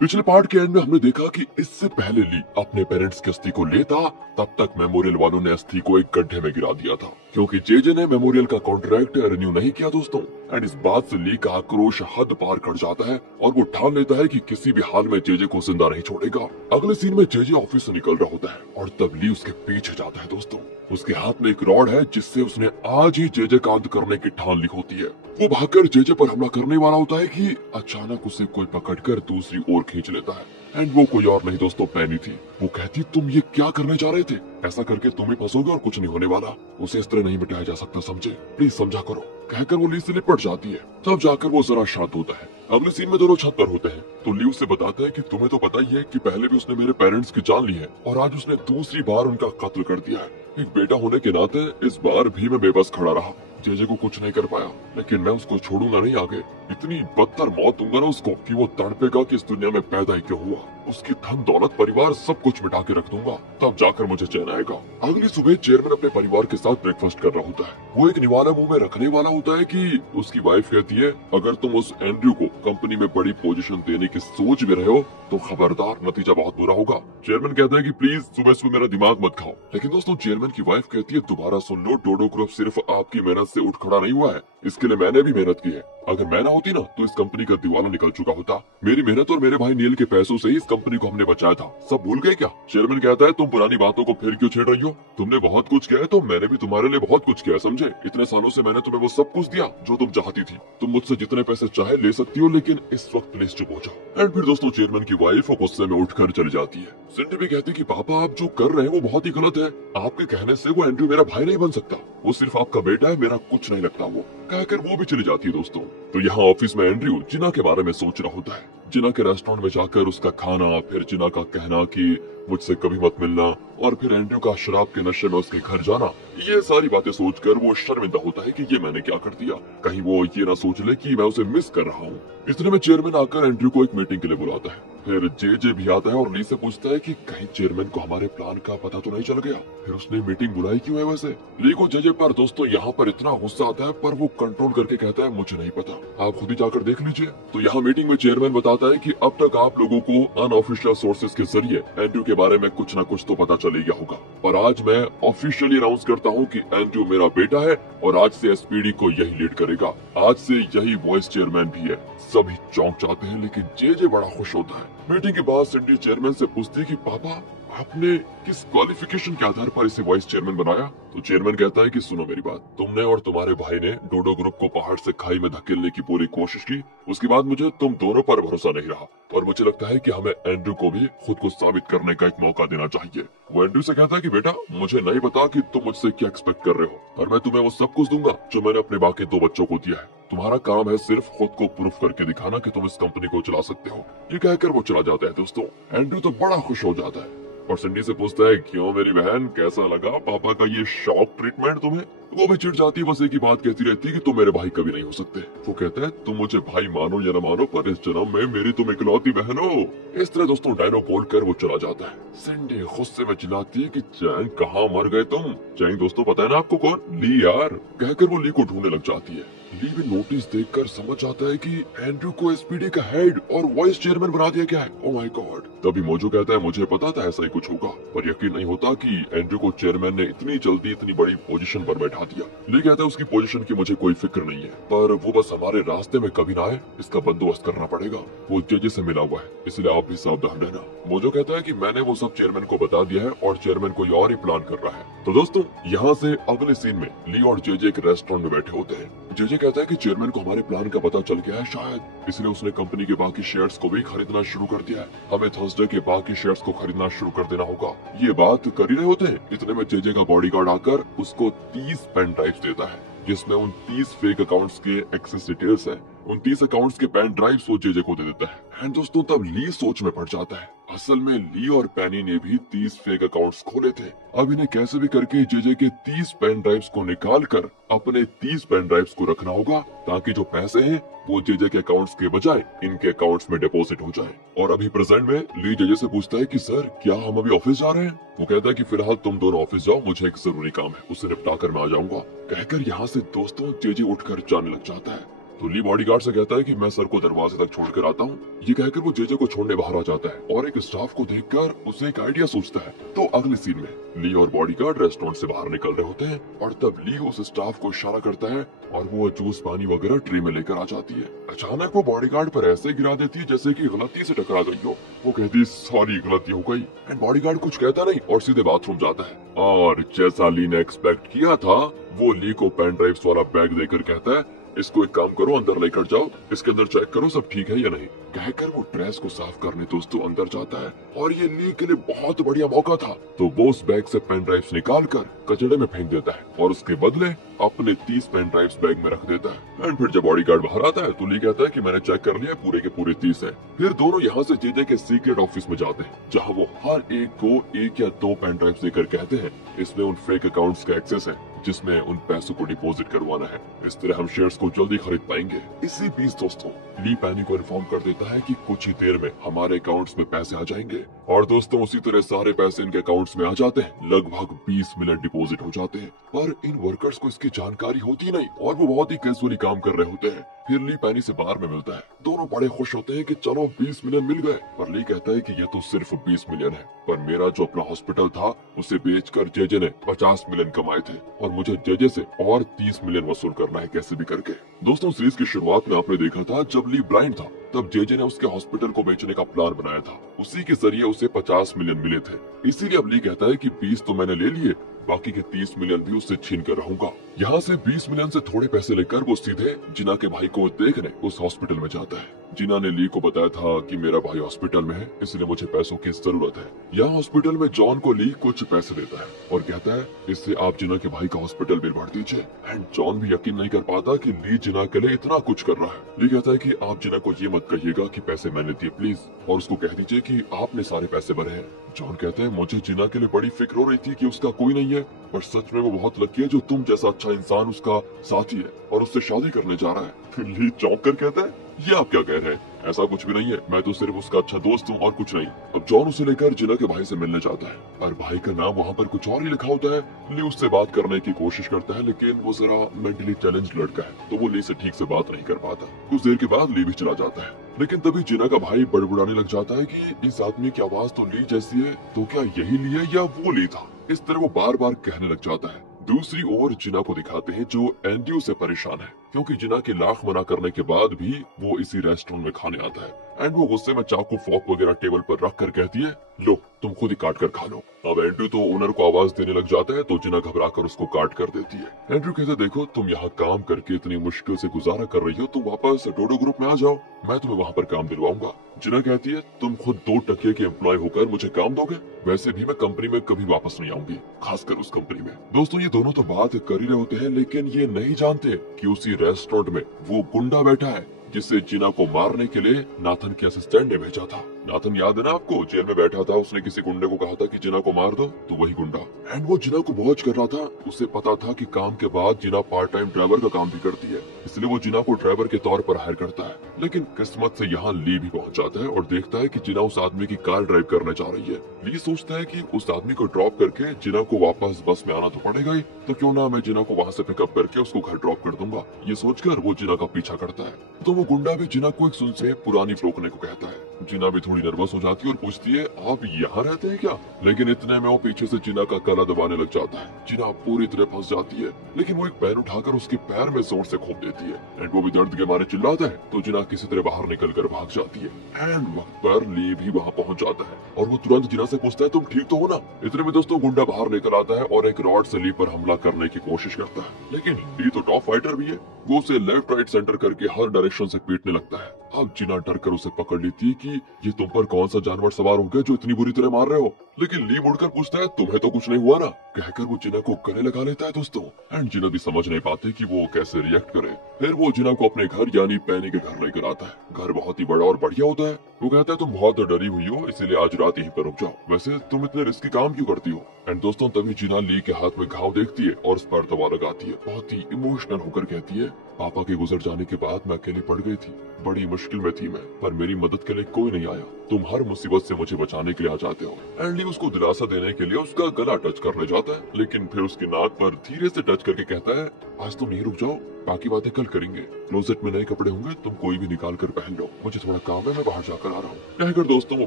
पिछले पार्ट के एंड में हमने देखा कि इससे पहले ली अपने पेरेंट्स की अस्थि को लेता, तब तक मेमोरियल वालों ने अस्थि को एक गड्ढे में गिरा दिया था, क्योंकि जेजे ने मेमोरियल का कॉन्ट्रैक्ट रिन्यू नहीं किया दोस्तों। एंड इस बात से ली का आक्रोश हद पार कर जाता है और वो ठान लेता है कि किसी भी हाल में जेजे को जिंदा नहीं छोड़ेगा। अगले सीन में जेजे ऑफिस से निकल रहा होता है और तब ली उसके पीछे जाता है दोस्तों। उसके हाथ में एक रॉड है जिससे उसने आज ही जेजे का अंत करने की ठान ली होती है। वो भागकर जेजे पर हमला करने वाला होता है कि अचानक उसे कोई पकड़कर दूसरी ओर खींच लेता है। एंड वो कोई और नहीं दोस्तों, पैनी थी। वो कहती, तुम ये क्या करने जा रहे थे? ऐसा करके तुम ही फंसोगे और कुछ नहीं होने वाला। उसे इस तरह नहीं मिटाया जा सकता, समझे? प्लीज समझा करो। कहकर वो ली से लिपट जाती है। तब जाकर वो जरा शांत होता है। अगले सीन में दोनों छत पर होते हैं तो ली उससे बताता है कि तुम्हें तो पता ही है कि पहले भी उसने मेरे पेरेंट्स की जान ली है और आज उसने दूसरी बार उनका कत्ल कर दिया है। एक बेटा होने के नाते इस बार भी मैं बेबस खड़ा रहा। जेजे को कुछ नहीं कर पाया, लेकिन मैं उसको छोड़ूंगा नहीं आगे। इतनी बदतर मौत दूंगा ना उसको कि वो तड़पेगा कि इस दुनिया में पैदा ही क्यों हुआ। उसकी धन दौलत परिवार सब कुछ मिटा के रख दूंगा, तब जाकर मुझे चैन आएगा। अगली सुबह चेयरमैन अपने परिवार के साथ ब्रेकफास्ट कर रहा होता है। वो एक निवाला मुंह में रखने वाला होता है कि उसकी वाइफ कहती है, अगर तुम उस एंड्रयू को कंपनी में बड़ी पोजीशन देने की सोच में रहे हो तो खबरदार, नतीजा बहुत बुरा होगा। चेयरमैन कहता है कि प्लीज सुबह सुबह मेरा दिमाग मत खाओ। लेकिन दोस्तों चेयरमैन की वाइफ कहती है, दोबारा सुन लो, डोडो ग्रुप सिर्फ आपकी मेहनत से उठ खड़ा नहीं हुआ है, इसके लिए मैंने भी मेहनत की है। अगर मैं ना होती ना तो इस कंपनी का दिवाला निकल चुका होता। मेरी मेहनत और मेरे भाई नील के पैसों से ही इस कंपनी को हमने बचाया था। सब भूल गए क्या? चेयरमैन कहता है, तुम पुरानी बातों को फिर क्यों छेड़ रही हो? तुमने बहुत कुछ किया है तो मैंने भी तुम्हारे लिए बहुत कुछ किया, समझे? इतने सालों से मैंने तुम्हें वो सब कुछ दिया जो तुम चाहती थी। तुम मुझसे जितने पैसे चाहे ले सकती हो, लेकिन इस वक्त प्लीज चुप हो जाओ। एंड फिर दोस्तों चेयरमैन की वाइफ गुस्से में उठकर चली जाती है। सिंडी भी कहती कि पापा आप जो कर रहे हैं वो बहुत ही गलत है। आपके कहने से वो एंड्रयू मेरा भाई नहीं बन सकता। वो सिर्फ आपका बेटा है, मेरा कुछ नहीं लगता। वो कहकर वो भी चली जाती है दोस्तों। तो यहाँ ऑफिस में एंड्रयू जिना के बारे में सोच रहा होता है। जिना के रेस्टोरेंट में जाकर उसका खाना, फिर जिना का कहना कि मुझसे कभी मत मिलना, और फिर एंड्रयू का शराब के नशे में उसके घर जाना, ये सारी बातें सोचकर वो शर्मिंदा होता है कि ये मैंने क्या कर दिया। कहीं वो ये ना सोच ले कि मैं उसे मिस कर रहा हूँ। इतने में चेयरमैन आकर एंड्रयू को एक मीटिंग के लिए बुलाता है। फिर जेजे भी आता है और ली से पूछता है कि कहीं चेयरमैन को हमारे प्लान का पता तो नहीं चल गया। फिर उसने मीटिंग बुलाई क्यों है वैसे? ली को जेजे पर दोस्तों यहाँ पर इतना गुस्सा आता है, पर वो कंट्रोल करके कहता है, मुझे नहीं पता, आप खुद ही जाकर देख लीजिए। तो यहाँ मीटिंग में चेयरमैन बताता है कि अब तक आप लोगों को अनऑफिशियल सोर्सेज के जरिए एंड्रयू के बारे में कुछ न कुछ तो पता चल ही गया होगा, पर आज मैं ऑफिशियली अनाउंस करता हूँ कि एंड्रयू मेरा बेटा है और आज से एसपीडी को यही लीड करेगा। आज से यही वाइस चेयरमैन भी है। सभी चौंक जाते हैं, लेकिन जेजे बड़ा खुश होता है। मीटिंग के बाद सिंडी चेयरमैन से पूछती है कि पापा आपने किस क्वालिफिकेशन के आधार पर इसे वाइस चेयरमैन बनाया? तो चेयरमैन कहता है कि सुनो मेरी बात, तुमने और तुम्हारे भाई ने डोडो ग्रुप को पहाड़ से खाई में धकेलने की पूरी कोशिश की। उसके बाद मुझे तुम दोनों पर भरोसा नहीं रहा और मुझे लगता है कि हमें एंड्रयू को भी खुद को साबित करने का एक मौका देना चाहिए। वो एंड्रयू से कहता है कि बेटा मुझे नहीं पता कि तुम मुझसे क्या एक्सपेक्ट कर रहे हो, पर मैं तुम्हें वो सब कुछ दूंगा जो मैंने अपने बाकी 2 बच्चों को दिया है। तुम्हारा काम है सिर्फ खुद को प्रूफ करके दिखाना कि तुम इस कंपनी को चला सकते हो। ये कहकर वो चला जाता है दोस्तों। एंड्रयू तो बड़ा खुश हो जाता है और सिंडी से पूछता है, क्यों मेरी बहन, कैसा लगा पापा का ये शॉक ट्रीटमेंट तुम्हें? वो भी चिढ़ जाती है, बस एक ही बात कहती रहती है कि तुम मेरे भाई कभी नहीं हो सकते। वो कहता है, तुम मुझे भाई मानो या न मानो, पर इस जन्म में मेरी तुम इकलौती बहन हो। इस तरह दोस्तों डायलॉग बोलकर वो चला जाता है। सिंडी गुस्से में चिल्लाती है कि चैंग कहाँ मर गए तुम? चैंग दोस्तों पता है ना आपको कौन? ली यार। कहकर वो ली को ढूंढने लग जाती है। ली भी नोटिस देखकर समझ आता है कि एंड्रयू को एसपीडी का हेड और वाइस चेयरमैन बना दिया गया है। Oh my God. तभी मोजो कहता है, मुझे पता था ऐसा ही कुछ होगा, पर यकीन नहीं होता कि एंड्रयू को चेयरमैन ने इतनी जल्दी इतनी बड़ी पोजीशन पर बैठा दिया। ली कहता है, उसकी पोजीशन की मुझे कोई फिक्र नहीं है, पर वो बस हमारे रास्ते में कभी ना आए, इसका बंदोबस्त करना पड़ेगा। वो जेजे से मिला हुआ है, इसलिए आप भी सावधान रहना। मोजो कहता है कि मैंने वो सब चेयरमैन को बता दिया है और चेयरमैन कोई और ही प्लान कर रहा है। तो दोस्तों यहाँ से अगले सीन में ली और जेजे एक रेस्टोरेंट में बैठे होते हैं। जेजे कहता है कि चेयरमैन को हमारे प्लान का पता चल गया है शायद, इसलिए उसने कंपनी के बाकी शेयर्स को भी खरीदना शुरू कर दिया है। हमें थर्सडे के बाकी शेयर्स को खरीदना शुरू कर देना होगा। ये बात कर ही रहे होते हैं, इतने में जेजे का बॉडीगार्ड आकर उसको 30 पेन ड्राइव्स देता है, जिसमें उन 30 फेक अकाउंट्स के एक्सेस डिटेल्स है। उन 30 अकाउंट्स के पेन ड्राइव्स वो जेजे को दे देता है। एंड दोस्तों तब ली सोच में पड़ जाता है, असल में ली और पैनी ने भी 30 फेक अकाउंट्स खोले थे। अब इन्हें कैसे भी करके जेजे के 30 पेन ड्राइव्स को निकाल कर अपने 30 पेन ड्राइव्स को रखना होगा, ताकि जो पैसे हैं वो जेजे के अकाउंट्स के बजाय इनके अकाउंट्स में डिपॉजिट हो जाए। और अभी प्रेजेंट में ली जेजे से पूछता है कि सर क्या हम अभी ऑफिस जा रहे हैं? वो कहता है कि फिलहाल तुम दोनों ऑफिस जाओ, मुझे एक जरूरी काम है, उसे निपटा कर मैं आ जाऊंगा। कहकर यहाँ से दोस्तों जेजे उठकर जाने लग जाता है। तो ली बॉडीगार्ड से कहता है कि मैं सर को दरवाजे तक छोड़कर आता हूँ। ये कहकर वो जेजे को छोड़ने बाहर आ जाता है और एक स्टाफ को देखकर उसे एक आइडिया सोचता है। तो अगले सीन में ली और बॉडीगार्ड रेस्टोरेंट से बाहर निकल रहे होते हैं और तब ली उस स्टाफ को इशारा करता है और वो जूस पानी वगैरह ट्रे में लेकर आ जाती है। अचानक वो बॉडीगार्ड पर ऐसे गिरा देती है जैसे कि गलती से टकरा गई हो। वो कहती है सॉरी गलती हो गई एंड बॉडीगार्ड कुछ कहता नहीं और सीधे बाथरूम जाता है। और जैसा ली ने एक्सपेक्ट किया था वो ली को पेन ड्राइव्स वाला बैग देकर कहता है इसको एक काम करो अंदर लेकर जाओ, इसके अंदर चेक करो सब ठीक है या नहीं। कहकर वो ड्रेस को साफ करने दोस्तों अंदर जाता है और ये ली के लिए बहुत बढ़िया मौका था। तो वो उस बैग से पेन ड्राइव्स निकाल कर कचड़े में फेंक देता है और उसके बदले अपने 30 पेन ड्राइव्स बैग में रख देता है। एंड फिर जब बॉडीगार्ड बाहर आता है तो ली कहता है कि मैंने चेक कर लिया पूरे के पूरे 30 है। फिर दोनों यहाँ से जेजे के सीक्रेट ऑफिस में जाते हैं जहाँ वो हर एक को 1 या 2 पेन ड्राइव्स देकर कहते हैं इसमें उन फेक अकाउंट्स का एक्सेस है जिसमें उन पैसों को डिपॉजिट करवाना है। इस तरह हम शेयर्स को जल्दी खरीद पाएंगे। इसी बीच दोस्तों ली पैनी को इन्फॉर्म कर देता है कि कुछ ही देर में हमारे अकाउंट्स में पैसे आ जाएंगे और दोस्तों उसी तरह सारे पैसे इनके अकाउंट्स में आ जाते हैं। लगभग 20 मिलियन डिपॉजिट हो जाते हैं पर इन वर्कर्स को इसकी जानकारी होती नहीं और वो बहुत ही कैजुअली काम कर रहे होते हैं। फिर ली पैनी से बार में मिलता है। दोनों बड़े खुश होते हैं कि चलो 20 मिलियन मिल गए। पर ली कहता है कि ये तो सिर्फ 20 मिलियन है पर मेरा जो अपना हॉस्पिटल था उसे बेचकर जेजे ने 50 मिलियन कमाए थे और मुझे जेजे से और 30 मिलियन वसूल करना है कैसे भी करके। दोस्तों सीरीज की शुरुआत में आपने देखा था जब ली ब्लाइंड था तब जेजे ने उसके हॉस्पिटल को बेचने का प्लान बनाया था। उसी के जरिए उसे 50 मिलियन मिले थे। इसीलिए अब ली कहता है कि 20 तो मैंने ले लिए, बाकी के 30 मिलियन भी उससे छीन कर रहूंगा। यहाँ से 20 मिलियन से थोड़े पैसे लेकर वो सीधे जिना के भाई को देखने उस हॉस्पिटल में जाता है। जिना ने ली को बताया था कि मेरा भाई हॉस्पिटल में है इसलिए मुझे पैसों की जरूरत है। यहाँ हॉस्पिटल में जॉन को ली कुछ पैसे देता है और कहता है इससे आप जिना के भाई का हॉस्पिटल बिल भर दीजिए। एंड जॉन भी यकीन नहीं कर पाता कि ली जिना के लिए इतना कुछ कर रहा है। ली कहता है कि आप जिना को ये मत कहिएगा कि पैसे मैंने दिए प्लीज, और उसको कह दीजिए कि आपने सारे पैसे भरे हैं। जॉन कहता है मुझे जिना के लिए बड़ी फिक्र हो रही थी कि उसका कोई नहीं है पर सच में वो बहुत लकी है जो तुम जैसा अच्छा इंसान उसका साथी है और उससे शादी करने जा रहा है। ली चौंक कर कहता है ये आप क्या कह रहे हैं, ऐसा कुछ भी नहीं है, मैं तो सिर्फ उसका अच्छा दोस्त हूँ और कुछ नहीं। अब जॉन उसे लेकर जिना के भाई से मिलने जाता है और भाई का नाम वहाँ पर कुछ और ही लिखा होता है। ली उससे बात करने की कोशिश करता है लेकिन वो जरा मेंटली चैलेंज लड़का है तो वो ली से ठीक से बात नहीं कर पाता। कुछ देर के बाद ली भी चला जाता है लेकिन तभी जिना का भाई बड़बड़ाने लग जाता है कि इस आदमी की आवाज तो ली जैसी है तो क्या यही ली है या वो ली था। इस तरह वो बार बार कहने लग जाता है। दूसरी ओर जिना को दिखाते हैं जो एंड्रयू से परेशान है क्योंकि जिना की लाख मना करने के बाद भी वो इसी रेस्टोरेंट में खाने आता है। एंड वो गुस्से में चाकू फोक वगैरह टेबल पर रख कर कहती है लो तुम खुद ही काट कर खा लो। अब एंड्रयू तो ओनर को आवाज देने लग जाता है तो जिना घबरा कर उसको काट कर देती है। एंड्रयू कहते देखो तुम यहाँ काम करके इतनी मुश्किल से गुजारा कर रही हो, तुम वापस डोडो ग्रुप में आ जाओ, मैं तुम्हें वहाँ पर काम दिलवाऊंगा। जिना कहती है तुम खुद 2 टकिए के एम्प्लॉय होकर मुझे काम दोगे, वैसे भी मैं कंपनी में कभी वापस नहीं आऊंगी, खासकर उस कंपनी में। दोस्तों ये दोनों तो बात कर ही रहे होते हैं लेकिन ये नहीं जानते कि उसी रेस्टोरेंट में वो गुंडा बैठा है जिसे जिना को मारने के लिए नाथन के असिस्टेंट ने भेजा था। नाथन याद है ना आपको, जेल में बैठा था, उसने किसी गुंडे को कहा था कि जिना को मार दो, तो वही गुंडा। एंड वो जिना को वॉच कर रहा था। उसे पता था कि काम के बाद जिना पार्ट टाइम ड्राइवर का काम भी करती है, इसलिए वो जिना को ड्राइवर के तौर पर हायर करता है। लेकिन किस्मत से यहाँ ली भी पहुँच जाता है और देखता है कि जिना उस आदमी की कार ड्राइव करने जा रही है। ली सोचता है कि उस आदमी को ड्रॉप करके जिना को वापस बस में आना तो पड़ेगा ही, तो क्यों ना मैं जिना को वहाँ से पिकअप करके उसको घर ड्रॉप कर दूंगा। ये सोचकर वो जिना का पीछा करता है तो वो गुंडा भी जिना को एक सुन से पुरानी रोकने को कहता है। जिना भी थोड़ी नर्वस हो जाती है और पूछती है आप यहाँ रहते हैं क्या, लेकिन इतने में वो पीछे से जिना का गला दबाने लग जाता है। जिना पूरी तरह फंस जाती है लेकिन वो एक पैर उठाकर उसके पैर में जोर से खोप देती है एंड वो भी दर्द के मारे चिल्लाता है तो जिना किसी तरह बाहर निकल कर भाग जाती है। एंड वक्त पर ली भी वहाँ पहुँच जाता है और वो तुरंत जिना से पूछता है तुम ठीक तो हो ना। इतने में दोस्तों गुंडा बाहर निकल आता है और एक रॉड से ली पर हमला करने की कोशिश करता है लेकिन ली तो टॉप फाइटर भी है, वो उसे लेफ्ट राइट सेंटर करके हर डायरेक्शन से पीटने लगता है। अब जिना डर कर उसे पकड़ लेती कि ये तुम पर कौन सा जानवर सवार हो गया जो इतनी बुरी तरह मार रहे हो, लेकिन ली मुड़कर पूछता है तुम्हें तो कुछ नहीं हुआ ना, कहकर वो जिना को गले लगा लेता है दोस्तों। एंड जिना भी समझ नहीं पाते कि वो कैसे रिएक्ट करे। फिर वो जिना को अपने घर यानी पैनी के घर लेकर आता है। घर बहुत ही बड़ा और बढ़िया होता है। वो कहता है तुम बहुत डरी हुई हो इसीलिए आज रात यहीं पर रुक जाओ, वैसे तुम इतने रिस्की काम क्यों करती हो। एंड दोस्तों तभी जिना ली के हाथ में घाव देखती है और उस पर दवा लगाती है। बहुत ही इमोशनल होकर कहती है पापा के गुजर जाने के बाद मैं अकेली पड़ गई थी, बड़ी मुश्किल में थी मैं, पर मेरी मदद के लिए कोई नहीं आया, तुम हर मुसीबत से मुझे बचाने के लिए आ जाते हो। एंड ली उसको दिलासा देने के लिए उसका गला टच करने जाता है लेकिन फिर उसकी नाक पर धीरे से टच करके कहता है आज तुम नहीं रुक जाओ, बाकी बातें कल करेंगे। क्लोजेट में नए कपड़े होंगे, तुम कोई भी निकाल कर पहन लो, मुझे थोड़ा काम है, मैं बाहर जाकर आ रहा हूँ। कहकर दोस्तों वो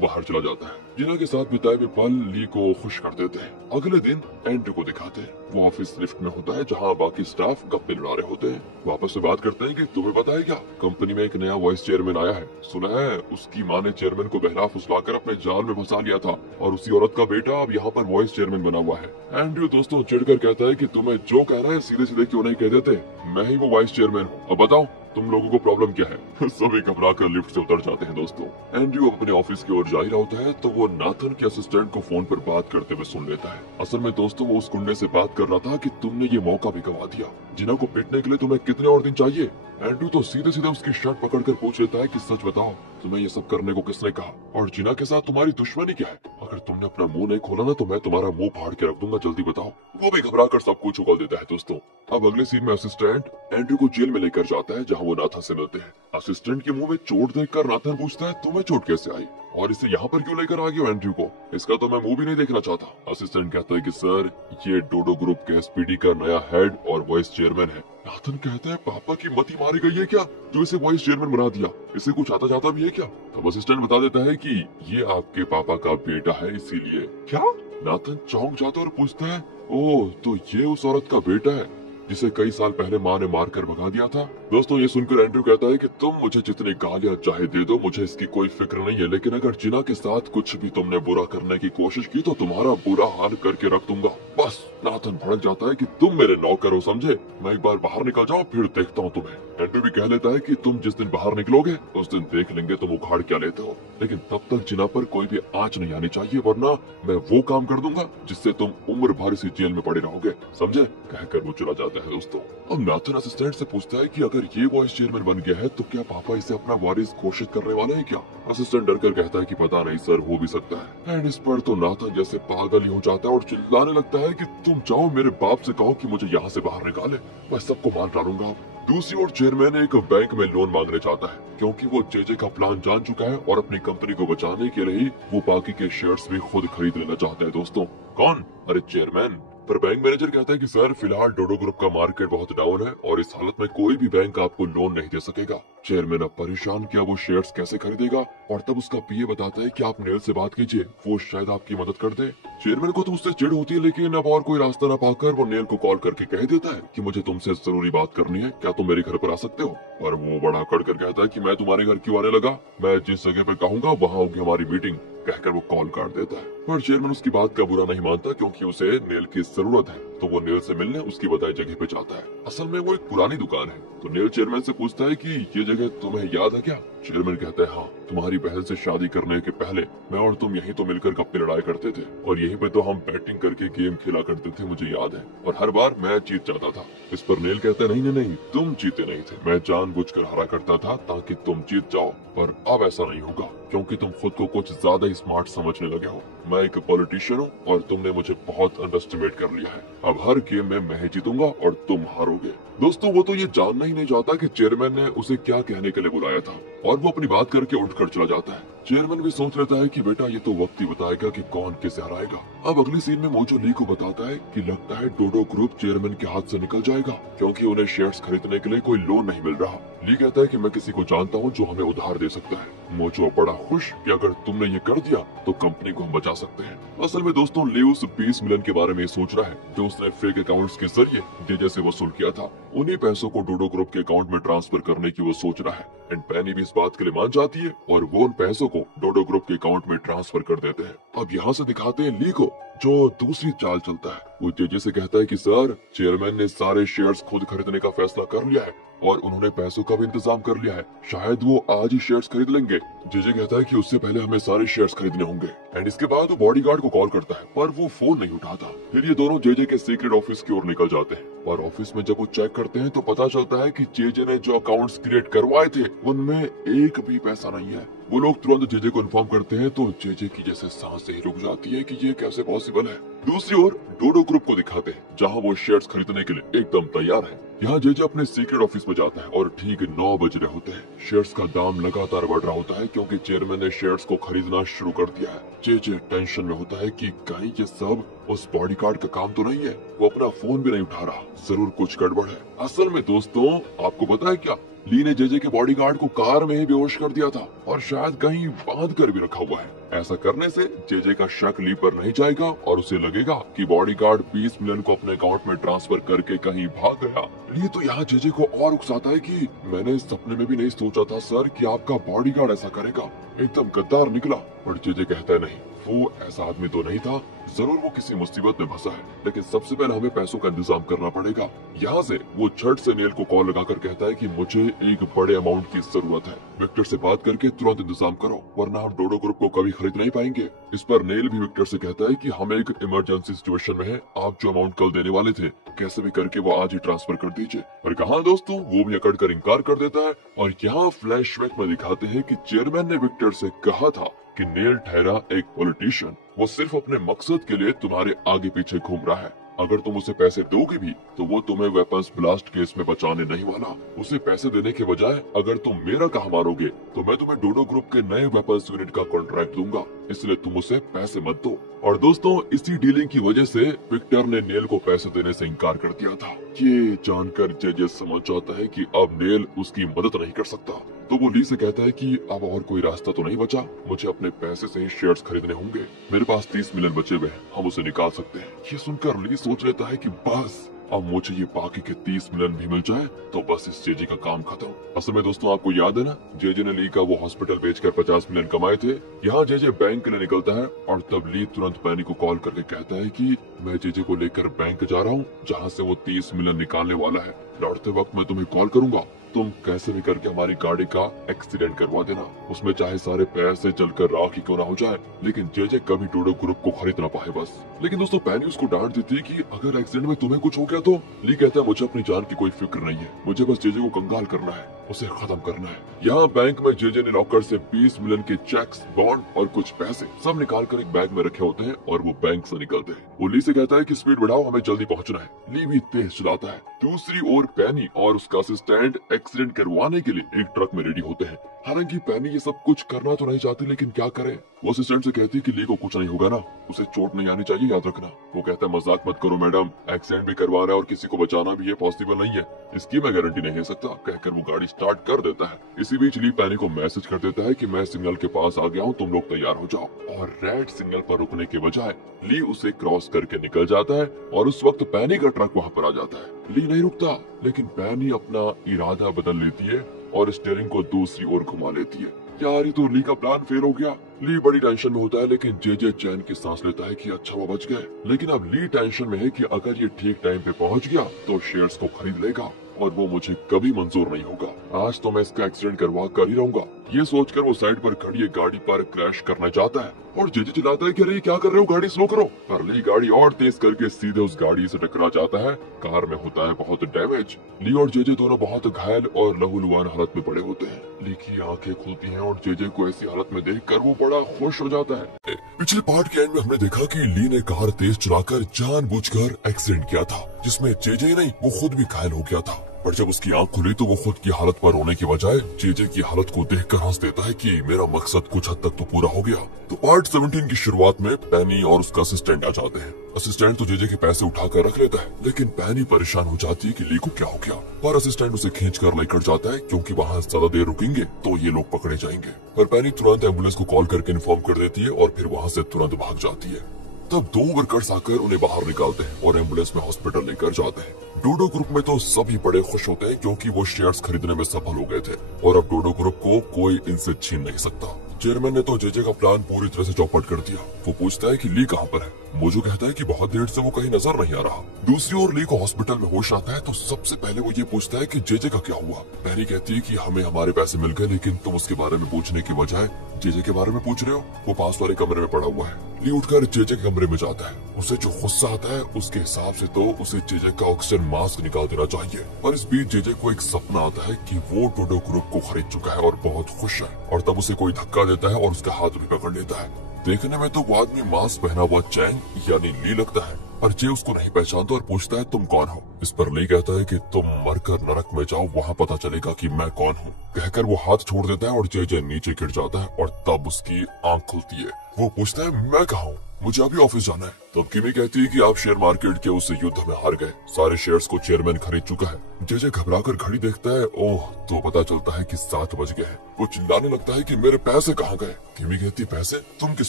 बाहर चला जाता है। जिना के साथ बिताए हुए पल ली को खुश कर देते हैं। अगले दिन एंड्रू को दिखाते हैं। वो ऑफिस लिफ्ट में होता है जहाँ बाकी स्टाफ गप्पे लड़ा रहे होते हैं। वापस से बात करते हैं कि तुम्हें पता है क्या, कंपनी में एक नया वाइस चेयरमैन आया है। सुना है उसकी माँ ने चेयरमैन को बहला फुसलाकर अपने जाल में फंसा लिया था और उसी औरत का बेटा अब यहाँ पर वाइस चेयरमैन बना हुआ है। एंड्रू दोस्तों चिढ़कर कहता है कि तुम्हें जो कहना है सीधे सीधे क्यों नहीं कह देते, मैं ही वो वाइस चेयरमैन हूँ, अब बताओ तुम लोगों को प्रॉब्लम क्या है। सभी घबरा कर लिफ्ट से उतर जाते हैं। दोस्तों एंड्रू अपने ऑफिस की ओर जा ही रहा होता है तो वो नाथन के असिस्टेंट को फोन पर बात करते हुए सुन लेता है। असल में दोस्तों वो उस गुंडे से बात कर रहा था कि तुमने ये मौका भी गवा दिया, जिना को पिटने के लिए तुम्हें कितने और दिन चाहिए। एंड्रू तो सीधे सीधे उसकी शर्ट पकड़कर पूछ लेता है कि सच बताओ तुम्हें ये सब करने को किसने कहा और जिना के साथ तुम्हारी दुश्मनी क्या है। अगर तुमने अपना मुंह नहीं खोला ना तो मैं तुम्हारा मुंह फाड़ के रख दूंगा, जल्दी बताओ। वो भी घबरा कर सब कुछ उगल देता है। दोस्तों अब अगले सीन में असिस्टेंट एंड्रू को जेल में लेकर जाता है जहाँ वो नाथन से मिलते हैं। असिस्टेंट के मुंह में चोट देखकर नाथन पूछता है तुम्हें चोट कैसे आई और इसे यहाँ पर क्यों लेकर आ गया एंड्रू को, इसका तो मैं मुंह भी नहीं देखना चाहता। असिस्टेंट कहता है कि सर ये डोडो ग्रुप के एसपीडी का नया हेड और वाइस चेयरमैन है। नाथन कहता है पापा की मती मारी गई है क्या जो इसे वाइस चेयरमैन बना दिया, इसे कुछ आता जाता भी है क्या। तब असिस्टेंट बता देता है कि ये आपके पापा का बेटा है इसीलिए। क्या? नाथन चौंक जाता है और पूछता है ओह तो ये उस औरत का बेटा है जिसे कई साल पहले माँ ने मारकर भगा दिया था। दोस्तों ये सुनकर एंड्रू कहता है कि तुम मुझे जितनी गालियां चाहे दे दो, मुझे इसकी कोई फिक्र नहीं है, लेकिन अगर जिना के साथ कुछ भी तुमने बुरा करने की कोशिश की तो तुम्हारा बुरा हाल करके रख दूंगा। बस नाथन भड़क जाता है कि तुम मेरे नौकर हो समझे, मैं एक बार बाहर निकल जाऊं फिर देखता हूँ तुम्हें। एंड्रू भी कह लेता है कि तुम जिस दिन बाहर निकलोगे उस दिन देख लेंगे तुम उखाड़ क्या लेते हो, लेकिन तब तक जिना पर कोई भी आंच नहीं आनी चाहिए वरना मैं वो काम कर दूंगा जिससे तुम उम्र भर इसी जेल में पड़े रहोगे, समझे। कहकर वो चला जाता है। दोस्तों अब नाथन असिस्टेंट से पूछता है कि अगर ये वाइस चेयरमैन बन गया है तो क्या पापा इसे अपना वारिस घोषित करने वाले हैं क्या। असिस्टेंट डरकर कहता है कि पता नहीं सर, हो भी सकता है। एंड इस पर तो नाथन जैसे पागल ही हो जाता है और चिल्लाने लगता है कि तुम जाओ मेरे बाप से कहो कि मुझे यहाँ से बाहर निकाले, मैं सबको मार डालूंगा। दूसरी ओर चेयरमैन एक बैंक में लोन मांगने चाहता है क्योंकि वो जेजे का प्लान जान चुका है और अपनी कंपनी को बचाने के लिए वो बाकी के शेयर्स भी खुद खरीद लेना चाहता है। दोस्तों कौन? अरे चेयरमैन। पर बैंक मैनेजर कहता है कि सर फिलहाल डोडो ग्रुप का मार्केट बहुत डाउन है और इस हालत में कोई भी बैंक आपको लोन नहीं दे सकेगा। चेयरमैन अब परेशान कि अब वो शेयर्स कैसे खरीदेगा और तब उसका पीए बताता है कि आप नेल से बात कीजिए, वो शायद आपकी मदद कर दे। चेयरमैन को तो उससे चिढ़ होती है लेकिन अब और कोई रास्ता न पाकर वो नेल को कॉल करके कह देता है कि मुझे तुमसे जरूरी बात करनी है, क्या तुम मेरे घर पर आ सकते हो। और वो बड़ा अकड़ कर कहता है कि मैं तुम्हारे घर क्यों आने लगा, मैं जिस जगह पे कहूंगा वहाँ होगी हमारी मीटिंग। कहकर वो कॉल काट देता है। पर चेयरमैन उसकी बात का बुरा नहीं मानता क्योंकि उसे नेल की जरूरत है तो वो नेल से मिलने उसकी बताई जगह पे जाता है। असल में वो एक पुरानी दुकान है तो नेल चेयरमैन से पूछता है कि ये जगह तुम्हें याद है क्या। चेयरमैन कहता है हाँ, तुम्हारी बहन से शादी करने के पहले मैं और तुम यहीं तो मिलकर गप्पे लड़ाई करते थे और यहीं पे तो हम बैटिंग करके गेम खेला करते थे, मुझे याद है, और हर बार मैं जीत जाता था। इस पर नेल कहता है नहीं नहीं, तुम जीते नहीं थे, मैं जानबूझकर हारा करता था ताकि तुम जीत जाओ, पर अब ऐसा नहीं होगा क्योंकि तुम खुद को कुछ ज्यादा ही स्मार्ट समझने लगे हो। मैं एक पॉलिटिशियन हूँ और तुमने मुझे बहुत अंडरस्टिमेट कर लिया है, अब हर गेम में मैं ही जीतूंगा और तुम हारोगे। दोस्तों वो तो ये जानना ही नहीं चाहता कि चेयरमैन ने उसे क्या कहने के लिए बुलाया था और वो अपनी बात करके उठकर चला जाता है। चेयरमैन भी सोच लेता है कि बेटा ये तो वक्त ही बताएगा कि कौन किसे हराएगा। अब अगली सीन में मोजो ली को बताता है कि लगता है डोडो ग्रुप चेयरमैन के हाथ से निकल जाएगा क्योंकि उन्हें शेयर्स खरीदने के लिए कोई लोन नहीं मिल रहा। ली कहता है कि मैं किसी को जानता हूँ जो हमें उधार दे सकता है। मोजो बड़ा खुश कि अगर तुमने ये कर दिया तो कंपनी को हम बचा सकते हैं। असल में दोस्तों ली उस 20 मिलियन के बारे में सोच रहा है जो उसने फेक अकाउंट्स के जरिए जेजे से वसूल किया था। उन्हीं पैसों को डोडो ग्रुप के अकाउंट में ट्रांसफर करने की वो सोच रहा है एंड पैनी भी इस बात के लिए मान जाती है और वो उन पैसों को डोडो ग्रुप के अकाउंट में ट्रांसफर कर देते हैं। अब यहाँ से दिखाते हैं ली को जो दूसरी चाल चलता है। वो जेजे से कहता है कि सर चेयरमैन ने सारे शेयर्स खुद खरीदने का फैसला कर लिया है और उन्होंने पैसों का भी इंतजाम कर लिया है, शायद वो आज ही शेयर्स खरीद लेंगे। जेजे कहता है कि उससे पहले हमें सारे शेयर्स खरीदने होंगे एंड इसके बाद वो बॉडीगार्ड को कॉल करता है पर वो फोन नहीं उठाता। फिर ये दोनों जेजे के सीक्रेट ऑफिस की ओर निकल जाते हैं और ऑफिस में जब वो चेक करते हैं तो पता चलता है कि जेजे ने जो अकाउंट्स क्रिएट करवाए थे उनमें एक भी पैसा नहीं है। वो लोग तुरंत जेजे को इन्फॉर्म करते हैं तो जेजे की जैसे सांस ही रुक जाती है कि ये कैसे पॉसिबल है। दूसरी ओर डोडो ग्रुप को दिखाते हैं जहां वो शेयर्स खरीदने के लिए एकदम तैयार है। यहाँ जेजे अपने सीक्रेट ऑफिस में जाता है और ठीक 9 बज रहे होते हैं। शेयर्स का दाम लगातार बढ़ रहा होता है क्योंकि चेयरमैन ने शेयर्स को खरीदना शुरू कर दिया है। जेजे टेंशन में होता है कि कहीं ये सब उस बॉडीगार्ड का काम तो नहीं है। वो अपना फोन भी नहीं उठा रहा, जरूर कुछ गड़बड़ है। असल में दोस्तों, आपको पता है क्या, ली ने जेजे के बॉडीगार्ड को कार में ही बेहोश कर दिया था और शायद कहीं बांध कर भी रखा हुआ है। ऐसा करने से जेजे का शक ली पर नहीं जाएगा और उसे लगेगा कि बॉडीगार्ड 20 मिलियन को अपने अकाउंट में ट्रांसफर करके कहीं भाग गया। ली तो यहाँ जेजे को और उकसाता है कि मैंने सपने में भी नहीं सोचा था सर कि आपका बॉडीगार्ड ऐसा करेगा, एकदम गद्दार निकला। पर जेजे कहता है नहीं, वो ऐसा आदमी तो नहीं था, जरूर वो किसी मुसीबत में फंसा है, लेकिन सबसे पहले हमें पैसों का इंतजाम करना पड़ेगा। यहाँ से वो झट से नेल को कॉल लगाकर कहता है कि मुझे एक बड़े अमाउंट की जरूरत है, विक्टर से बात करके तुरंत इंतजाम करो वरना हम डोडो ग्रुप को कभी खरीद नहीं पाएंगे। इस पर नेल भी विक्टर से कहता है कि हम एक इमरजेंसी सिचुएशन में है, आप जो अमाउंट कल देने वाले थे कैसे भी करके वो आज ही ट्रांसफर कर दीजिए। पर कहाँ दोस्तों, वो भी अकड़ कर इनकार कर देता है। और यहाँ फ्लैशबैक में दिखाते हैं कि चेयरमैन ने विक्टर से कहा था कि नेल ठहरा एक पॉलिटिशियन, वो सिर्फ अपने मकसद के लिए तुम्हारे आगे पीछे घूम रहा है। अगर तुम उसे पैसे दोगे भी तो वो तुम्हें वेपन्स ब्लास्ट केस में बचाने नहीं वाला। उसे पैसे देने के बजाय अगर तुम मेरा कहा मारोगे तो मैं तुम्हें डोडो ग्रुप के नए वेपन्स यूनिट का कॉन्ट्रैक्ट दूंगा, इसलिए तुम उसे पैसे मत दो। और दोस्तों, इसी डीलिंग की वजह से विक्टर ने नेल को पैसे देने से इनकार कर दिया था। ये जानकर जेजे समझ जाता है कि अब नेल उसकी मदद नहीं कर सकता, तो वो ली से कहता है कि अब और कोई रास्ता तो नहीं बचा, मुझे अपने पैसे से ही शेयर्स खरीदने होंगे। मेरे पास 30 मिलियन बचे हुए हैं, हम उसे निकाल सकते हैं। ये सुनकर ली सोच लेता है कि बस अब मुझे ये बाकी के 30 मिलियन भी मिल जाए तो बस इस जेजे का काम खत्म। असल में दोस्तों, आपको याद है ना, जेजे ने ली का वो हॉस्पिटल बेचकर 50 मिलियन कमाए थे। यहाँ जेजे बैंक के लिए निकलता है और तब ली तुरंत पैनी को कॉल करके कहता है कि मैं जेजे को लेकर बैंक जा रहा हूँ जहाँ से वो 30 मिलियन निकालने वाला है। लौटते वक्त मैं तुम्हें कॉल करूंगा, तुम कैसे भी करके हमारी गाड़ी का एक्सीडेंट करवा देना, उसमें चाहे सारे पैसे जलकर राख ही क्यों ना हो जाए, लेकिन जेजे कभी डोडो ग्रुप को खरीद ना पाए बस। लेकिन दोस्तों, पैनी उसको डांट देती है कि अगर एक्सीडेंट में तुम्हें कुछ हो गया तो। ली कहता है मुझे अपनी जान की कोई फिक्र नहीं है, मुझे बस जेजे को कंगाल करना है, उसे खत्म करना है। यहाँ बैंक में जेजे ने लॉकर से 20 मिलियन के चेक्स, बॉन्ड और कुछ पैसे सब निकाल कर एक बैग में रखे होते हैं और वो बैंक से निकलते हैं। वो ली से कहता है कि स्पीड बढ़ाओ, हमें जल्दी पहुंचना है। ली भी तेज चलाता है। दूसरी ओर पैनी और उसका असिस्टेंट एक्सीडेंट करवाने के लिए एक ट्रक में रेडी होते हैं। हालांकि पैनी ये सब कुछ करना तो नहीं चाहती, लेकिन क्या करे। वो असिस्टेंट से कहती है कि ली को कुछ नहीं होगा ना, उसे चोट नहीं आनी चाहिए, याद रखना। वो कहता है मजाक मत करो मैडम, एक्सीडेंट भी करवा रहा है और किसी को बचाना भी ये पॉसिबल नहीं है, इसकी मैं गारंटी नहीं ले सकता। कहकर वो गाड़ी स्टार्ट कर देता है। इसी बीच ली पैनी को मैसेज कर देता है कि मैं सिग्नल के पास आ गया हूँ, तुम लोग तैयार हो जाओ। और रेड सिग्नल पर रुकने के बजाय ली उसे क्रॉस करके निकल जाता है और उस वक्त पैनी का ट्रक वहाँ पर आ जाता है। ली नहीं रुकता, लेकिन पैनी अपना इरादा बदल लेती है और स्टीयरिंग को दूसरी ओर घुमा लेती है। यार, ये तो ली का प्लान फेल हो गया। ली बड़ी टेंशन में होता है, लेकिन जेजे चैन की सांस लेता है कि अच्छा वो बच गए। लेकिन अब ली टेंशन में है कि अगर ये ठीक टाइम पे पहुंच गया तो शेयर्स को खरीद लेगा और वो मुझे कभी मंजूर नहीं होगा। आज तो मैं इसका एक्सीडेंट करवा कर ही रहूंगा। ये सोचकर वो साइड पर खड़ी एक गाड़ी पर क्रैश करना चाहता है और जेजे चिल्लाता है कि अरे क्या कर रहे हो, गाड़ी स्लो करो। पर ली गाड़ी और तेज करके सीधे उस गाड़ी से टकरा जाता है। कार में होता है बहुत डैमेज। ली और जेजे दोनों बहुत घायल और लहूलुहान हालत में पड़े होते हैं। ली की आंखें खुलती हैं और जेजे को ऐसी हालत में देखकर वो बड़ा खुश हो जाता है। पिछले पार्ट के एंड में हमने देखा कि ली ने कार तेज चलाकर जानबूझकर एक्सीडेंट किया था, जिसमें जेजे नहीं वो खुद भी घायल हो गया था। पर जब उसकी आंख खुली तो वो खुद की हालत पर रोने के बजाय जेजे की हालत को देखकर हंस देता है कि मेरा मकसद कुछ हद तक तो पूरा हो गया। तो पार्ट 17 की शुरुआत में पैनी और उसका असिस्टेंट आ जाते हैं। असिस्टेंट तो जेजे के पैसे उठाकर रख लेता है, लेकिन पैनी परेशान हो जाती है कि ली को क्या हो गया। पर असिस्टेंट उसे खींचकर लेकर जाता है क्योंकि वहाँ ज्यादा देर रुकेंगे तो ये लोग पकड़े जाएंगे। पर पैनी तुरंत एम्बुलेंस को कॉल करके इन्फॉर्म कर देती है और फिर वहाँ से तुरंत भाग जाती है। तब 2 वर्कर्स आकर उन्हें बाहर निकालते हैं और एम्बुलेंस में हॉस्पिटल लेकर जाते हैं। डोडो ग्रुप में तो सभी बड़े खुश होते हैं क्योंकि वो शेयर्स खरीदने में सफल हो गए थे और अब डोडो ग्रुप को कोई इनसे छीन नहीं सकता। चेयरमैन ने तो जेजे का प्लान पूरी तरह से चौपट कर दिया। वो पूछता है कि ली कहाँ पर है। मोजो कहता है कि बहुत देर से वो कहीं नजर नहीं आ रहा। दूसरी ओर ली को हॉस्पिटल में होश आता है तो सबसे पहले वो ये पूछता है कि जेजे का क्या हुआ। पैनी कहती है कि हमें हमारे पैसे मिल गए, लेकिन तुम उसके बारे में पूछने की बजाय जेजे के बारे में पूछ रहे हो। वो पास वाले कमरे में पड़ा हुआ है। ली उठकर जेजे के कमरे में जाता है। उसे जो गुस्सा आता है उसके हिसाब से तो उसे जेजे का ऑक्सीजन मास्क निकाल देना चाहिए। पर इस बीच जेजे को एक सपना आता है कि वो डोडो ग्रुप को खरीद चुका है और बहुत खुश है। और तब उसे कोई धक्का देता है और उसका हाथ भी पकड़ लेता है। देखने में तो वो आदमी मास्क पहना हुआ चैंग यानी ली लगता है, और जे उसको नहीं पहचानता और पूछता है तुम कौन हो। इस पर ली कहता है कि तुम मरकर नरक में जाओ, वहाँ पता चलेगा कि मैं कौन हूँ। कहकर वो हाथ छोड़ देता है और जे नीचे गिर जाता है और तब उसकी आंख खुलती है। वो पूछता है मैं कहाँ हूँ, मुझे अभी ऑफिस जाना है। तब किमी कहती है कि आप शेयर मार्केट के उस युद्ध में हार गए, सारे शेयर्स को चेयरमैन खरीद चुका है। जे घबराकर घड़ी देखता है, ओह तो पता चलता है कि 7 बज गए हैं। वो चिल्लाने लगता है कि मेरे पैसे कहाँ गए। किमी कहती पैसे? तुम किस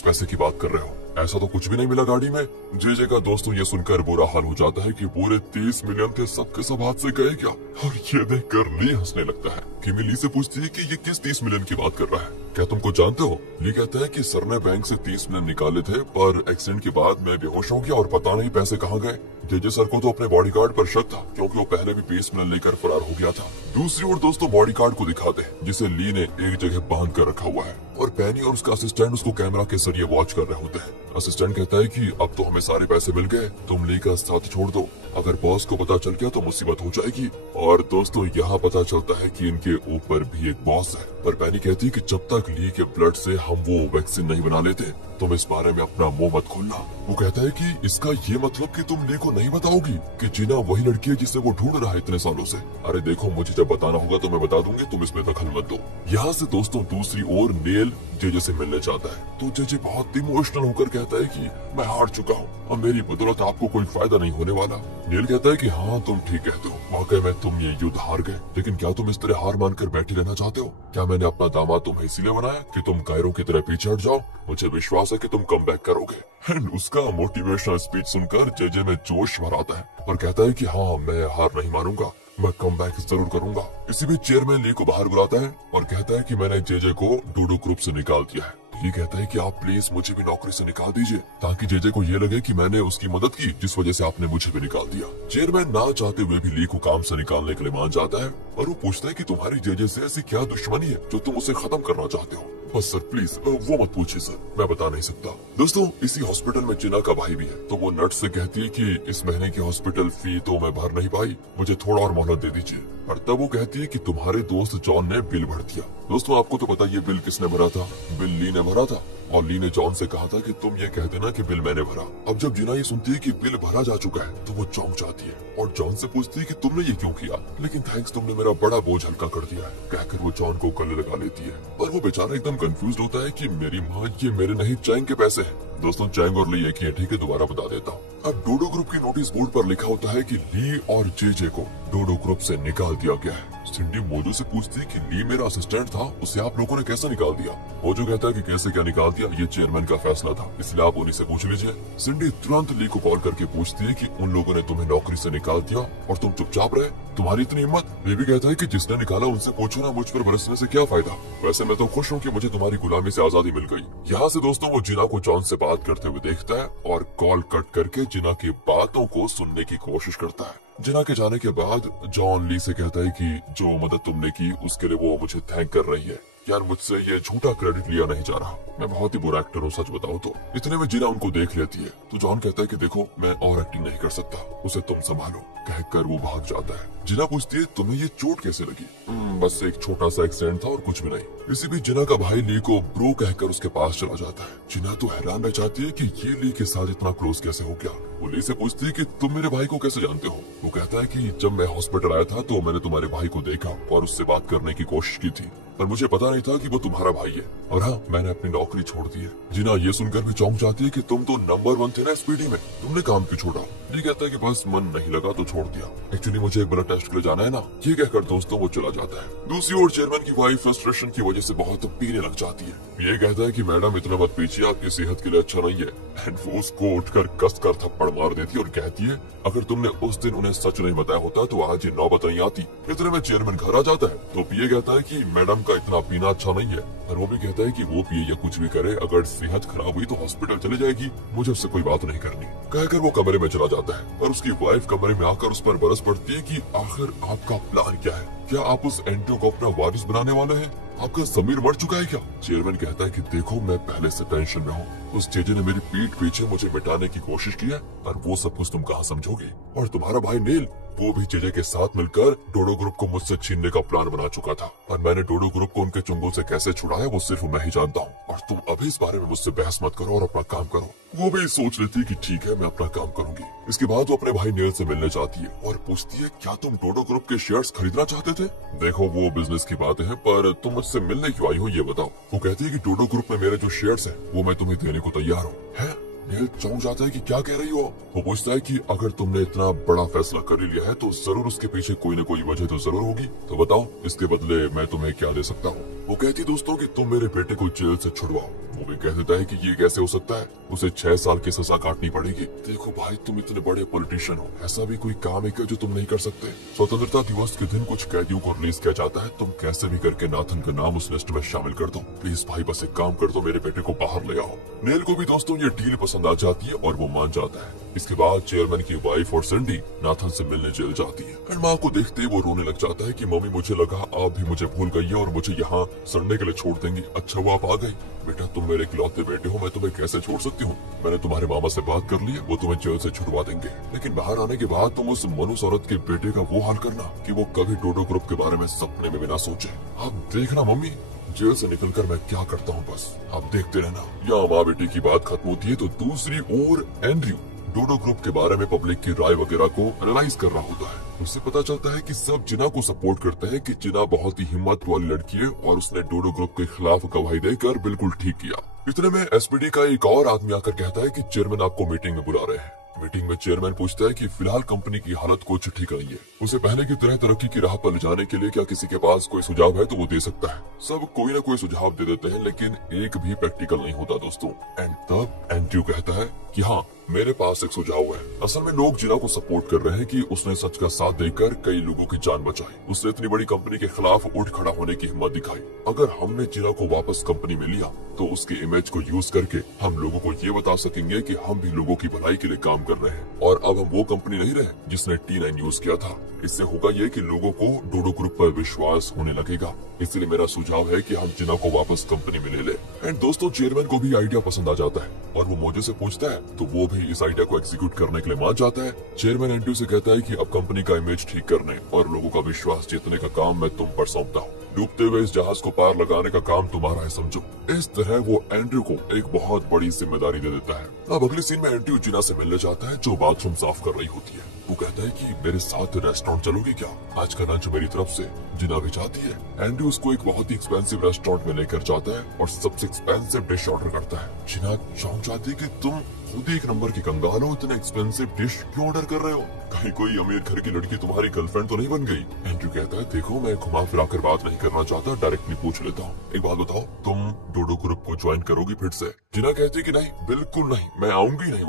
पैसे की बात कर रहे हो, ऐसा तो कुछ भी नहीं मिला गाड़ी में। जे का दोस्तों ये सुनकर बुरा हाल हो जाता है कि पूरे 30 मिलियन थे, सबके सब हाथ से गए क्या। और ये देखकर ली हंसने लगता है। किमी ली से पूछती है कि ये किस 30 मिलियन की बात कर रहा है, क्या तुमको जानते हो। ली कहता है कि सर ने बैंक से 30 मिलियन निकाले थे, पर एक्सीडेंट के बाद मैं बेहोश हो गया और पता नहीं पैसे कहाँ गए। जे सर को तो अपने बॉडीगार्ड पर शक था, क्योंकि वो पहले भी 20 मिलियन लेकर फरार हो गया था। दूसरी ओर दोस्तों बॉडीगार्ड को दिखाते हैं जिसे ली ने एक जगह बांध कर रखा हुआ है और पेनी और उसका असिस्टेंट उसको कैमरा के जरिए वॉच कर रहे होते हैं। असिस्टेंट कहता है कि अब तो हमें सारे पैसे मिल गए, तुम ली का साथ छोड़ दो, अगर बॉस को पता चल गया तो मुसीबत हो जाएगी। और दोस्तों यहाँ पता चलता है कि इनके ऊपर भी एक बॉस है। पर पेनी कहती है कि जब तक ली के ब्लड से हम वो वैक्सीन नहीं बना लेते तुम इस बारे में अपना मुंह मत खोलना। वो कहता है कि इसका ये मतलब कि तुम ली को नहीं बताओगी कि जीना वही लड़की है जिसे वो ढूंढ रहा है इतने सालों से। अरे देखो मुझे जब बताना होगा तो मैं बता दूंगी, तुम इसमें दखल मत दो। यहाँ से दोस्तों दूसरी ओर नेल जे से मिलने जाता है तो जे बहुत इमोशनल होकर कहता है कि मैं हार चुका हूँ, अब मेरी बदौलत आपको कोई फायदा नहीं होने वाला। नेल कहता है कि हाँ तुम ठीक कहते हो, वाकई में तुम ये युद्ध हार गए, लेकिन क्या तुम इस तरह हार मानकर बैठे रहना चाहते हो। क्या मैंने अपना दामाद तुम्हें इसीलिए बनाया कि तुम कायरों की तरह पीछे हट जाओ। मुझे विश्वास है कि तुम कम बैक करोगे। एंड उसका मोटिवेशनल स्पीच सुनकर जे में जोश भर आता है और कहता है कि हाँ मैं हार नहीं मानूंगा, मैं कम बैक जरूर करूंगा। इसी बीच चेयरमैन ली को बाहर बुलाता है और कहता है कि मैंने जे को डूडू ग्रुप से निकाल दिया है। ली कहता है कि आप प्लीज मुझे भी नौकरी से निकाल दीजिए ताकि जे को ये लगे कि मैंने उसकी मदद की जिस वजह से आपने मुझे भी निकाल दिया। चेयरमैन ना चाहते हुए भी ली को काम से निकालने के लिए मान जाता है और वो पूछता है कि तुम्हारी जे से ऐसी क्या दुश्मनी है जो तुम उसे खत्म करना चाहते हो। बस सर प्लीज वो मत पूछिए सर, मैं बता नहीं सकता। दोस्तों इसी हॉस्पिटल में जिना का भाई भी है, तो वो नर्स से कहती है कि इस महीने की हॉस्पिटल फी तो मैं भर नहीं पाई, मुझे थोड़ा और मोहलत दे दीजिए। और तब वो कहती है कि तुम्हारे दोस्त जॉन ने बिल भर दिया। दोस्तों आपको तो पता ये बिल किसने भरा था, बिल ली ने भरा था। और ली ने जॉन से कहा था कि तुम ये कह देना कि बिल मैंने भरा। अब जब जिना ये सुनती है कि बिल भरा जा चुका है तो वो चौंक जाती है और जॉन से पूछती है कि तुमने ये क्यों किया, लेकिन थैंक्स तुमने मेरा बड़ा बोझ हल्का कर दिया है, कहकर वो जॉन को गले लगा लेती है। पर वो बेचारा एकदम कंफ्यूज होता है कि मेरी माँ ये मेरे नहीं चैंग के पैसे हैं। दोस्तों चैंग और ली एक ही है, ठीक है दोबारा बता देता हूँ। अब डोडो ग्रुप की नोटिस बोर्ड पर लिखा होता है कि ली और जे को डोडो ग्रुप से निकाल दिया गया है। सिंडी मोजो से पूछती है कि ली मेरा असिस्टेंट था, उसे आप लोगों ने कैसे निकाल दिया। मोजो कहता है कि कैसे क्या निकाल दिया ये चेयरमैन का फैसला था, इसलिए आप उन्हीं से पूछ लीजिए। सिंडी तुरंत ली को कॉल करके पूछती है कि उन लोगों ने तुम्हें नौकरी से निकाल दिया और तुम चुपचाप रहे, तुम्हारी इतनी हिम्मत। वे भी कहता है कि जिसने निकाला उनसे पूछो ना, मुझ पर बरसने से क्या फायदा, वैसे मैं तो खुश हूँ कि मुझे तुम्हारी गुलामी से आजादी मिल गई। यहाँ से दोस्तों वो जिना को जॉन से बात करते हुए देखता है और कॉल कट करके जिना की बातों को सुनने की कोशिश करता है। जिना के जाने के बाद जॉन ली से कहता है कि जो मदद तुमने की उसके लिए वो मुझे थैंक कर रही है। यार मुझसे ये झूठा क्रेडिट लिया नहीं जा रहा, मैं बहुत ही बुरा एक्टर हूँ सच बताओ तो। इतने में जिना उनको देख लेती है तो जॉन कहता है कि देखो मैं और एक्टिंग नहीं कर सकता, उसे तुम संभालो, कहकर वो भाग जाता है। जिना पूछती है तुम्हें ये चोट कैसे लगी। बस एक छोटा सा एक्सीडेंट था और कुछ भी नहीं। इसी बीच जिना का भाई ली को ब्रो कहकर उसके पास चला जाता है। जिना तो हैरान रह जाती है कि ये ली के साथ इतना क्लोज कैसे हो गया। वो ली से पूछती है कि तुम मेरे भाई को कैसे जानते हो। वो कहता है कि जब मैं हॉस्पिटल आया था तो मैंने तुम्हारे भाई को देखा और उससे बात करने की कोशिश की थी, पर मुझे पता नहीं था कि वो तुम्हारा भाई है। और हाँ मैंने अपनी नौकरी छोड़ दी है। जिना ये सुनकर भी चौंक जाती है कि तुम तो नंबर 1 थे ना स्पीडी में, तुमने काम क्यों छोड़ा। ये कहता है कि बस मन नहीं लगा तो छोड़ दिया, एक्चुअली मुझे एक ब्लड टेस्ट के लिए जाना है ना। ये कहकर दोस्तों वो चला जाता है। दूसरी ओर चेयरमैन की वाइफ फ्रस्ट्रेशन की वजह से बहुत पीने लग जाती है। ये कहता है कि मैडम इतना मत पीछिए, आपकी सेहत के लिए अच्छा नहीं है। एंड वो उसको उठकर कसकर थप्पड़ मार देती है और कहती है अगर तुमने उस दिन उन्हें सच नहीं बताया होता तो आज ये नौबत नहीं आती। इतने में चेयरमैन घर आ जाता है तो पिए कहता है कि मैडम का इतना पीना अच्छा नहीं है। और वो भी कहता है कि वो पिए या कुछ भी करे, अगर सेहत खराब हुई तो हॉस्पिटल चले जाएगी, मुझे उससे कोई बात नहीं करनी, कहकर वो कमरे में चला जाता है। और उसकी वाइफ कमरे में आकर उस पर बरस पड़ती है कि आखिर आपका प्लान क्या है, क्या आप उस एंट्रो को अपना वारिस बनाने वाले हैं, आपका जमीर मर चुका है क्या। चेयरमैन कहता है कि देखो मैं पहले से टेंशन में हूँ, उस जेजे ने मेरी पीठ पीछे मुझे मिटाने की कोशिश की है और वो सब कुछ तुम कहाँ समझोगे। और तुम्हारा भाई नेल, वो भी जेजे के साथ मिलकर डोडो ग्रुप को मुझसे छीनने का प्लान बना चुका था और मैंने डोडो ग्रुप को उनके चुंगल से कैसे छुड़ाया वो सिर्फ मैं ही जानता हूँ। और तुम अभी इस बारे में मुझसे बहस मत करो और अपना काम करो। वो भी सोच लेती है कि ठीक है मैं अपना काम करूंगी। इसके बाद वो अपने भाई नील से मिलने जाती है और पूछती है क्या तुम डोडो ग्रुप के शेयर्स खरीदना चाहते थे? देखो वो बिजनेस की बातें हैं पर तुम मुझसे मिलने क्यों आई हो ये बताओ। वो कहती है कि डोडो ग्रुप में मेरे जो शेयर्स हैं वो मैं तुम्हें देने को तैयार हूँ। है नील चौंक जाता है कि क्या कह रही हो। वो पूछता है कि अगर तुमने इतना बड़ा फैसला कर ही लिया है तो जरूर उसके पीछे कोई न कोई वजह तो जरूर होगी। तो बताओ इसके बदले मैं तुम्हें क्या दे सकता हूँ। वो कहती दोस्तों कि तुम मेरे बेटे को जेल से छुड़वाओ। वो भी कह देता है कि ये कैसे हो सकता है, उसे 6 साल की सजा काटनी पड़ेगी। देखो भाई तुम इतने बड़े पॉलिटिशियन हो, ऐसा भी कोई काम है क्या जो तुम नहीं कर सकते। स्वतंत्रता दिवस के दिन कुछ कैदियों को रिलीज किया जाता है, तुम कैसे भी करके नाथन का नाम उस लिस्ट में शामिल कर दो। प्लीज भाई बस एक काम कर दो, मेरे बेटे को बाहर ले आओ। नेल को भी दोस्तों ये डील पसंद आ जाती है और वो मान जाता है। इसके बाद चेयरमैन की वाइफ और सिंडी नाथन से मिलने जेल जाती है। एंड माँ को देखते ही वो रोने लग जाता है कि मम्मी मुझे लगा आप भी मुझे भूल गई है और मुझे यहाँ सड़ने के लिए छोड़ देंगी। अच्छा वो आप आ गई। बेटा तुम मेरे इकलौते बेटे हो, मैं तुम्हें कैसे छोड़ सकती हूँ। मैंने तुम्हारे मामा से बात कर ली है, वो तुम्हें जेल से छुड़वा देंगे। लेकिन बाहर आने के बाद तुम उस मनुष्य औरत के बेटे का वो हाल करना कि वो कभी डोडो ग्रुप के बारे में सपने में भी ना सोचे। आप देखना मम्मी जेल से निकलकर मैं क्या करता हूँ, बस आप देखते रहना। यहाँ माँ बेटी की बात खत्म होती है तो दूसरी ओर एंड्रयू डोडो ग्रुप के बारे में पब्लिक की राय वगैरह को एनालाइज कर रहा होता है। उससे पता चलता है कि सब जिना को सपोर्ट करते हैं कि जिना बहुत ही हिम्मत वाली लड़की है और उसने डोडो ग्रुप के खिलाफ गवाही देकर बिल्कुल ठीक किया। इतने में एसपीडी का एक और आदमी आकर कहता है कि चेयरमैन आपको मीटिंग में बुला रहे हैं। मीटिंग में चेयरमैन पूछता है कि फिलहाल कंपनी की हालत को ठीक करेंगे, उसे पहले की तरह तरक्की की राह पर ले जाने के लिए क्या किसी के पास कोई सुझाव है तो वो दे सकता है। सब कोई ना कोई सुझाव दे देते हैं लेकिन एक भी प्रैक्टिकल नहीं होता दोस्तों। एंड तब एंड्रयू कहता है कि हाँ मेरे पास एक सुझाव है। असल में लोग जिना को सपोर्ट कर रहे हैं कि उसने सच का साथ देकर कई लोगों की जान बचाई, उसने इतनी बड़ी कंपनी के खिलाफ उठ खड़ा होने की हिम्मत दिखाई। अगर हमने जिना को वापस कंपनी में लिया तो उसके इमेज को यूज करके हम लोगों को ये बता सकेंगे कि हम भी लोगों की भलाई के लिए काम कर रहे हैं और अब हम वो कंपनी नहीं रहे जिसने T9 यूज किया था। इससे होगा ये कि लोगों को डोडो ग्रुप पर विश्वास होने लगेगा। इसलिए मेरा सुझाव है कि हम जिना को वापस कंपनी में ले ले। एंड दोस्तों चेयरमैन को भी आइडिया पसंद आ जाता है और वो मोजे से पूछता है तो वो भी इस आइडिया को एग्जीक्यूट करने के लिए मान जाता है। चेयरमैन एंड्रयू से कहता है कि अब कंपनी का इमेज ठीक करने और लोगों का विश्वास जीतने का काम मैं तुम पर सौंपता हूँ। डूबते हुए इस जहाज को पार लगाने का काम तुम्हारा है समझो। इस तरह वो एंड्रयू को एक बहुत बड़ी जिम्मेदारी दे देता है। अब अगले सीन में एंड्रयू जिना से मिलने जाता है जो बाथरूम साफ कर रही होती है। वो कहता है कि मेरे साथ रेस्टोरेंट चलोगी क्या, आज का लंच मेरी तरफ से। जिना भी चाहती है। एंड्रयू उसको एक बहुत ही एक्सपेंसिव रेस्टोरेंट में लेकर जाता है और सबसे एक्सपेंसिव डिश ऑर्डर करता है। जिना चौंक जाती है कि तुम खुद एक नंबर की कंगाल हो, इतने एक्सपेंसिव डिश क्यों ऑर्डर कर रहे हो, कहीं कोई अमीर घर की लड़की तुम्हारी गर्लफ्रेंड तो नहीं बन गई। एंड्रयू कहता है देखो मैं घुमा फिरा कर बात नहीं करना चाहता, डायरेक्टली पूछ लेता हूँ। एक बात बताओ तुम डोडो ग्रुप को ज्वाइन करोगी फिर से? जिना कहती है कि नहीं बिल्कुल नहीं, मैं आऊंगी नहीं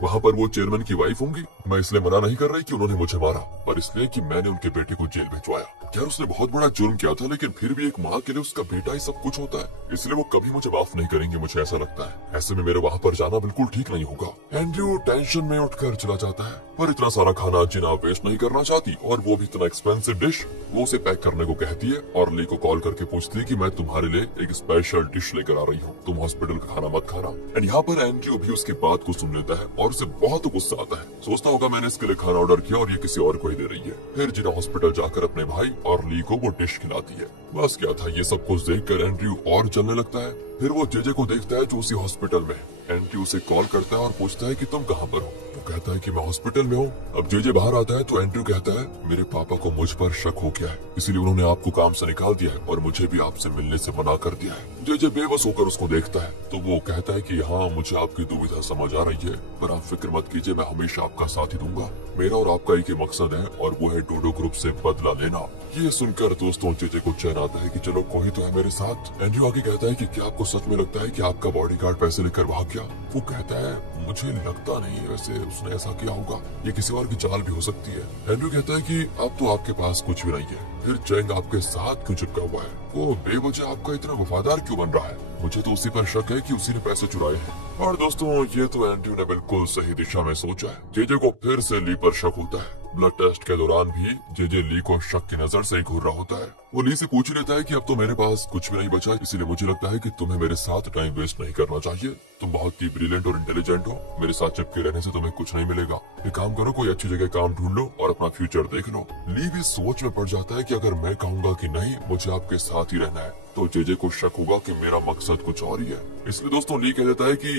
वहाँ पर वो चेयरमैन की वाइफ होंगी। मैं इसलिए मना नहीं कर रही कि उन्होंने मुझे मारा, पर इसलिए कि मैंने उनके बेटे को जेल भिजवाया। यार उसने बहुत बड़ा जुर्म किया था लेकिन फिर भी एक माँ के लिए उसका बेटा ही सब कुछ होता है, इसलिए वो कभी मुझे माफ नहीं करेंगे, मुझे ऐसा लगता है। ऐसे में मेरे वहाँ पर जाना बिल्कुल ठीक नहीं होगा। एंड्रयू टेंशन में उठकर चला जाता है पर इतना सारा खाना जिना वेस्ट नहीं करना चाहती और वो भी इतना एक्सपेंसिव डिश, वो उसे पैक करने को कहती है और ली को कॉल करके पूछती है कि मैं तुम्हारे लिए एक स्पेशल डिश लेकर आ रही हूँ, तुम हॉस्पिटल का खाना मत खाना। एंड यहाँ पर एंड्रयू भी उसकी बात को सुन लेता है और उसे बहुत गुस्सा आता है। सोचता होगा मैंने इसके लिए खाना ऑर्डर किया और ये किसी और को ही दे रही है। फिर जिना हॉस्पिटल जाकर अपने भाई और ली को वो डिश खिलाती है। बस क्या था, ये सब कुछ देखकर एंड्रयू और जलने लगता है। फिर वो जेजे को देखता है जो उसी हॉस्पिटल में। एंड्रयू उसे कॉल करता है और पूछता है कि तुम कहाँ पर हो। वो कहता है कि मैं हॉस्पिटल में हूँ। अब जेजे बाहर आता है तो एंड्रयू कहता है मेरे पापा को मुझ पर शक हो गया है, इसीलिए उन्होंने आपको काम से निकाल दिया है और मुझे भी आपसे मिलने से मना कर दिया है। जेजे बेबस होकर उसको देखता है तो वो कहता है कि हाँ मुझे आपकी दुविधा समझ आ रही है, पर आप फिक्र मत कीजिए, मैं हमेशा आपका साथ ही दूंगा। मेरा और आपका एक ही मकसद है और वो है डोडो ग्रुप से बदला लेना। ये सुनकर दोस्तों जेजे को चैन आता है कि चलो कोई तो है मेरे साथ। एंड्रयू आगे कहता है कि क्या आपको सच में लगता है कि आपका बॉडीगार्ड पैसे लेकर भाग गया? वो कहता है मुझे लगता नहीं, वैसे उसने ऐसा किया होगा, ये किसी और की चाल भी हो सकती है। एंड्रयू कहता है कि अब तो आपके पास कुछ भी नहीं है, फिर चैंग आपके साथ क्यों चिपका हुआ है, वो बेवजह आपका इतना वफादार क्यों बन रहा है? मुझे तो उसी पर शक है कि उसी ने पैसे चुराए हैं। और दोस्तों ये तो एंड्रयू ने बिल्कुल सही दिशा में सोचा है। जेजे को फिर से ली पर शक होता है। ब्लड टेस्ट के दौरान भी जेजे ली को शक की नजर से ही घूर रहा होता है। वो ली से पूछ लेता है कि अब तो मेरे पास कुछ भी नहीं बचा, इसीलिए मुझे लगता है कि तुम्हें मेरे साथ टाइम वेस्ट नहीं करना चाहिए। तुम बहुत ही ब्रिलियंट और इंटेलिजेंट हो, मेरे साथ चिपके रहने से तुम्हें कुछ नहीं मिलेगा। एक काम करो, कोई अच्छी जगह काम ढूंढ लो और अपना फ्यूचर देख लो। ली भी सोच में पड़ जाता है कि अगर मैं कहूंगा कि नहीं मुझे आपके साथ ही रहना है तो जेजे को शक होगा कि मेरा मकसद कुछ और ही है। इसलिए दोस्तों ली कह देता है कि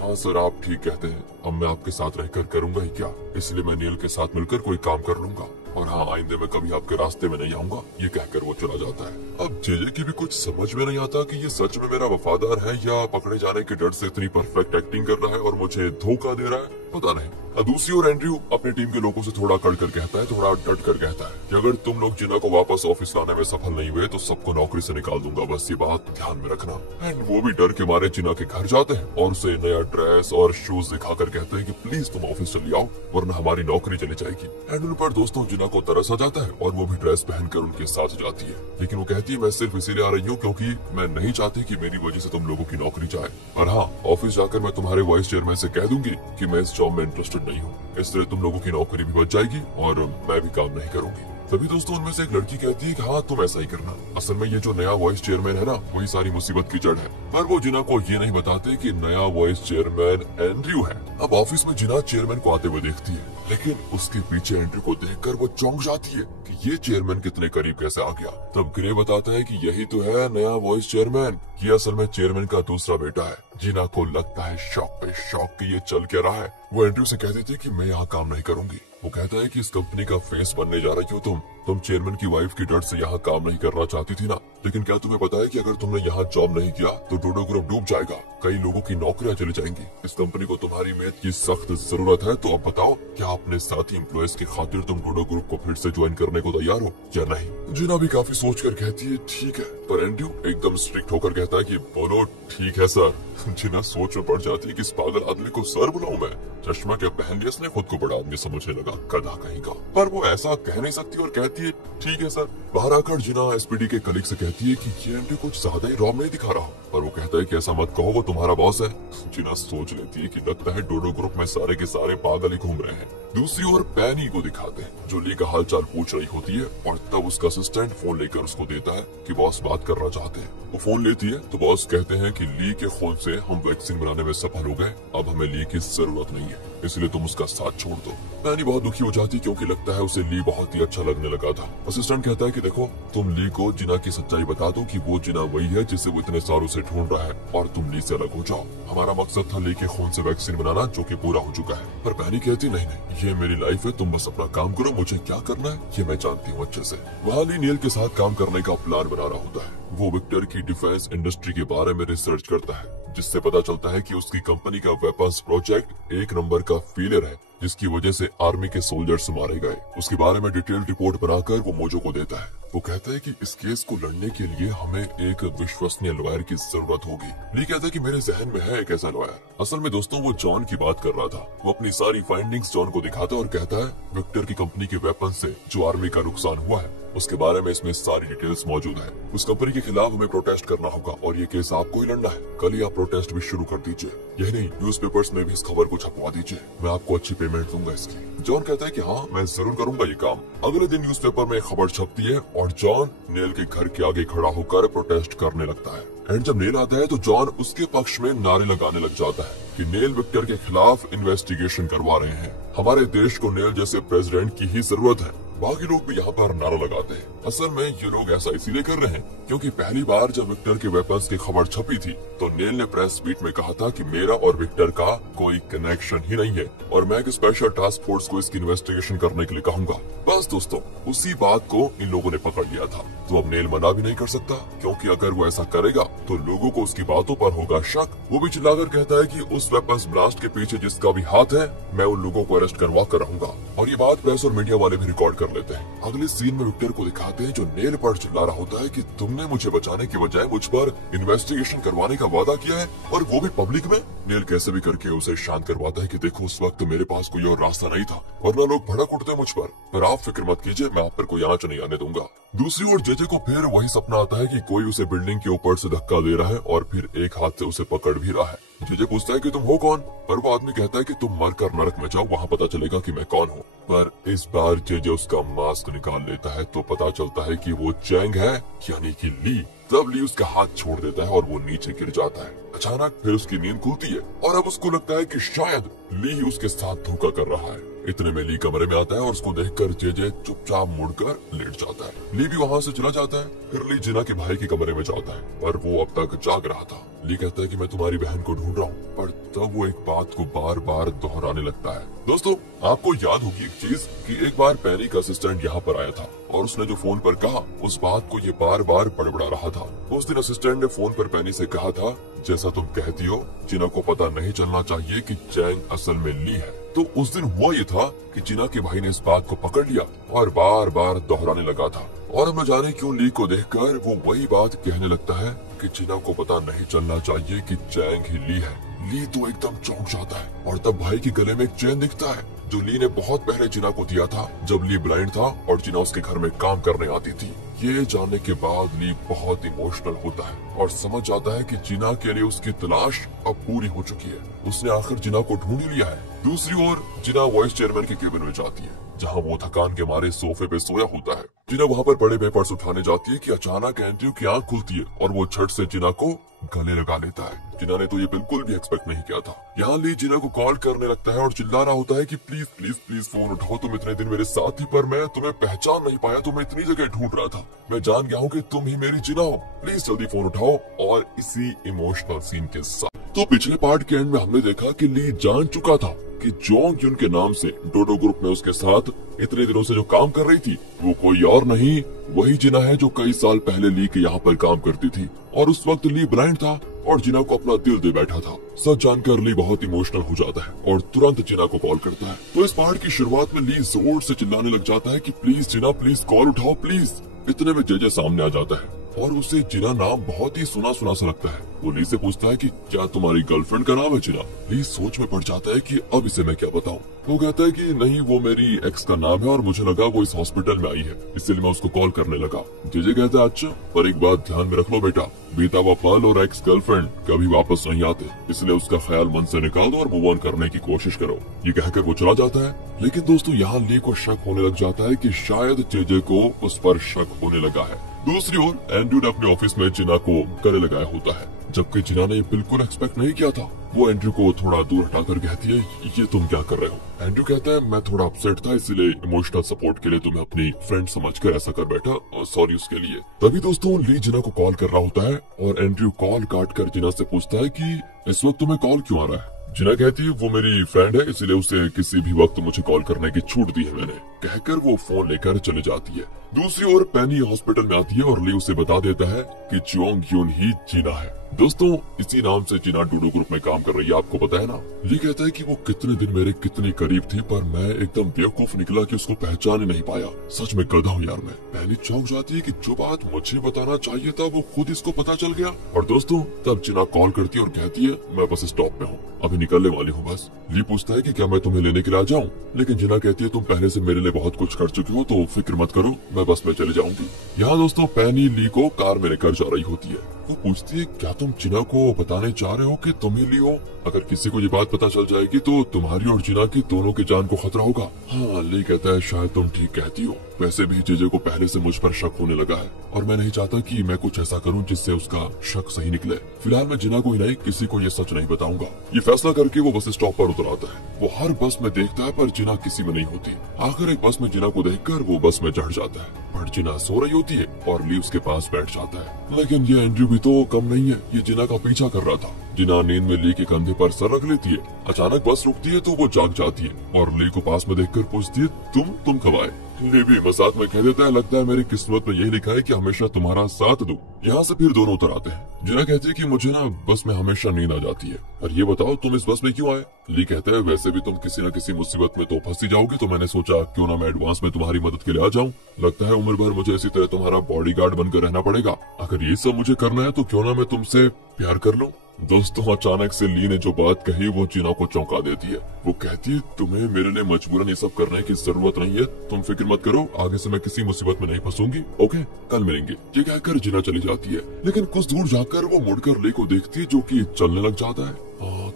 हाँ सर आप ठीक कहते हैं, अब मैं आपके साथ रहकर करूंगा ही क्या, इसलिए मैं नील के साथ मिलकर कोई काम कर लूंगा और हाँ आइंदे मैं कभी आपके रास्ते में नहीं आऊंगा। ये कहकर वो चला जाता है। अब जेजे की भी कुछ समझ में नहीं आता कि ये सच में मेरा वफादार है या पकड़े जाने के डर से इतनी परफेक्ट एक्टिंग कर रहा है और मुझे धोखा दे रहा है, पता नहीं। दूसरी ओर एंड्रयू अपनी टीम के लोगों से थोड़ा कड़ कर कहता है, थोड़ा डट कर कहता है कि अगर तुम लोग जिना को वापस ऑफिस लाने में सफल नहीं हुए तो सबको नौकरी से निकाल दूंगा, बस ये बात ध्यान में रखना। एंड वो भी डर के मारे जिना के घर जाते हैं और उसे नया ड्रेस और शूज दिखाकर कहते हैं कि प्लीज तुम ऑफिस चली आओ वरना हमारी नौकरी चली जाएगी। एंड उन पर दोस्तों जिना को तरस आ जाता है और वो भी ड्रेस पहनकर उनके साथ जाती है, लेकिन वो कहती है मैं सिर्फ इसीलिए आ रही हूँ क्योंकि मैं नहीं चाहती कि मेरी वजह से तुम लोगों की नौकरी जाए, और हाँ ऑफिस जाकर मैं तुम्हारे वाइस चेयरमैन से कह दूंगी कि मैं इस जॉब में इंटरेस्टेड नहीं हूँ, इस तरह तुम लोगों की नौकरी भी बच जाएगी और मैं भी काम नहीं करूंगी। तभी दोस्तों उनमें से एक लड़की कहती है कि हाँ तुम ऐसा ही करना, असल में ये जो नया वाइस चेयरमैन है ना वही सारी मुसीबत की जड़ है। पर वो जिना को ये नहीं बताते कि नया वाइस चेयरमैन एंड्रयू है। अब ऑफिस में जिना चेयरमैन को आते हुए देखती है, लेकिन उसके पीछे एंड्रयू को देखकर वो चौंक जाती है कि ये चेयरमैन कितने करीब कैसे आ गया। तब ग्रे बताता है कि यही तो है नया वाइस चेयरमैन, ये असल में चेयरमैन का दूसरा बेटा है। जिना को लगता है शॉक पे शॉक कि ये चल क्या रहा है। वो एंड्रयू से कह देती है कि मैं यहाँ काम नहीं करूंगी। वो कहता है कि इस कंपनी का फेस बनने जा रही हो तुम चेयरमैन की वाइफ की डर से यहाँ काम नहीं करना चाहती थी ना, लेकिन क्या तुम्हें पता है कि अगर तुमने यहाँ जॉब नहीं किया तो डोडो ग्रुप डूब जाएगा, कई लोगों की नौकरियां चली जाएंगी। इस कंपनी को तुम्हारी मेहनत की सख्त जरूरत है, तो अब बताओ क्या अपने साथी एम्प्लॉयज की खातिर तुम डोडो ग्रुप को फिर से ज्वाइन करने को तैयार हो या नहीं। जिना भी काफी सोच कर कहती है ठीक है, पर एंड्रयू एकदम स्ट्रिक्ट होकर कहता है कि बोलो ठीक है सर। जिना सोच में पड़ जाती है कि इस पागल आदमी को सर बुलाऊं मैं, चश्मा क्या पहन लिया इसने, खुद को बड़ा आदमी समझने लगा, गधा कहीं का। पर वो ऐसा कह नहीं सकती और कहती है ठीक है सर। बाहर आकर जिना एसपीडी के कलीग से कहती है कि ये एंड्रयू कुछ ज्यादा ही रॉब नहीं दिखा रहा, पर वो कहता है कि ऐसा मत कहो, वो तुम्हारा बॉस है। जिना सोच लेती है कि लगता है डोडो ग्रुप में सारे के सारे पागल ही घूम रहे हैं। दूसरी ओर पैनी को दिखाते हैं जो ली का हालचाल पूछ रही होती है और तब उसका असिस्टेंट फोन लेकर उसको देता है कि बॉस बात करना चाहते हैं। वो फोन लेती है तो बॉस कहते हैं कि ली के खून से हम वैक्सीन बनाने में सफल हो गए, अब हमें ली की जरूरत नहीं है, इसलिए तुम उसका साथ छोड़ दो। पैनी बहुत दुखी हो जाती क्योंकि लगता है उसे ली बहुत ही अच्छा लगने लगा था। असिस्टेंट कहता है कि देखो तुम ली को जिना की सच्चाई बता दो कि वो जिना वही है जिसे वो इतने सालों से ढूंढ रहा है और तुम ली से अलग हो जाओ। हमारा मकसद था ली के खून से वैक्सीन बनाना जो कि पूरा हो चुका है। पर पैनी कहती नहीं नहीं, ये मेरी लाइफ है, तुम बस अपना काम करो, मुझे क्या करना है ये मैं जानती हूँ अच्छे से। वहाँ ली नील के साथ काम करने का प्लान बना रहा होता है। वो विक्टर की डिफेंस इंडस्ट्री के बारे में रिसर्च करता है, जिससे पता चलता है कि उसकी कंपनी का वेपन्स प्रोजेक्ट एक नंबर का फेलियर है, जिसकी वजह से आर्मी के सोल्जर्स मारे गए। उसके बारे में डिटेल रिपोर्ट बनाकर वो मोजो को देता है। वो कहता है कि इस केस को लड़ने के लिए हमें एक विश्वसनीय लॉयर की जरूरत होगी। ली कहता है कि मेरे जहन में है एक ऐसा लॉयर। असल में दोस्तों वो जॉन की बात कर रहा था। वो अपनी सारी फाइंडिंग्स जॉन को दिखाता है और कहता है विक्टर की कंपनी के वेपन से जो आर्मी का नुकसान हुआ है उसके बारे में इसमें सारी डिटेल्स मौजूद है। उस कंपनी के खिलाफ हमें प्रोटेस्ट करना होगा और ये केस आपको ही लड़ना है। कल ही आप प्रोटेस्ट भी शुरू कर दीजिए, यही नहीं न्यूज़पेपर्स में भी इस खबर को छपवा दीजिए, मैं आपको अच्छी पेमेंट दूंगा इसकी। जॉन कहता है कि हाँ मैं जरूर करूंगा ये काम। अगले दिन न्यूज़पेपर में खबर छपती है और जॉन नेल के घर के आगे खड़ा होकर प्रोटेस्ट करने लगता है। एंड जब नेल आता है तो जॉन उसके पक्ष में नारे लगाने लग जाता है कि नेल विक्टर के खिलाफ इन्वेस्टिगेशन करवा रहे हैं, हमारे देश को नेल जैसे प्रेसिडेंट की ही जरूरत है। बाकी लोग भी यहाँ पर नारा लगाते हैं। असल में ये लोग ऐसा इसीलिए कर रहे हैं क्योंकि पहली बार जब विक्टर के वेपन्स की खबर छपी थी तो नेल ने प्रेस मीट में कहा था कि मेरा और विक्टर का कोई कनेक्शन ही नहीं है और मैं एक स्पेशल टास्क फोर्स को इसकी इन्वेस्टिगेशन करने के लिए कहूंगा। बस दोस्तों उसी बात को इन लोगों ने पकड़ लिया था। तो अब नेल मना भी नहीं कर सकता क्योंकि अगर वो ऐसा करेगा तो लोगों को उसकी बातों पर होगा शक। वो भी चिल्लाकर कहता है कि उस वेपन्स ब्लास्ट के पीछे जिसका भी हाथ है मैं उन लोगों को अरेस्ट करवा कर रहूंगा। और ये बात प्रेस और मीडिया वाले भी रिकॉर्ड कर लेते हैं। अगले सीन में विक्टर को दिखाते हैं जो नेल पर चिल्ला रहा होता है कि तुमने मुझे बचाने की बजाय मुझ पर इन्वेस्टिगेशन करवाने का वादा किया है और वो भी पब्लिक में। नेल कैसे भी करके उसे शांत करवाता है कि देखो उस वक्त मेरे पास कोई और रास्ता नहीं था वरना लोग भड़क उठते मुझ पर आप फिक्र मत कीजिए, मैं आप पर कोई आंच नहीं आने दूंगा। दूसरी ओर जेजे को फिर वही सपना आता है कि कोई उसे बिल्डिंग के ऊपर से धक्का दे रहा है और फिर एक हाथ से उसे पकड़ भी रहा है। जेजे पूछता है कि तुम हो कौन, पर वो आदमी कहता है कि तुम मरकर नरक में जाओ, वहाँ पता चलेगा कि मैं कौन हूँ। पर इस बार जेजे उसका मास्क निकाल लेता है तो पता चलता है कि वो चैंग है, यानी कि ली। तब ली उसका हाथ छोड़ देता है और वो नीचे गिर जाता है। अचानक फिर उसकी नींद खुलती है और अब उसको लगता है कि शायद ली ही उसके साथ धोखा कर रहा है। इतने में ली कमरे में आता है और उसको देखकर जेजे चुपचाप मुड़कर लेट जाता है। ली भी वहाँ से चला जाता है। फिर ली जिना के भाई के कमरे में जाता है, पर वो अब तक जाग रहा था। ली कहता है कि मैं तुम्हारी बहन को ढूंढ रहा हूँ, पर तब वो एक बात को बार बार दोहराने लगता है। दोस्तों, आपको याद होगी एक चीज कि एक बार पैनी का असिस्टेंट यहाँ पर आया था और उसने जो फोन पर कहा उस बात को ये बार बार बड़बड़ा रहा था। उस दिन असिस्टेंट ने फोन पर पैनी से कहा था, जैसा तुम कहती हो जिना को पता नहीं चलना चाहिए कि चैंग असल में ली है। तो उस दिन हुआ ये था कि जिना के भाई ने इस बात को पकड़ लिया और बार बार दोहराने लगा था। और अब न जाने क्यों ली को देखकर वो वही बात कहने लगता है कि जिना को पता नहीं चलना चाहिए कि चैंग ही ली है। ली तो एकदम चौंक जाता है और तब भाई के गले में एक चेन दिखता है जो ली ने बहुत पहले जिना को दिया था जब ली ब्लाइंड था और जिना उसके घर में काम करने आती थी। ये जानने के बाद ली बहुत इमोशनल होता है और समझ जाता है कि जिना के लिए उसकी तलाश अब पूरी हो चुकी है। उसने आखिर जिना को ढूंढ लिया है। दूसरी ओर जिना वाइस चेयरमैन के केबिन में जाती है जहाँ वो थकान के मारे सोफे पे सोया होता है। जिना वहाँ पर बड़े पेपर्स उठाने जाती है कि अचानक एंड्रयू की आंख खुलती है और वो झट से जिना को गले लगा लेता है। जिना ने तो ये बिल्कुल भी एक्सपेक्ट नहीं किया था। यहाँ ली जिना को कॉल करने लगता है और चिल्ला रहा होता है कि प्लीज प्लीज प्लीज फोन उठाओ, तुम इतने दिन मेरे साथ ही, पर मैं तुम्हें पहचान नहीं पाया, तुम्हें इतनी जगह ढूंढ रहा था, मैं जान गया हूँ कि तुम ही मेरी जिना हो, प्लीज जल्दी फोन उठाओ। और इसी इमोशनल सीन के साथ तो पिछले पार्ट के एंड में हमने देखा कि ली जान चुका था कि जोंग युन के नाम से डोडो ग्रुप में उसके साथ इतने दिनों से जो काम कर रही थी वो कोई और नहीं, वही जिना है जो कई साल पहले ली के यहाँ पर काम करती थी। और उस वक्त ली ब्लाइंड था और जिना को अपना दिल दे बैठा था। सब जानकर ली बहुत इमोशनल हो जाता है और तुरंत जिना को कॉल करता है। तो इस पार्ट की शुरुआत में ली जोर से चिल्लाने लग जाता है कि प्लीज जिना, प्लीज कॉल उठाओ प्लीज। इतने में जेजे सामने आ जाता है और उसे जिना नाम बहुत ही सुना सुना सा लगता है। वो ली से पूछता है कि क्या तुम्हारी गर्लफ्रेंड का नाम है जिना? ली सोच में पड़ जाता है कि अब इसे मैं क्या बताऊं। वो कहता है कि नहीं, वो मेरी एक्स का नाम है और मुझे लगा वो इस हॉस्पिटल में आई है, इसलिए मैं उसको कॉल करने लगा। जेजे कहता है अच्छा, पर एक बात ध्यान में रख लो बेटा, बीता हुआ पल और एक्स गर्लफ्रेंड कभी वापस नहीं आते, इसलिए उसका ख्याल मन से निकाल दो और मूव ऑन करने की कोशिश करो। ये कहकर वो चला जाता है। लेकिन दोस्तों यहाँ ली को शक होने लग जाता है कि शायद जेजे को उस पर शक होने लगा है। दूसरी ओर एंड्रयू ने अपने ऑफिस में जिना को गले लगाया होता है, जबकि जिना ने बिल्कुल एक्सपेक्ट नहीं किया था। वो एंड्रयू को थोड़ा दूर हटाकर कहती है, ये तुम क्या कर रहे हो? एंड्रयू कहता है, मैं थोड़ा अपसेट था, इसीलिए इमोशनल सपोर्ट के लिए तुम्हें अपनी फ्रेंड समझकर ऐसा कर बैठा, सॉरी उसके लिए। तभी दोस्तों ली जिना को कॉल कर रहा होता है और एंड्रयू कॉल काट कर जिना से पूछता है कि इस वक्त तुम्हें कॉल क्यों आ रहा है? जिना कहती है वो मेरी फ्रेंड है, इसलिए उसे किसी भी वक्त मुझे कॉल करने की छूट दी है मैंने, कहकर वो फोन लेकर चली जाती है। दूसरी ओर पैनी हॉस्पिटल में आती है और ली उसे बता देता है कि जोंग युन ही जिना है। दोस्तों इसी नाम से जिना डूडो ग्रुप में काम कर रही है, आपको पता है ना। ली कहता है कि वो कितने दिन मेरे कितनी करीब थी, पर मैं एकदम बेवकूफ निकला कि उसको पहचान ही नहीं पाया। सच में गधा हूँ यार मैं। पैनी चौंक जाती है कि जो बात मुझे बताना चाहिए था वो खुद इसको पता चल गया। और दोस्तों तब जिना कॉल करती है और कहती है, मैं बस स्टॉप में हूँ, अभी निकलने वाली हूँ बस। ली पूछता है कि क्या मैं तुम्हें लेने के लिए आ जाऊँ? लेकिन जिना कहती है तुम पहले से मेरे लिए बहुत कुछ कर चुके हो, तो फिक्र मत करो, मैं बस में चले जाऊंगी। यहाँ दोस्तों पैनी ली को कार में लेकर जा रही होती है। वो पूछती है, क्या तुम जिना को बताने चाह रहे हो कि तुम ही ली हो? अगर किसी को ये बात पता चल जाएगी तो तुम्हारी और जिना की दोनों की जान को खतरा होगा। हाँ, ली कहता है, शायद तुम ठीक कहती हो, वैसे भी जेजे को पहले से मुझ पर शक होने लगा है और मैं नहीं चाहता कि मैं कुछ ऐसा करूं जिससे उसका शक सही निकले। फिलहाल मैं जिना को ही नहीं, किसी को ये सच नहीं बताऊंगा। ये फैसला करके वो बस स्टॉप पर उतर आता है। वो हर बस में देखता है पर जिना किसी में नहीं होती। आखिर एक बस में जिना को देखकर वो बस में चढ़ जाता है, पर जिना सो रही होती है और ली उसके पास बैठ जाता है। लेकिन ये एंड्रयू भी तो कम नहीं है, ये जिना का पीछा कर रहा था। जिना नींद में ली के कंधे पर सर रख लेती है। अचानक बस रुकती है तो वो जाग जाती है और ली को पास में देखकर पूछती है, तुम कब आए? ली भी मजाक में कह देता है, लगता है मेरी किस्मत में यही लिखा है कि हमेशा तुम्हारा साथ दूं। यहाँ से फिर दोनों उतर आते हैं। जिना कहती है कि मुझे ना बस में हमेशा नींद आ जाती है, पर ये बताओ तुम इस बस में क्यों आए? ली कहता है, वैसे भी तुम किसी न किसी मुसीबत में तो फंसी जाओगे, तो मैंने सोचा क्यों ना मैं एडवांस में तुम्हारी मदद के लिए आ जाऊं। लगता है उम्र भर मुझे इसी तरह तुम्हारा बॉडीगार्ड बनकर रहना पड़ेगा। अगर ये सब मुझे करना है तो क्यों ना मैं तुमसे प्यार कर लूं। दोस्तों अचानक से ली ने जो बात कही वो जिना को चौंका देती है। वो कहती है, तुम्हें मेरे लिए मजबूरन ये सब करने की जरूरत नहीं है, तुम फिक्र मत करो, आगे से मैं किसी मुसीबत में नहीं फंसूंगी, ओके कल मिलेंगे। ये कहकर जिना चली जाती है। लेकिन कुछ दूर जाकर वो मुड़कर ली को देखती है जो कि चलने लग जाता है।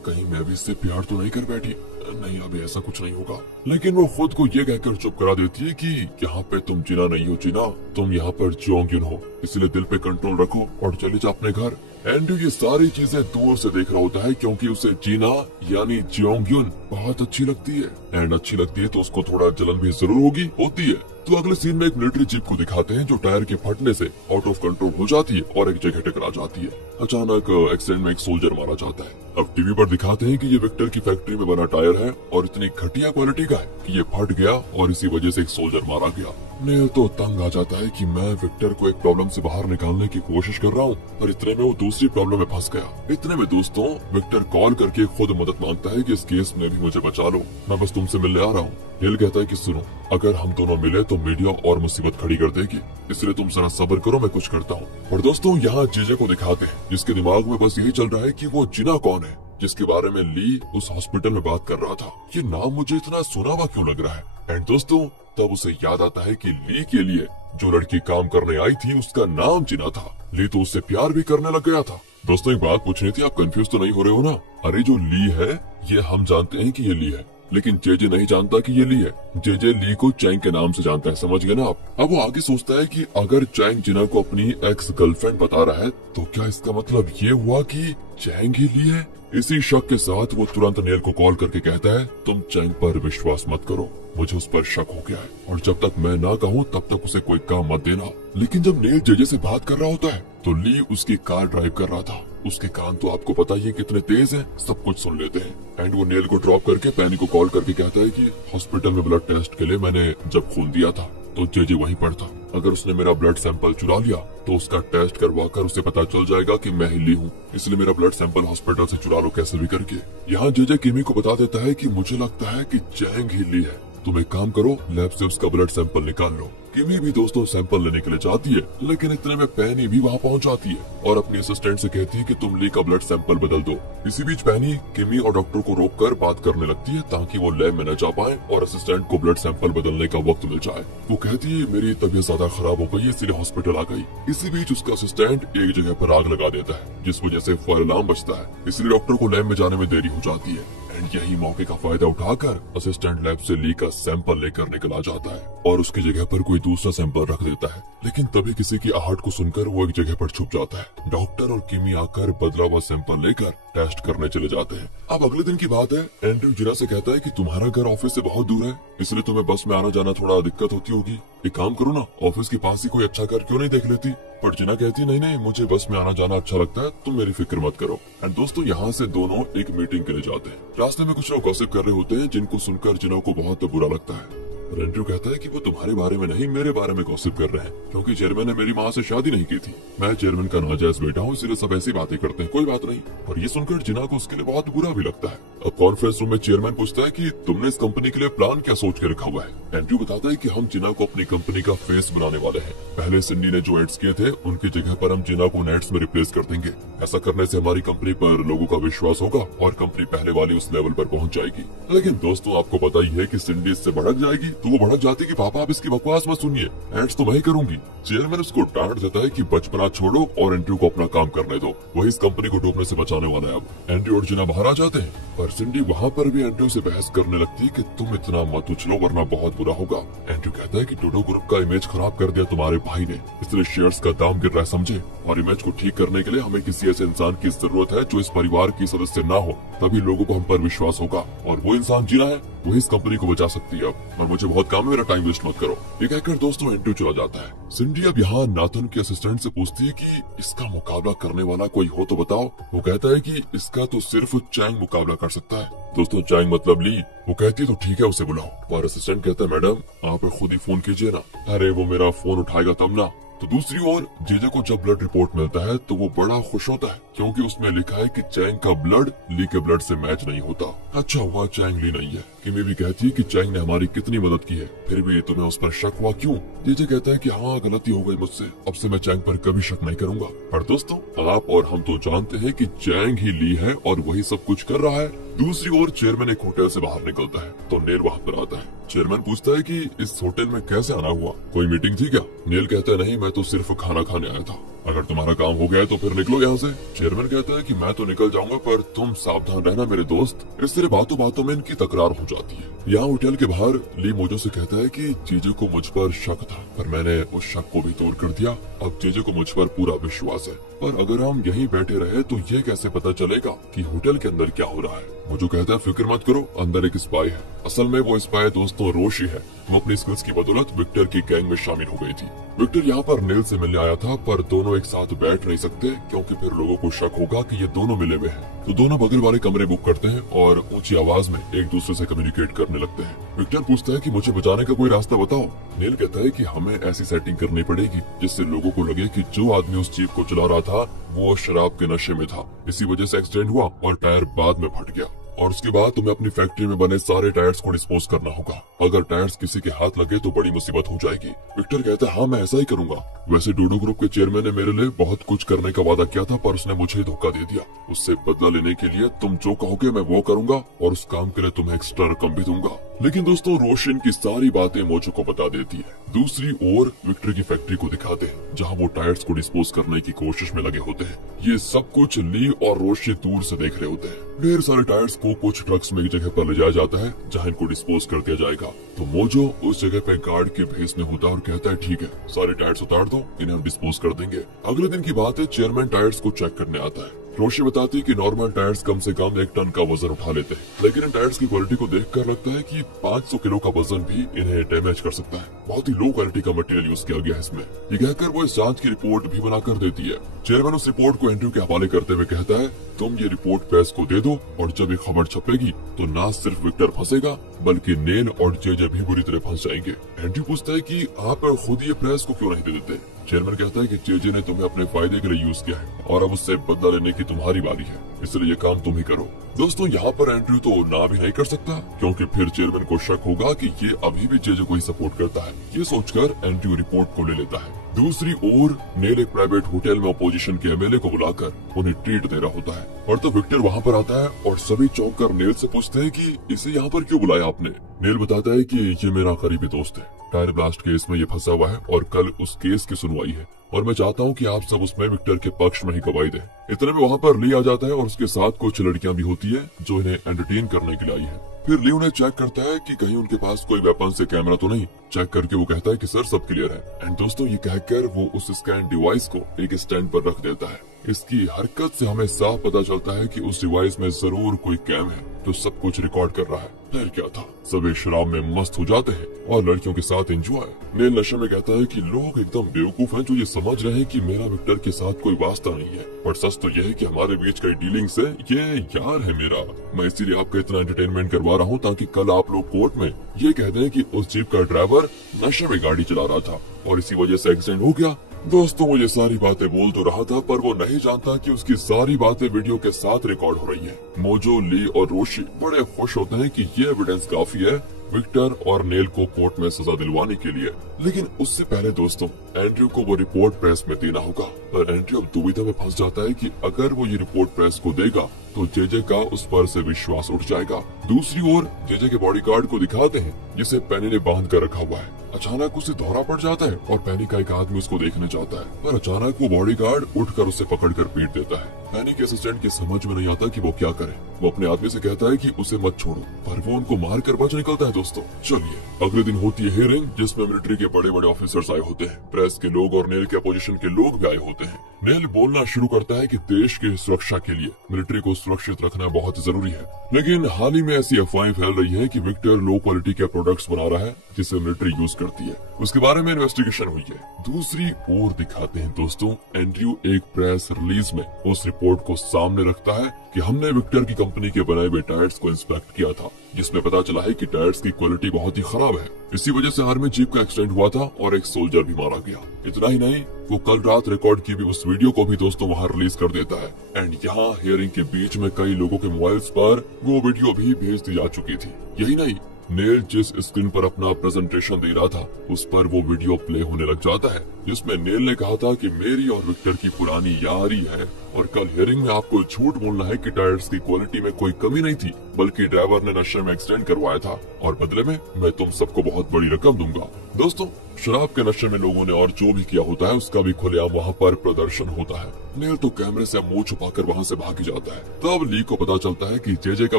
कहीं मैं भी इससे प्यार तो नहीं कर बैठी। नहीं, अभी ऐसा कुछ नहीं होगा। लेकिन वो खुद को ये कहकर चुप करा देती है कि यहाँ पे तुम जिना नहीं हो जिना, तुम यहाँ पर जोंग्युन हो, इसलिए दिल पे कंट्रोल रखो और चले जा अपने घर। एंड्रयू ये सारी चीजें दूर से देख रहा होता है क्योंकि उसे जीना यानी जोंग्युन बहुत अच्छी लगती है। एंड अच्छी लगती है तो उसको थोड़ा जलन भी जरूर होती है। तो अगले सीन में एक मिलिट्री जीप को दिखाते हैं जो टायर के फटने से आउट ऑफ कंट्रोल हो जाती है और एक जगह टकरा जाती है। अचानक एक्सीडेंट में एक सोल्जर मारा जाता है। अब टीवी पर दिखाते हैं कि ये विक्टर की फैक्ट्री में बना टायर है और इतनी घटिया क्वालिटी का है कि ये फट गया और इसी वजह से एक सोल्जर मारा गया। नेल तो तंग आ जाता है कि मैं विक्टर को एक प्रॉब्लम से बाहर निकालने की कोशिश कर रहा हूँ और इतने में वो दूसरी प्रॉब्लम में फंस गया। इतने में दोस्तों विक्टर कॉल करके खुद मदद मांगता है कि इस केस में भी मुझे बचा लो, मैं बस तुमसे मिलने आ रहा हूँ। नेल कहता है कि सुनो, अगर हम दोनों मिले तो मीडिया और मुसीबत खड़ी कर देगी, इसलिए तुम जरा सब्र करो, मैं कुछ करता हूँ। और दोस्तों यहाँ जेजे को दिखाते हैं जिसके दिमाग में बस यही चल रहा है कि वो जिना कौन है जिसके बारे में ली उस हॉस्पिटल में बात कर रहा था। ये नाम मुझे इतना सुना हुआ क्यों लग रहा है। एंड दोस्तों तब उसे याद आता है कि ली के लिए जो लड़की काम करने आई थी उसका नाम जिना था। ली तो उससे प्यार भी करने लग गया था। दोस्तों एक बात पूछनी थी, आप कंफ्यूज तो नहीं हो रहे हो ना? अरे जो ली है ये हम जानते हैं कि ये ली है, लेकिन जेजे नहीं जानता कि ये ली है। जेजे ली को चैंग के नाम से जानता है, समझ गए ना आप? अब वो आगे सोचता है कि अगर चैंग जिना को अपनी एक्स गर्लफ्रेंड बता रहा है तो क्या इसका मतलब ये हुआ कि चैंग ही ली है? इसी शक के साथ वो तुरंत नेल को कॉल करके कहता है तुम चैंग पर विश्वास मत करो, मुझे उस पर शक हो गया है और जब तक मैं ना कहूँ तब तक उसे कोई काम मत देना। लेकिन जब नेल जेजे से बात कर रहा होता है तो ली उसकी कार ड्राइव कर रहा था। उसके कान तो आपको पता ही है कितने तेज हैं, सब कुछ सुन लेते हैं। एंड वो नेल को ड्रॉप करके पैनी को कॉल करके कहता है कि हॉस्पिटल में ब्लड टेस्ट के लिए मैंने जब खून दिया था तो जेजे वहीं पर था। अगर उसने मेरा ब्लड सैंपल चुरा लिया तो उसका टेस्ट करवाकर उसे पता चल जाएगा कि मैं ही ली हूँ, इसलिए मेरा ब्लड सैंपल हॉस्पिटल से चुरा लो कैसे भी करके। यहाँ जेजे किमी को बता देता है कि मुझे लगता है कि चैंग ही ली है, तुम एक काम करो, लैब से उसका ब्लड सैंपल निकाल लो। किमी भी दोस्तों सैंपल लेने के लिए जाती है, लेकिन इतने में पैनी भी वहाँ पहुँच जाती है और अपनी असिस्टेंट से कहती है कि तुम ली का ब्लड सैंपल बदल दो। इसी बीच पैनी किमी और डॉक्टर को रोककर बात करने लगती है ताकि वो लैब में न जा पाए और असिस्टेंट को ब्लड सैंपल बदलने का वक्त मिल जाए। वो कहती है मेरी तबीयत ज्यादा खराब हो गई इसलिए हॉस्पिटल आ गई। इसी बीच उसका असिस्टेंट एक जगह पर आग लगा देता है जिस वजह से फायर अलार्म बजता है, इसलिए डॉक्टर को लैब में जाने में देरी हो जाती है। एंड यही मौके का फायदा उठाकर असिस्टेंट लैब से ली का सैंपल लेकर निकल आ जाता है और उसकी जगह पर कोई दूसरा सैंपल रख देता है। लेकिन तभी किसी की आहट को सुनकर वो एक जगह पर छुप जाता है। डॉक्टर और किमी आकर बदला हुआ सैंपल लेकर टेस्ट करने चले जाते हैं। अब अगले दिन की बात है, एंड्रयू जिना से कहता है कि तुम्हारा घर ऑफिस से बहुत दूर है, इसलिए तुम्हें बस में आना जाना थोड़ा दिक्कत होती होगी। एक काम करो ना, ऑफिस के पास ही कोई अच्छा घर क्यों नहीं देख लेती? पर जिना कहती नहीं नहीं, मुझे बस में आना जाना अच्छा लगता है, तुम मेरी फिक्र मत करो। एंड दोस्तों यहाँ से दोनों एक मीटिंग के लिए जाते हैं। रास्ते में कुछ लोग गॉसिप कर रहे होते हैं जिनको सुनकर जिना को बहुत बुरा लगता है। एंड्रयू कहता है कि वो तुम्हारे बारे में नहीं मेरे बारे में गॉसिप कर रहे हैं क्योंकि चेयरमैन ने मेरी माँ से शादी नहीं की थी। मैं चेयरमैन का नाजायज बेटा हूँ, इसलिए सब ऐसी बातें करते हैं, कोई बात नहीं। और ये सुनकर जिना को उसके लिए बहुत बुरा भी लगता है। अब कॉन्फ्रेंस रूम में चेयरमैन पूछता है कि तुमने इस कंपनी के लिए प्लान क्या सोच के रखा हुआ है? एंड्रयू बताता है कि हम जिना को अपनी कंपनी का फेस बनाने वाले हैं। पहले सिंडी ने जो एड्स किए थे उनकी जगह पर हम जिना को एड्स में रिप्लेस कर देंगे। ऐसा करने से हमारी कंपनी पर लोगों का विश्वास होगा और कंपनी पहले वाली उस लेवल पर पहुंच जाएगी। लेकिन दोस्तों आपको पता ही है कि सिंडी इससे भड़क जाएगी, तो वो भड़क जाती है कि पापा आप इसकी बकवास मत सुनिए, एड्स तो मैं ही करूंगी। चेयरमैन उसको डांट देता है कि बचपना छोड़ो और एंड्रयू को अपना काम करने दो, वही इस कंपनी को डूबने से बचाने वाला है। अब एंड्रयू और जिना बाहर आ जाते हैं पर सिंडी वहाँ पर भी एंड्रयू से बहस करने लगती है कि तुम इतना मत उछलो वरना बहुत बुरा होगा। एंड्रयू कहता है कि डोडो ग्रुप का इमेज खराब कर दिया तुम्हारे भाई ने, इसलिए शेयर्स का दाम गिर रहा है समझे, और इमेज को ठीक करने के लिए हमें किसी ऐसे इंसान की जरूरत है जो इस परिवार की सदस्य ना हो, तभी लोगों को हम पर विश्वास होगा और वो इंसान जिना है, वही इस कंपनी को बचा सकती है। अब और मुझे बहुत काम है, मेरा टाइम वेस्ट मत करो। ये कहकर दोस्तों एंड्रयू चला जाता है। सिंडी अब यहाँ नाथन के असिस्टेंट से पूछती है कि इसका मुकाबला करने वाला कोई हो तो बताओ। वो कहता है कि इसका तो सिर्फ चैंग मुकाबला कर सकता है। दोस्तों चैंग मतलब ली। वो कहती है तो ठीक है उसे बुलाओ, और असिस्टेंट कहता है मैडम आप खुद ही फोन कीजिए ना। अरे वो मेरा फोन उठाएगा तब ना। तो दूसरी ओर जेजे को जब ब्लड रिपोर्ट मिलता है तो वो बड़ा खुश होता है क्योंकि उसमें लिखा है कि चैंग का ब्लड ली के ब्लड से मैच नहीं होता। अच्छा हुआ चैंग ली नहीं है। किमी भी कहती है कि चैंग ने हमारी कितनी मदद की है, फिर भी तुम्हें उस पर शक हुआ क्यों? जेजे कहता है कि हाँ गलती हो गई मुझसे, अब से मैं चैंग पर कभी शक नहीं करूंगा। पर दोस्तों आप और हम तो जानते हैं कि चैंग ही ली है और वही सब कुछ कर रहा है। दूसरी ओर चेयरमैन एक होटल से बाहर निकलता है तो नेल वहाँ पर आता है। चेयरमैन पूछता है कि इस होटल में कैसे आना हुआ, कोई मीटिंग थी क्या? नेल कहता है नहीं, मैं तो सिर्फ खाना खाने आया था। अगर तुम्हारा काम हो गया है तो फिर निकलो यहाँ से। चेयरमैन कहता है कि मैं तो निकल जाऊंगा पर तुम सावधान रहना मेरे दोस्त। इस तरह बातों बातों में इनकी तकरार हो जाती है। यहाँ होटल के बाहर ली मोजो से कहता है कि जीजू को मुझ पर शक था पर मैंने उस शक को भी दूर कर दिया। अब जीजू को मुझ पर पूरा विश्वास है, पर अगर हम यहीं बैठे रहे तो ये कैसे पता चलेगा कि होटल के अंदर क्या हो रहा है। मोजो कहता है फिक्र मत करो, अंदर एक स्पाई है। असल में वो स्पाई दोस्तों रोशी है। वो अपनी स्किल्स की बदौलत विक्टर की गैंग में शामिल हो गई थी। विक्टर यहाँ पर नेल से मिलने आया था पर दोनों एक साथ बैठ नहीं सकते क्योंकि फिर लोगों को शक होगा कि ये दोनों मिले हुए हैं। तो दोनों बगल वाले कमरे बुक करते हैं और ऊंची आवाज में एक दूसरे से कम्युनिकेट करने लगते हैं। विक्टर पूछता है कि मुझे बचाने का कोई रास्ता बताओ। नेल कहता है कि हमें ऐसी सेटिंग करनी पड़ेगी जिससे लोगों को लगे कि जो आदमी उस जीप को चला रहा था वो शराब के नशे में था, इसी वजह से एक्सीडेंट हुआ और टायर बाद में फट गया। और उसके बाद तुम्हें अपनी फैक्ट्री में बने सारे टायर्स को डिस्पोज करना होगा। अगर टायर्स किसी के हाथ लगे तो बड़ी मुसीबत हो जाएगी। विक्टर कहता है हाँ मैं ऐसा ही करूंगा। वैसे डूडू ग्रुप के चेयरमैन ने मेरे लिए बहुत कुछ करने का वादा किया था पर उसने मुझे धोखा दे दिया। उससे बदला लेने के लिए तुम जो कहोगे मैं वो करूंगा और उस काम के लिए तुम्हें एक्स्ट्रा रकम भी दूंगा। लेकिन दोस्तों रोशन की सारी बातें मोजो को बता देती है। दूसरी ओर विक्टर की फैक्ट्री को दिखाते हैं जहाँ वो टायर्स को डिस्पोज करने की कोशिश में लगे होते हैं। ये सब कुछ ली और रोशी दूर से देख रहे होते हैं। ढेर सारे टायर्स को कुछ ट्रक्स में एक जगह पर ले जाया जाता है जहाँ इनको डिस्पोज कर दिया जाएगा। तो मोजो उस जगह पे गार्ड के भेस में होता है और कहता है ठीक है सारे टायर्स उतार दो, इन्हें हम डिस्पोज कर देंगे। अगले दिन की बात है, चेयरमैन टायर्स को चेक करने आता है। रोशी बताती है कि नॉर्मल टायर्स कम से कम 1 टन का वजन उठा लेते हैं, लेकिन इन टायर्स की क्वालिटी को देखकर लगता है कि 500 किलो का वजन भी इन्हें डैमेज कर सकता है। बहुत ही लो क्वालिटी का मटेरियल यूज किया गया है इसमें। ये कहकर वो इस जांच की रिपोर्ट भी बनाकर देती है। चेयरमैन उस रिपोर्ट को एंड्रयू के हवाले करते हुए कहता है तुम ये रिपोर्ट प्रेस को दे दो और जब ये खबर छपेगी तो ना सिर्फ विक्टर फंसेगा बल्कि नेल और जेजे भी बुरी तरह फंस जाएंगे। एंड्रयू पूछता है कि आप खुद ये प्रेस को क्यों नहीं दे देते। चेयरमैन कहता है कि जेजे ने तुम्हें अपने फायदे के लिए यूज किया है और अब उससे बदला लेने की तुम्हारी बारी है, इसलिए ये काम तुम ही करो। दोस्तों यहाँ पर एंड्रयू तो ना भी नहीं कर सकता क्योंकि फिर चेयरमैन को शक होगा कि ये अभी भी जेजे को ही सपोर्ट करता है। ये सोचकर एंड्रयू रिपोर्ट को ले लेता है। दूसरी ओर नेल एक प्राइवेट होटल में अपोजिशन के एमएलए को बुलाकर उन्हें ट्रीट दे रहा होता है और तो विक्टर वहाँ पर आता है और सभी चौंक कर नेल से पूछते हैं कि इसे यहाँ पर क्यों बुलाया आपने। नेल बताता है कि ये मेरा करीबी दोस्त है, टायर ब्लास्ट केस में ये फंसा हुआ है और कल उस केस की सुनवाई है और मैं चाहता हूँ कि आप सब उसमें विक्टर के पक्ष में ही गवाही दें। इतने में वहाँ पर ली आ जाता है और उसके साथ कुछ लड़कियां भी होती है जो इन्हें एंटरटेन करने के लिए आई है। फिर ली उन्हें चेक करता है कि कहीं उनके पास कोई वेपन से कैमरा तो नहीं। चेक करके वो कहता है कि सर सब क्लियर है। एंड दोस्तों ये कहकर वो उस स्कैन डिवाइस को एक स्टैंड पर रख देता है। इसकी हरकत से हमें साफ पता चलता है कि उस डिवाइस में जरूर कोई कैम है जो सब कुछ रिकॉर्ड कर रहा है। फिर क्या था, सभी शराब में मस्त हो जाते हैं और लड़कियों के साथ एंजॉय। नेल नशे में कहता है कि लोग एकदम बेवकूफ हैं जो ये समझ रहे हैं कि मेरा विक्टर के साथ कोई वास्ता नहीं है, पर सच तो यह है कि हमारे बीच कई डीलिंग्स है, ये यार है मेरा। मैं इसीलिए आपका इतना एंटरटेनमेंट करवा रहा हूँ ताकि कल आप लोग कोर्ट में ये कह दें कि उस जीप का ड्राइवर नशे में गाड़ी चला रहा था और इसी वजह से एक्सीडेंट हो गया। दोस्तों वो ये सारी बातें बोल तो रहा था पर वो नहीं जानता कि उसकी सारी बातें वीडियो के साथ रिकॉर्ड हो रही है। मोजो, ली और रोशी बड़े खुश होते हैं कि ये एविडेंस काफी है विक्टर और नेल को कोर्ट में सजा दिलवाने के लिए। लेकिन उससे पहले दोस्तों एंड्रयू को वो रिपोर्ट प्रेस में देना होगा, पर एंड्रयू अब दुविधा में फंस जाता है कि अगर वो ये रिपोर्ट प्रेस को देगा तो जेजे का उस पर से विश्वास उठ जाएगा। दूसरी ओर जेजे के बॉडीगार्ड को दिखाते हैं जिसे पेनी ने बांध कर रखा हुआ है। अचानक उसे दौरा पड़ जाता है और पेनी का एक आदमी उसको देखने जाता है, पर अचानक वो बॉडीगार्ड उठकर उसे पकड़कर पीट देता है। पेनी के असिस्टेंट की समझ में नहीं आता कि वो क्या करे। वो अपने आदमी से कहता है कि उसे मत छोड़ो, पर वो उनको मार कर बच निकलता है। दोस्तों चलिए अगले दिन होती है हियरिंग जिसमें मिलिट्री के बड़े बड़े ऑफिसर्स आए होते हैं, प्रेस के लोग और नेल के अपोजिशन के लोग भी आए होते हैं। नेल बोलना शुरू करता है कि देश की सुरक्षा के लिए मिलिट्री को सुरक्षित रखना बहुत जरूरी है, लेकिन हाल ही में ऐसी अफवाहें फैल रही है कि विक्टर लो क्वालिटी के प्रोडक्ट्स बना रहा है जिसे मिलिट्री यूज करती है। उसके बारे में इन्वेस्टिगेशन हुई है। दूसरी ओर दिखाते हैं दोस्तों एंड्रयू एक प्रेस रिलीज में उस रिपोर्ट को सामने रखता है कि हमने विक्टर की कंपनी के बनाए हुए टायर्स को इंस्पेक्ट किया था, जिसमें पता चला है कि टायर्स की क्वालिटी बहुत ही खराब है। इसी वजह से आर्मी जीप का एक्सीडेंट हुआ था और एक सोल्जर भी मारा गया। इतना ही नहीं, वो कल रात रिकॉर्ड की भी उस वीडियो को भी दोस्तों वहाँ रिलीज कर देता है। एंड यहाँ हियरिंग के बीच में कई लोगों के मोबाइल्स पर वो वीडियो भी भेज दी जा चुकी थी। यही नहीं, नेल जिस स्क्रीन पर अपना प्रेजेंटेशन दे रहा था उस पर वो वीडियो प्ले होने लग जाता है जिसमें नेल ने कहा था कि मेरी और विक्टर की पुरानी यारी है और कल हियरिंग में आपको झूठ बोलना है कि टायर्स की क्वालिटी में कोई कमी नहीं थी, बल्कि ड्राइवर ने नशे में एक्सीडेंट करवाया था और बदले में मैं तुम सबको बहुत बड़ी रकम दूंगा। दोस्तों, शराब के नशे में लोगों ने और जो भी किया होता है उसका भी खुलेआम वहाँ पर प्रदर्शन होता है। नेल तो कैमरे से मुंह छुपाकर वहाँ से भाग जाता है। तब ली को पता चलता है कि जेजे का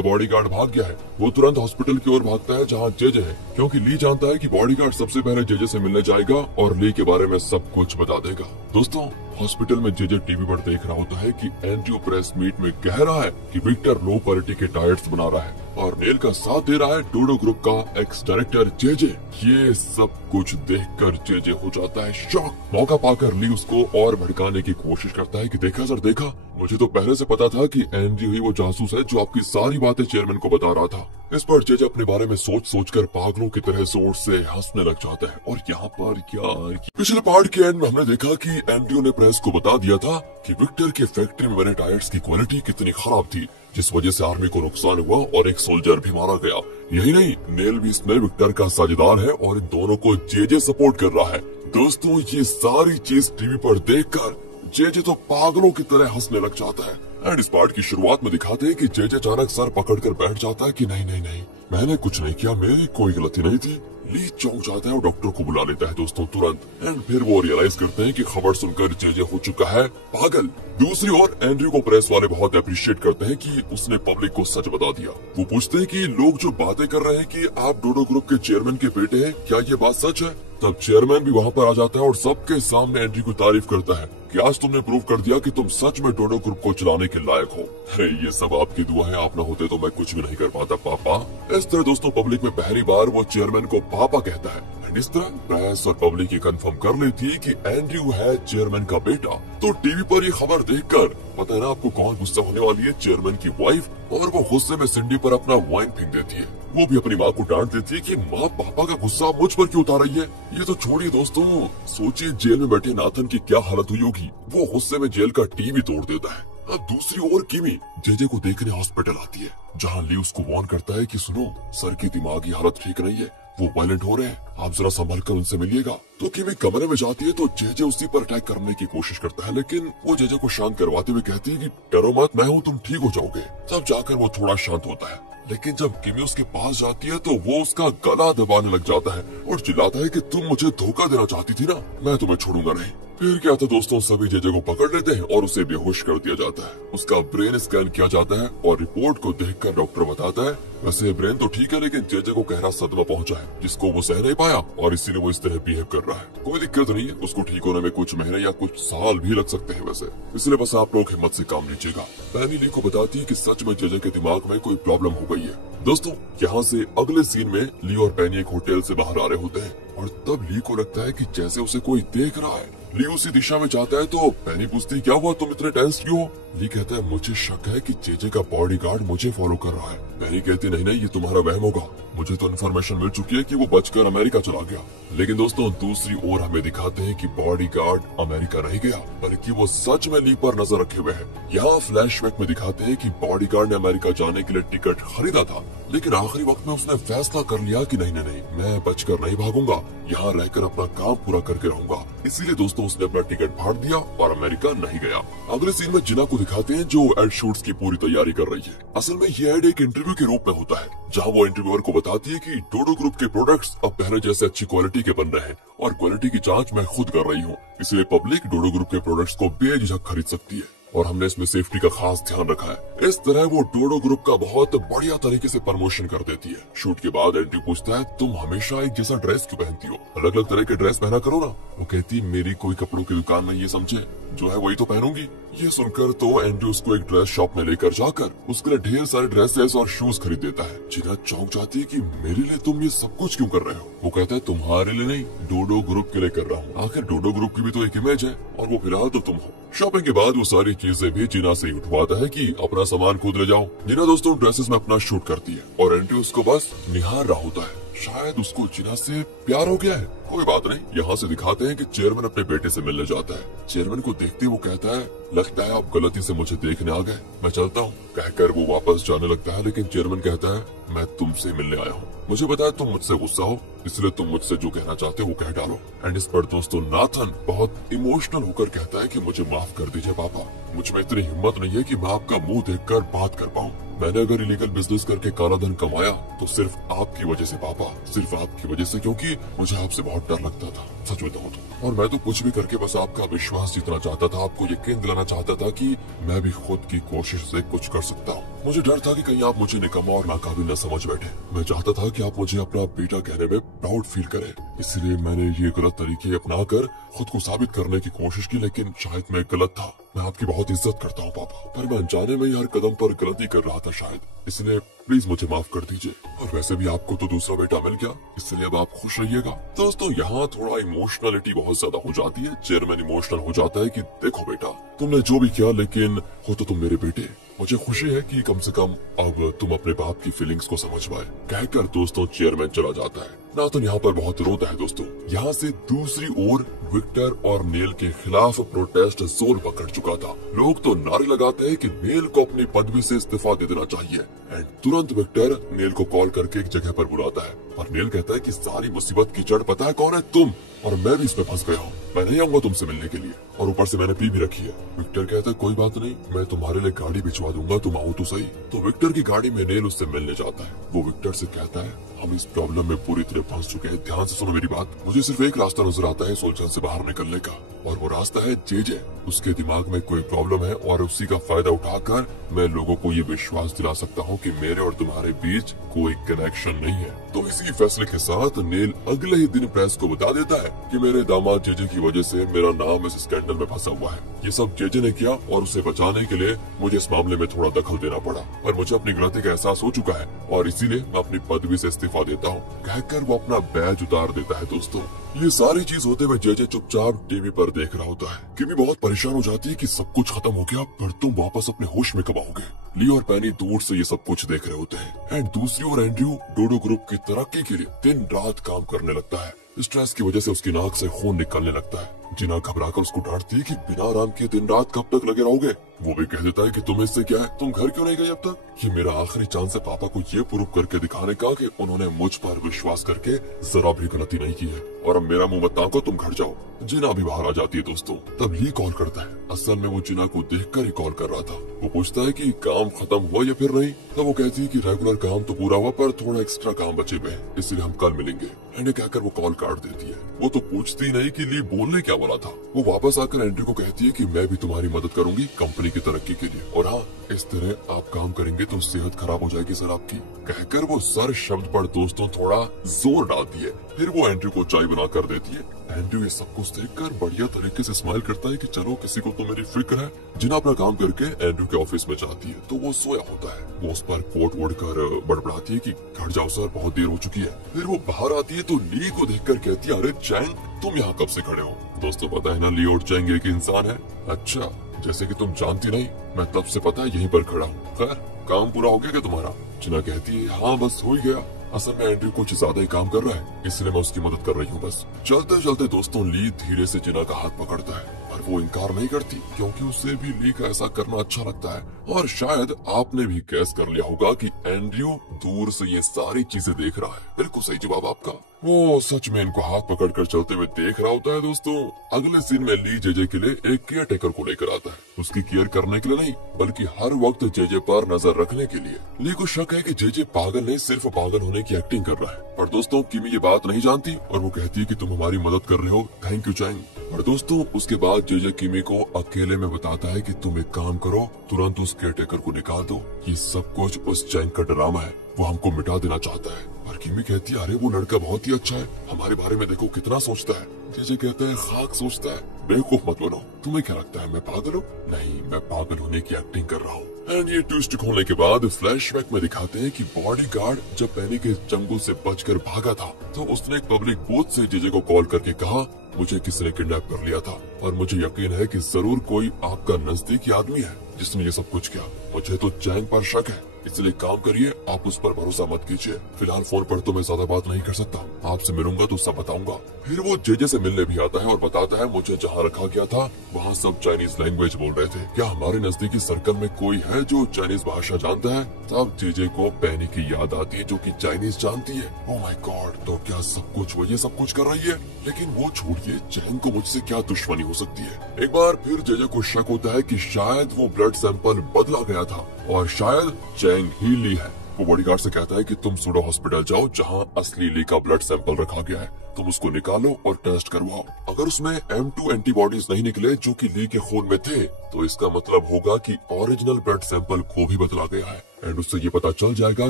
बॉडीगार्ड भाग गया है। वो तुरंत हॉस्पिटल की ओर भागता है जहाँ जेजे है, क्योंकि ली जानता है कि बॉडीगार्ड सबसे पहले जेजे से मिलने जाएगा और ली के बारे में सब कुछ बता देगा। दोस्तों, हॉस्पिटल में जेजे टीवी पर देख रहा होता है कि एंड्रयू प्रेस मीट में कह रहा है कि विक्टर लो क्वालिटी के डाइट्स बना रहा है और नेल का साथ दे रहा है डोडो ग्रुप का एक्स डायरेक्टर जेजे। ये सब कुछ देखकर जेजे हो जाता है शॉक। मौका पाकर ली उसको और भड़काने की कोशिश करता है कि देखा सर देखा, मुझे तो पहले से पता था कि एंड्रयू ही वो जासूस है जो आपकी सारी बातें चेयरमैन को बता रहा था। इस पर जेजे अपने बारे में सोच सोच कर पागलों की तरह जोर से हंसने लग जाता है। और यहाँ पर यार पिछले पार्ट के एंड में हमने देखा कि एंड्रयू ने प्रेस को बता दिया था कि विक्टर के फैक्ट्री में बने टायर्स की क्वालिटी कितनी खराब थी, जिस वजह से आर्मी को नुकसान हुआ और एक सोल्जर भी मारा गया। यही नहीं, नेल भी इसमें विक्टर का साझेदार है और इन दोनों को जेजे सपोर्ट कर रहा है। दोस्तों, ये सारी चीज टीवी पर देखकर जेजे तो पागलों की तरह हंसने लग जाता है। एंड इस पार्ट की शुरुआत में दिखाते हैं कि जेजे अचानक सर पकड़कर बैठ जाता है कि नहीं नहीं नहीं, मैंने कुछ नहीं किया, मेरी कोई गलती नहीं थी। ली चौंक जाता है और डॉक्टर को बुला लेता है दोस्तों तुरंत। एंड फिर वो रियलाइज करते हैं कि खबर सुनकर जेजे हो चुका है पागल। दूसरी ओर एंड्रयू को प्रेस वाले बहुत अप्रिशिएट करते हैं कि उसने पब्लिक को सच बता दिया। वो पूछते हैं कि लोग जो बातें कर रहे हैं कि आप डोडो ग्रुप के चेयरमैन के बेटे हैं, क्या ये बात सच है? तब चेयरमैन भी वहाँ पर आ जाता है और सबके सामने एंड्रयू को तारीफ करता है कि आज तुमने प्रूव कर दिया कि तुम सच में डोडो ग्रुप को चलाने के लायक हो। अरे ये सब आपकी दुआ है, आप न होते तो मैं कुछ भी नहीं कर पाता पापा। इस तरह दोस्तों पब्लिक में पहली बार वो चेयरमैन को पापा कहता है। इस तरह प्रेस और पब्लिक ये कंफर्म कर लेती है कि एंड्रयू है चेयरमैन का बेटा। तो टीवी पर ये खबर देखकर पता है ना आपको कौन गुस्सा होने वाली है? चेयरमैन की वाइफ। और वो गुस्से में सिंडी पर अपना वाइन फेंक देती है। वो भी अपनी माँ को डांट देती है कि माँ पापा का गुस्सा मुझ पर क्यों उतार रही है। ये तो छोड़िए दोस्तों, सोचिए जेल में बैठे नाथन की क्या हालत हुई होगी। वो गुस्से में जेल का टीवी तोड़ देता है। अब दूसरी ओर किमी जेजे को देखने हॉस्पिटल आती है, जहाँ ली उसको वार्न करता है कि सुनो, सर की दिमागी हालत ठीक नहीं है, वो वायलेंट हो रहे हैं, आप जरा संभल कर उनसे मिलिएगा। तो किमी कमरे में जाती है तो जेजे उसी पर अटैक करने की कोशिश करता है, लेकिन वो जेजे को शांत करवाते हुए कहती है कि डरो मत, मैं हूँ, तुम ठीक हो जाओगे। तब जाकर वो थोड़ा शांत होता है। लेकिन जब किमी उसके पास जाती है तो वो उसका गला दबाने लग जाता है और चिल्लाता है कि तुम मुझे धोखा देना चाहती थी ना, मैं तुम्हें छोड़ूंगा नहीं। फिर क्या था दोस्तों, सभी जेजे को पकड़ लेते हैं और उसे बेहोश कर दिया जाता है। उसका ब्रेन स्कैन किया जाता है और रिपोर्ट को देखकर डॉक्टर बताता है वैसे ब्रेन तो ठीक है, लेकिन जेजे को गहरा सदमा पहुंचा है जिसको वो सह नहीं पाया और इसीलिए वो इस तरह बिहेव कर रहा है। कोई दिक्कत नहीं है, उसको ठीक होने में कुछ महीने या कुछ साल भी लग सकते हैं वैसे, इसलिए बस आप लोग हिम्मत से काम लीजिएगा। पैनी ली को बताती है कि सच में जेजे के दिमाग में कोई प्रॉब्लम हो गई है। दोस्तों, यहाँ से अगले सीन में ली और पैनी एक होटल से बाहर आ रहे होते हैं और तब ली को लगता है कि जैसे उसे कोई देख रहा है। ली उसी दिशा में जाता है तो पैनी पूछती क्या हुआ, तुम इतने टेंस क्यों हो? ली कहता है मुझे शक है कि जेजे का बॉडीगार्ड मुझे फॉलो कर रहा है। पैनी कहती नहीं नहीं, ये तुम्हारा वहम होगा, मुझे तो इन्फॉर्मेशन मिल चुकी है कि वो बचकर अमेरिका चला गया। लेकिन दोस्तों दूसरी ओर हमें दिखाते हैं कि बॉडीगार्ड अमेरिका नहीं गया, बल्कि वो सच में ली पर नजर रखे हुए है। यहाँ फ्लैशबैक में दिखाते हैं कि बॉडीगार्ड ने अमेरिका जाने के लिए टिकट खरीदा था, लेकिन आखिरी वक्त में उसने फैसला कर लिया कि नहीं नहीं नहीं, मैं बचकर नहीं भागूंगा, यहाँ रहकर अपना काम पूरा करके रहूंगा। इसीलिए दोस्तों उसने अपना टिकट फाड़ दिया और अमेरिका नहीं गया। अगले सीन में जिना को दिखाते हैं जो एड शूट्स की पूरी तैयारी कर रही है। असल में ये एड एक इंटरव्यू के रूप में होता है, जहाँ वो इंटरव्यूअर को बताती है कि डोडो ग्रुप के प्रोडक्ट्स अब पहले जैसे अच्छी क्वालिटी के बन रहे हैं और क्वालिटी की जांच मैं खुद कर रही हूँ, इसलिए पब्लिक डोडो ग्रुप के प्रोडक्ट्स को बेझिझक खरीद सकती है और हमने इसमें सेफ्टी का खास ध्यान रखा है। इस तरह वो डोडो ग्रुप का बहुत बढ़िया तरीके से प्रमोशन कर देती है। शूट के बाद एंड्रयू पूछता है तुम हमेशा एक जैसा ड्रेस क्यों पहनती हो, अलग अलग तरह के ड्रेस पहना करो ना। वो कहती मेरी कोई कपड़ों की दुकान नहीं है समझे, जो है वही तो पहनूंगी। ये सुनकर तो एंड्रयू उसको एक ड्रेस शॉप में लेकर जाकर उसके लिए ढेर सारे ड्रेसेस और शूज खरीद देता है। जिना चौंक जाती है कि मेरे लिए तुम ये सब कुछ क्यों कर रहे हो? वो कहता है तुम्हारे लिए नहीं, डोडो ग्रुप के लिए कर रहा हूँ, आखिर डोडो ग्रुप की भी तो एक इमेज है और वो फिलहाल तो तुम हो। शॉपिंग के बाद वो सारी चीजें भी जिना से उठवाता है कि अपना सामान खुद ले जाओ। जिना दोस्तों ड्रेसेस में अपना शूट करती है और एंड्रयू उसको बस निहार रहा होता है, शायद उसको जिना से प्यार हो गया है। कोई बात नहीं, यहाँ से दिखाते हैं कि चेयरमैन अपने बेटे से मिलने जाता है। चेयरमैन को देखते वो कहता है लगता है आप गलती से मुझे देखने आ गए, मैं चलता हूँ। कहकर वो वापस जाने लगता है, लेकिन चेयरमैन कहता है मैं तुमसे मिलने आया हूँ, मुझे पता है तुम मुझसे गुस्सा हो, इसलिए तुम मुझसे जो कहना चाहते हो वो कह डालो। एंड इस पर दोस्तों नाथन बहुत इमोशनल होकर कहता है कि मुझे माफ कर दीजिए पापा, मुझ में इतनी हिम्मत नहीं है कि मैं आपका मुंह देखकर बात कर पाऊँ। मैंने अगर इलीगल बिजनेस करके काला धन कमाया तो सिर्फ आपकी वजह से पापा, सिर्फ आपकी वजह से, क्योंकि मुझे आपसे बहुत डर लगता था, सच बताऊं तो। और मैं तो कुछ भी करके बस आपका विश्वास जीतना चाहता था, आपको यकीन दिलाना चाहता था कि मैं भी खुद की कोशिश से कुछ कर सकता हूँ। मुझे डर था कि कहीं आप मुझे निकम्मा और नाकाबिल न समझ बैठे। मैं चाहता था कि आप मुझे अपना बेटा कहने में प्राउड फील करें, इसलिए मैंने ये गलत तरीके अपनाकर खुद को साबित करने की कोशिश की, लेकिन शायद मैं गलत था। मैं आपकी बहुत इज्जत करता हूँ पापा, पर मैं अनजाने में हर कदम पर गलती कर रहा था शायद, इसलिए प्लीज मुझे माफ कर दीजिए। और वैसे भी आपको तो दूसरा बेटा मिल गया, इसलिए अब आप खुश रहिएगा। दोस्तों यहाँ थोड़ा इमोशनलिटी बहुत ज्यादा हो जाती है। चेयरमैन इमोशनल हो जाता है कि देखो बेटा, तुमने जो भी किया, लेकिन हो तो तुम मेरे बेटे। मुझे खुशी है कि कम से कम अब तुम अपने बाप की फीलिंग्स को समझ पाए। कहकर दोस्तों चेयरमैन चला जाता है। नाथन यहाँ पर बहुत रोता है दोस्तों। यहाँ से दूसरी ओर विक्टर और नेल के खिलाफ प्रोटेस्ट जोर पकड़ चुका था। लोग तो नारे लगाते हैं कि नेल को अपनी पदवी से इस्तीफा दे देना चाहिए। एंड तुरंत विक्टर नेल को कॉल करके एक जगह पर बुलाता है और नेल कहता है कि सारी मुसीबत की जड़ पता है कौन है? तुम। और मैं भी इसमें फंस गया हूँ, मैं नहीं आऊंगा तुमसे मिलने के लिए, और ऊपर से मैंने पी भी रखी है। विक्टर कहता है कोई बात नहीं, मैं तुम्हारे लिए गाड़ी भिजवा दूंगा, तुम आओ तो सही। तो विक्टर की गाड़ी में नेल उससे मिलने जाता है। वो विक्टर से कहता है हम इस प्रॉब्लम में पूरी तरह फंस चुके हैं, ध्यान से सुनो मेरी बात। मुझे सिर्फ एक रास्ता नजर आता है सुलझन से बाहर निकलने का, और वो रास्ता है जेजे। उसके दिमाग में कोई प्रॉब्लम है और उसी का फायदा उठाकर मैं लोगों को ये विश्वास दिला सकता हूँ कि मेरे और तुम्हारे बीच कोई कनेक्शन नहीं है। तो इसी फैसले के साथ नेल अगले ही दिन प्रेस को बता देता है कि मेरे दामाद जेजे की वजह से मेरा नाम इस स्कैंडल में फंसा हुआ है। ये सब जेजे ने किया और उसे बचाने के लिए मुझे इस मामले में थोड़ा दखल देना पड़ा, पर मुझे अपनी गलती का एहसास हो चुका है और इसीलिए मैं अपनी पदवी से इस्तीफा देता हूँ, कहकर वो अपना बैज उतार देता है। दोस्तों ये सारी चीज होते हुए जेजे चुपचाप टीवी पर देख रहा होता है। किमी बहुत परेशान हो जाती है कि सब कुछ खत्म हो गया, पर तुम वापस अपने होश में कब आओगे? ली और पैनी दूर से ये सब कुछ देख रहे होते हैं। एंड दूसरी ओर एंड्रयू डोडो ग्रुप की तरक्की के लिए दिन रात काम करने लगता है। स्ट्रेस की वजह से उसकी नाक से खून निकलने लगता है। जिना घबराकर उसको डांटती है कि बिना आराम किए दिन रात कब तक लगे रहोगे? वो भी कह देता है कि तुम्हें इससे क्या है, तुम घर क्यों नहीं गए अब तक? ये मेरा आखिरी चांस है पापा को ये प्रूव करके दिखाने का कि उन्होंने मुझ पर विश्वास करके जरा भी गलती नहीं की है, और अब मेरा मुंह मत ताको, तुम घर जाओ। जिना भी बाहर आ जाती है दोस्तों। तब ली कॉल करता है। असल में वो जिना को देखकर ही कॉल कर रहा था। वो पूछता है कि काम खत्म हुआ या फिर नहीं। तब वो कहती है कि रेगुलर काम तो पूरा हुआ, पर थोड़ा एक्स्ट्रा काम बचे हुए हैं, इसलिए हम कल मिलेंगे। एंड कहकर वो कॉल काट देती है। वो तो पूछती नहीं कि ली बोलने क्या वाला था। वो वापस आकर एंड्रयू को कहती है कि मैं भी तुम्हारी मदद करूंगी कंपनी की तरक्की के लिए, और हाँ इस तरह आप काम करेंगे तो सेहत खराब हो जाएगी सर आपकी। कहकर वो सर शब्द पर दोस्तों थोड़ा जोर डालती है। फिर वो एंड्रयू को चाय बना कर देती है। एंड्रयू ये सब कुछ देखकर बढ़िया तरीके से स्माइल करता है कि चलो किसी को तो मेरी फिक्र है। जिना अपना काम करके एंड्रयू के ऑफिस में जाती है तो वो सोया होता है। वो उस पर कोट ओढ़ कर बड़बड़ाती है कि घर जाओ सर, बहुत देर हो चुकी है। फिर वो बाहर आती है तो ली को देखकर कहती है अरे चैंग, तुम यहाँ कब से खड़े हो? दोस्तों पता है ना ली और चैंग एक इंसान है। अच्छा, जैसे कि तुम जानती नहीं, मैं तब से पता है यहीं पर खड़ा हूँ। खैर काम पूरा हो गया क्या तुम्हारा? जिना कहती है हाँ बस हो ही गया। असल में एंड्रयू कुछ ज्यादा ही काम कर रहा है, इसलिए मैं उसकी मदद कर रही हूँ बस। चलते चलते दोस्तों ली धीरे से जिना का हाथ पकड़ता है, पर वो इनकार नहीं करती क्योंकि उसे भी ली का ऐसा करना अच्छा लगता है। और शायद आपने भी गैस कर लिया होगा कि एंड्रयू दूर से ये सारी चीजें देख रहा है। बिल्कुल सही जवाब आपका। वो सच में इनको हाथ पकड़कर चलते हुए देख रहा होता है। दोस्तों अगले सीन में ली जेजे के लिए एक केयर टेकर को लेकर आता है, उसकी केयर करने के लिए नहीं बल्कि हर वक्त जेजे पर नजर रखने के लिए। ली को शक है कि जेजे पागल नहीं, सिर्फ पागल होने की एक्टिंग कर रहा है। पर दोस्तों किमी ये बात नहीं जानती और वो कहती है कि तुम हमारी मदद कर रहे हो, थैंक यू चैंग। और दोस्तों उसके बाद जेजे किमी को अकेले में बताता है कि तुम एक काम करो, तुरंत उस केयर टेकर को निकाल दो। ये सब कुछ उस चैंग का ड्रामा है, वो हमको मिटा देना चाहता है। और किमी कहती है अरे वो लड़का बहुत ही अच्छा है, हमारे बारे में देखो कितना सोचता है। जेजे कहता है खाक सोचता है, बेवकूफ मत बनो। तुम्हें क्या लगता है मैं पागल हूँ? नहीं, मैं पागल होने की एक्टिंग कर रहा हूँ। एंड ये ट्विस्ट खोलने के बाद फ्लैशबैक में दिखाते हैं कि बॉडीगार्ड जब पैनी के चंगुल से बचकर भागा था तो उसने एक पब्लिक बूथ से जेजे को कॉल करके कहा मुझे किसी ने किडनैप कर लिया था और मुझे यकीन है कि जरूर कोई आपका नजदीकी आदमी है जिसने ये सब कुछ किया। मुझे तो चैंग पर शक है, इसलिए काम करिए, आप उस पर भरोसा मत कीजिए। फिलहाल फोन पर तो मैं ज्यादा बात नहीं कर सकता, आपसे मिलूंगा तो सब बताऊंगा। फिर वो जेजे से मिलने भी आता है और बताता है मुझे जहाँ रखा गया था वहाँ सब चाइनीज लैंग्वेज बोल रहे थे, क्या हमारे नजदीकी सर्कल में कोई है जो चाइनीज भाषा जानता है? तब जेजे को पैनी की याद आती है जो कि चाइनीज जानती है। ओह माय गॉड, तो क्या सब कुछ वो ये सब कुछ कर रही है? लेकिन वो छोड़िए, चैंग को मुझसे क्या दुश्मनी हो सकती है? एक बार फिर जेजे को शक होता है कि शायद वो ब्लड सैंपल बदला गया था और शायद चैंग ही ली है। वो बॉडीगार्ड से कहता है कि तुम सुडो हॉस्पिटल जाओ जहां असली ली का ब्लड सैंपल रखा गया है, तुम उसको निकालो और टेस्ट करवाओ। अगर उसमें M2 एंटीबॉडीज नहीं निकले जो कि ली के खून में थे, तो इसका मतलब होगा कि ओरिजिनल ब्लड सैंपल को भी बदला गया है एंड उससे ये पता चल जाएगा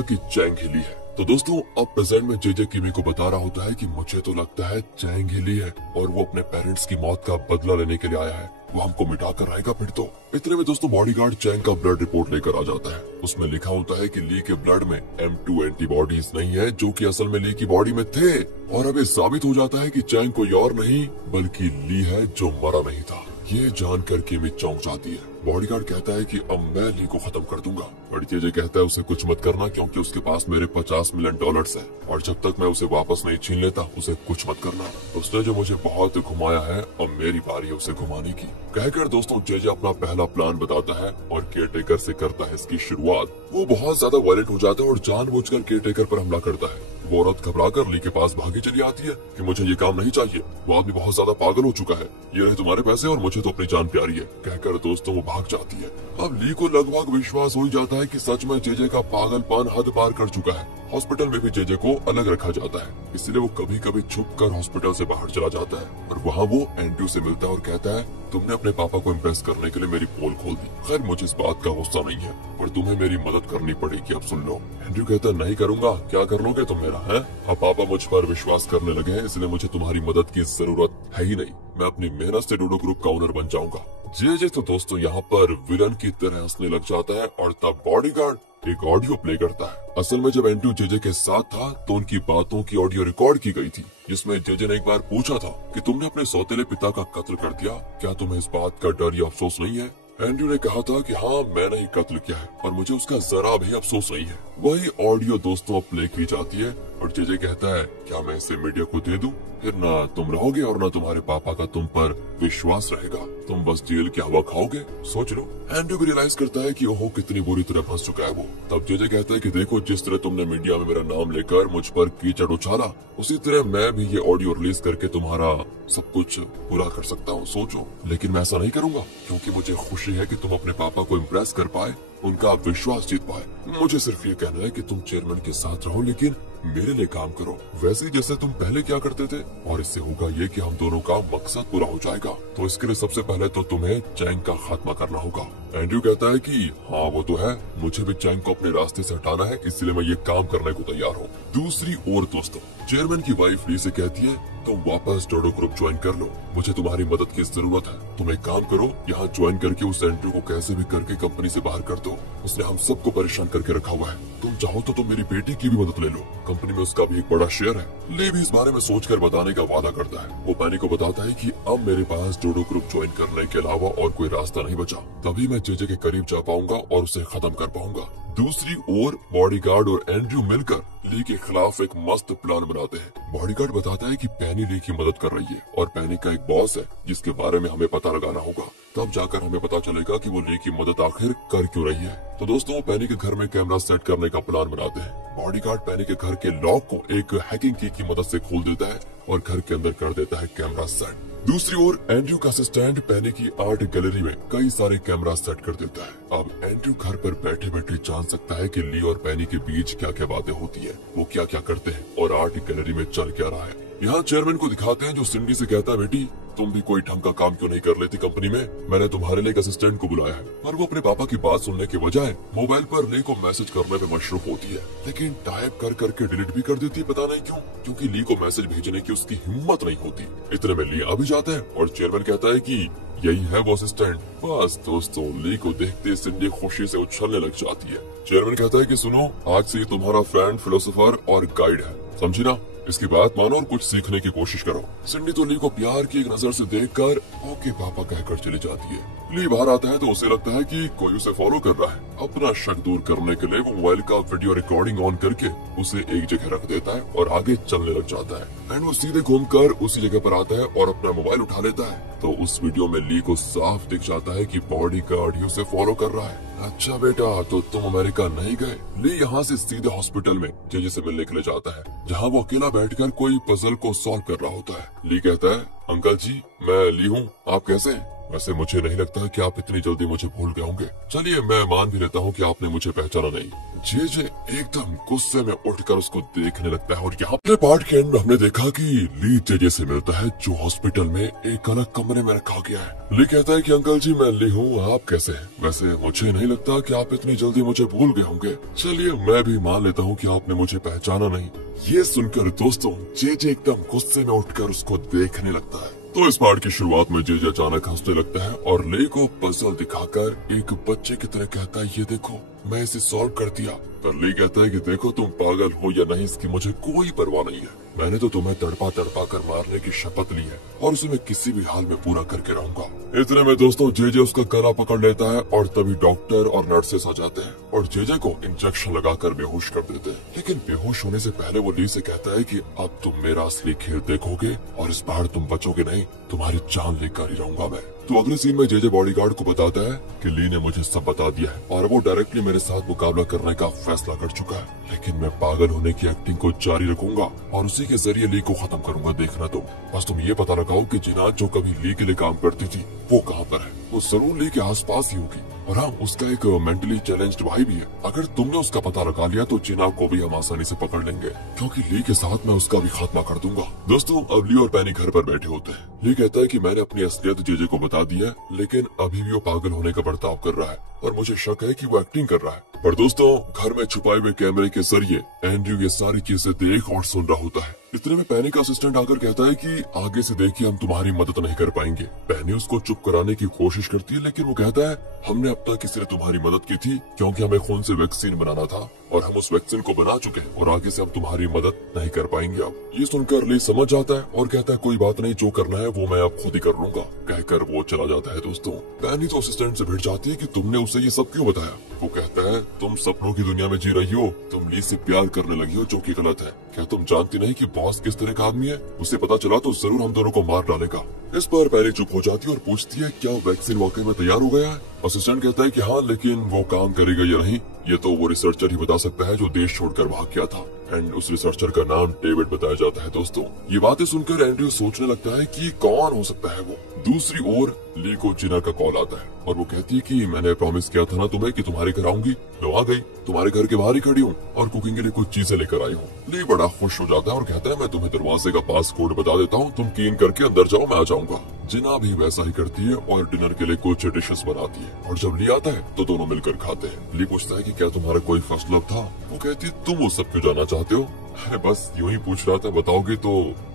कि चैंग ही ली है। तो दोस्तों अब प्रेजेंट में जेजे किमी को बता रहा होता है कि मुझे तो लगता है चैंग ही ली है और वो अपने पेरेंट्स की मौत का बदला लेने के लिए आया है, वो हमको मिटा कर रहेगा फिर तो। इतने में दोस्तों बॉडीगार्ड चैंग का ब्लड रिपोर्ट लेकर आ जाता है। उसमें लिखा होता है कि ली के ब्लड में M2 एंटीबॉडीज नहीं है जो कि असल में ली की बॉडी में थे, और अब ये साबित हो जाता है कि चैंग कोई और नहीं बल्कि ली है जो मरा नहीं था। ये जानकर किमी चौंक जाती है। बॉडीगार्ड कहता है कि अब मैं ली को खत्म कर दूंगा, बट जेजे कहता है उसे कुछ मत करना क्योंकि उसके पास मेरे $50 मिलियन है और जब तक मैं उसे वापस नहीं छीन लेता उसे कुछ मत करना। उसने जो मुझे बहुत घुमाया है अब मेरी बारी है उसे घुमाने की। कहकर दोस्तों जेजे अपना पहला प्लान बताता है और केयरटेकर से करता है इसकी शुरुआत। वो बहुत ज्यादा वायलेंट हो जाता है और जानबूझकर केयरटेकर पर हमला करता है। वो औरत घबराकर ली के पास भागी चली आती है कि मुझे ये काम नहीं चाहिए, वो आदमी बहुत ज्यादा पागल हो चुका है, ये रहे तुम्हारे पैसे और मुझे तो अपनी जान प्यारी है। कहकर दोस्तों वो भाग जाती है। अब ली को लगभग विश्वास हो जाता है कि सच में जेजे का पागलपन हद पार कर चुका है। हॉस्पिटल में भी जेजे को अलग रखा जाता है, इसलिए वो कभी कभी छुप कर हॉस्पिटल से बाहर चला जाता है और वहाँ वो एंड्रयू से मिलता है और कहता है तुमने अपने पापा को इम्प्रेस करने के लिए मेरी पोल खोल दी। खैर मुझे इस बात का गुस्सा नहीं है पर तुम्हें मेरी मदद करनी पड़ेगी, अब सुन लो। एंड्रयू कहता नहीं करूंगा, क्या कर लोगे तुम मेरा है? अब पापा मुझ पर विश्वास करने लगे हैं इसलिए मुझे तुम्हारी मदद की जरूरत है ही नहीं, मैं अपनी मेहनत से डोडो ग्रुप का ओनर बन जाऊंगा। जेजे तो दोस्तों यहाँ पर विलन की तरह हंसने लग जाता है और तब बॉडीगार्ड एक ऑडियो प्ले करता है। असल में जब एंड्रयू जेजे के साथ था तो उनकी बातों की ऑडियो रिकॉर्ड की गई थी जिसमें जेजे ने एक बार पूछा था कि तुमने अपने सौतेले पिता का कत्ल कर दिया, क्या तुम्हें इस बात का डर या अफसोस नहीं है? एंड्रयू ने कहा था कि हाँ मैंने ही कत्ल किया है और मुझे उसका जरा भी अफसोस नहीं है। वही ऑडियो दोस्तों अब प्ले की जाती है और जेजे कहता है क्या मैं इसे मीडिया को दे दूं? फिर ना तुम रहोगे और ना तुम्हारे पापा का तुम पर विश्वास रहेगा, तुम बस जेल की हवा खाओगे, सोच लो। एंड्रयू भी रियलाइज करता है कि ओहो कितनी बुरी तरह फंस चुका है वो। तब जेजे कहता है कि देखो जिस तरह तुमने मीडिया में मेरा नाम लेकर मुझ पर कीचड़ उछाला उसी तरह मैं भी ये ऑडियो रिलीज करके तुम्हारा सब कुछ पूरा कर सकता हूँ, सोचो। लेकिन मैं ऐसा नहीं करूंगा क्योंकि मुझे खुशी है कि तुम अपने पापा को इम्प्रेस कर पाए, उनका विश्वास जीत पाए। मुझे सिर्फ ये कहना है कि तुम चेयरमैन के साथ रहो लेकिन मेरे लिए काम करो वैसे ही जैसे तुम पहले क्या करते थे, और इससे होगा ये कि हम दोनों का मकसद पूरा हो जाएगा। तो इसके लिए सबसे पहले तो तुम्हें चैंग का खात्मा करना होगा। एंड्रयू कहता है कि हाँ वो तो है, मुझे भी चैंग को अपने रास्ते से हटाना है इसलिए मैं ये काम करने को तैयार हूँ। दूसरी ओर दोस्तों चेयरमैन की वाइफ ली से कहती है तुम वापस डोडो ग्रुप ज्वाइन कर लो, मुझे तुम्हारी मदद की जरूरत है। तुम एक काम करो यहाँ ज्वाइन करके उस एंड्रयू को कैसे भी करके कंपनी से बाहर कर दो, उसने हम सबको परेशान करके रखा हुआ है। तुम चाहो तो तुम मेरी बेटी की भी मदद ले लो, कंपनी में उसका भी एक बड़ा शेयर है। ले भी इस बारे में सोचकर बताने का वादा करता है। वो पैनी को बताता है कि अब मेरे पास डोडो ग्रुप ज्वाइन करने के अलावा और कोई रास्ता नहीं बचा, तभी मैं जेजे के करीब जा पाऊंगा और उसे खत्म कर पाऊंगा। दूसरी ओर बॉडीगार्ड और एंड्रयू मिलकर ली के खिलाफ एक मस्त प्लान बनाते हैं। बॉडीगार्ड बताता है कि पैनी ली की मदद कर रही है और पैनी का एक बॉस है जिसके बारे में हमें पता लगाना होगा, तब जाकर हमें पता चलेगा कि वो ली की मदद आखिर कर क्यों रही है। तो दोस्तों वो पैनी के घर में कैमरा सेट करने का प्लान बनाते हैं। बॉडीगार्ड पैनी के घर के लॉक को एक हैकिंग की मदद से खोल देता है और घर के अंदर कर देता है कैमरा सेट। दूसरी ओर एंड्रयू का असिस्टेंट पैनी की आर्ट गैलरी में कई सारे कैमरा सेट कर देता है। अब एंड्रयू घर पर बैठे बैठे जान सकता है कि ली और पैनी के बीच क्या क्या बातें होती है, वो क्या क्या करते हैं और आर्ट गैलरी में चल क्या रहा है। यहाँ चेयरमैन को दिखाते हैं जो सिंडी से कहता है बेटी तुम भी कोई ढंग का काम क्यों नहीं कर लेती कंपनी में, मैंने तुम्हारे लिए एक असिस्टेंट को बुलाया है। और वो अपने पापा की बात सुनने के बजाय मोबाइल पर ली को मैसेज करने में मशरूफ होती है, लेकिन टाइप कर करके डिलीट भी कर देती है, पता नहीं क्यों, क्योंकि ली को मैसेज भेजने की उसकी हिम्मत नहीं होती। इतने में ली आ भी जाता है और चेयरमैन कहता है कि यही है वो असिस्टेंट। बस दोस्तों ली को देखते सिंडी खुशी से उछलने लग जाती है। चेयरमैन कहता है कि सुनो आज से ये तुम्हारा फ्रेंड, फिलोसोफर और गाइड है, समझी ना, इसकी बात मानो और कुछ सीखने की कोशिश करो। सिंडी तो ली को प्यार की एक नजर से देखकर ओके पापा कहकर चली जाती है। ली बाहर आता है तो उसे लगता है कि कोई उसे फॉलो कर रहा है। अपना शक दूर करने के लिए वो मोबाइल का वीडियो रिकॉर्डिंग ऑन करके उसे एक जगह रख देता है और आगे चलने लग जाता है। एंड वो सीधे घूमकर उसी जगह पर आता है और अपना मोबाइल उठा लेता है तो उस वीडियो में ली को साफ दिख जाता है कि बॉडीगार्ड ही उसे फॉलो कर रहा है। अच्छा बेटा तो तुम अमेरिका नहीं गए। ली यहाँ से सीधे हॉस्पिटल में जेजे से मिलने के लिए जाता है जहाँ वो अकेला बैठकर कोई पजल को सॉल्व कर रहा होता है। ली कहता है अंकल जी मैं ली हूँ, आप कैसे हैं? वैसे मुझे नहीं लगता कि आप इतनी जल्दी मुझे भूल गए होंगे। चलिए मैं मान भी लेता हूँ कि आपने मुझे पहचाना नहीं। जे एकदम गुस्से में उठकर उसको देखने लगता है और यहाँ अपने पार्ट के एंड में हमने देखा कि ली जे से मिलता है जो हॉस्पिटल में एक अलग कमरे में रखा गया है। ली कहता है कि अंकल जी मैं ली हूँ, आप कैसे हैं? वैसे मुझे नहीं लगता कि आप इतनी जल्दी मुझे भूल गए होंगे। चलिए मैं भी मान लेता हूँ कि आपने मुझे पहचाना नहीं। ये सुनकर दोस्तों जे एकदम गुस्से में उठकर उसको देखने लगता है। तो इस पार्ट की शुरुआत में जे अचानक हंसने लगता है और ले को पजल दिखाकर एक बच्चे की तरह कहता है, ये देखो मैं इसे सॉल्व कर दिया। पर ले कहता है कि देखो तुम पागल हो या नहीं इसकी मुझे कोई परवाह नहीं है। मैंने तो तुम्हें तड़पा तड़पा कर मारने की शपथ ली है और उसे मैं किसी भी हाल में पूरा करके रहूंगा। इतने में दोस्तों जे उसका गला पकड़ लेता है और तभी डॉक्टर और नर्सेस आ जाते हैं और जे को इंजेक्शन लगाकर बेहोश कर देते हैं। लेकिन बेहोश होने से पहले वो ली से कहता है कि अब तुम मेरा असली खेल देखोगे और इस बार तुम बचोगे नहीं, तुम्हारी जान लेकर ही रहूंगा मैं। तो अगले सीन में जे बॉडीगार्ड को बताता है कि ली ने मुझे सब बता दिया है और वो डायरेक्टली मेरे साथ मुकाबला करने का फैसला कर चुका है। लेकिन मैं पागल होने की एक्टिंग को जारी रखूंगा और उसी के जरिए ली को खत्म करूंगा। देखना तुम बस तुम ये पता लगाओ कि जिना जो कभी ली के लिए काम करती थी वो कहाँ पर है। वो जरूर ली के आसपास ही होगी और हाँ उसका एक मेंटली चैलेंज्ड भाई भी है। अगर तुमने उसका पता लगा लिया तो जिना को भी हम आसानी से पकड़ लेंगे क्योंकि ली के साथ मैं उसका भी खात्मा कर दूंगा। दोस्तों अब ली और पैनी घर पर बैठे होते हैं। ली कहता है कि मैंने अपनी असलियत जे को बता दी है लेकिन अभी भी वो पागल होने का बर्ताव कर रहा है और मुझे शक है कि वो एक्टिंग कर रहा है। पर दोस्तों घर में छुपाए हुए कैमरे के जरिए एंड्रयू ये सारी चीजें देख और सुन रहा होता है। इतने में पैनी का असिस्टेंट आकर कहता है कि आगे से देखिए हम तुम्हारी मदद नहीं कर पाएंगे। पैनी उसको चुप कराने की कोशिश करती है लेकिन वो कहता है हमने अब तक किसी ने तुम्हारी मदद की थी क्योंकि हमें खून से वैक्सीन बनाना था और हम उस वैक्सीन को बना चुके हैं और आगे से हम तुम्हारी मदद नहीं कर पाएंगे। अब ये सुनकर ली समझ जाता है और कहता है कोई बात नहीं, जो करना है वो मैं अब खुद ही कर लूंगा। कहकर वो चला जाता है। दोस्तों पैनी तो असिस्टेंट से भिड़ जाती है कि तुमने उसे ये सब क्यों बताया। वो कहता है तुम सपनों की दुनिया में जी रही हो, तुम ली से प्यार करने लगी हो जो कि गलत है। क्या तुम जानती नहीं कि बॉस किस तरह का आदमी है? उसे पता चला तो जरूर हम दोनों को मार डालेगा। इस पर पैनी चुप हो जाती है और पूछती है क्या वैक्सीन वाकई में तैयार हो गया है? असिस्टेंट कहता है कि हाँ लेकिन वो काम करेगा या नहीं ये तो वो रिसर्चर ही बता सकता है जो देश छोड़कर भाग गया था। एंड उस रिसर्चर का नाम डेविड बताया जाता है। दोस्तों ये बातें सुनकर एंड्रयू सोचने लगता है कि कौन हो सकता है वो। दूसरी ओर ली को जिना का कॉल आता है और वो कहती है कि मैंने प्रॉमिस किया था ना तुम्हें कि तुम्हारे घर आऊंगी। मैं आ गई, तुम्हारे घर के बाहर ही खड़ी हूँ और कुकिंग के लिए कुछ चीजें लेकर आई हूँ। ली बड़ा खुश हो जाता है और कहता है मैं तुम्हें दरवाजे का पास कोड बता देता हूँ, तुम कीन करके अंदर जाओ, मैं आ जाऊंगा। जिना भी वैसा ही करती है और डिनर के लिए कुछ डिशेस बनाती है और जब ली आता है तो दोनों मिलकर खाते हैं। ली पूछता है कि क्या तुम्हारा कोई फर्स्ट लव था? वो कहती है तुम वो सब क्यों जानना चाहते हो? अरे बस यूं ही पूछ रहा था, बताओगे तो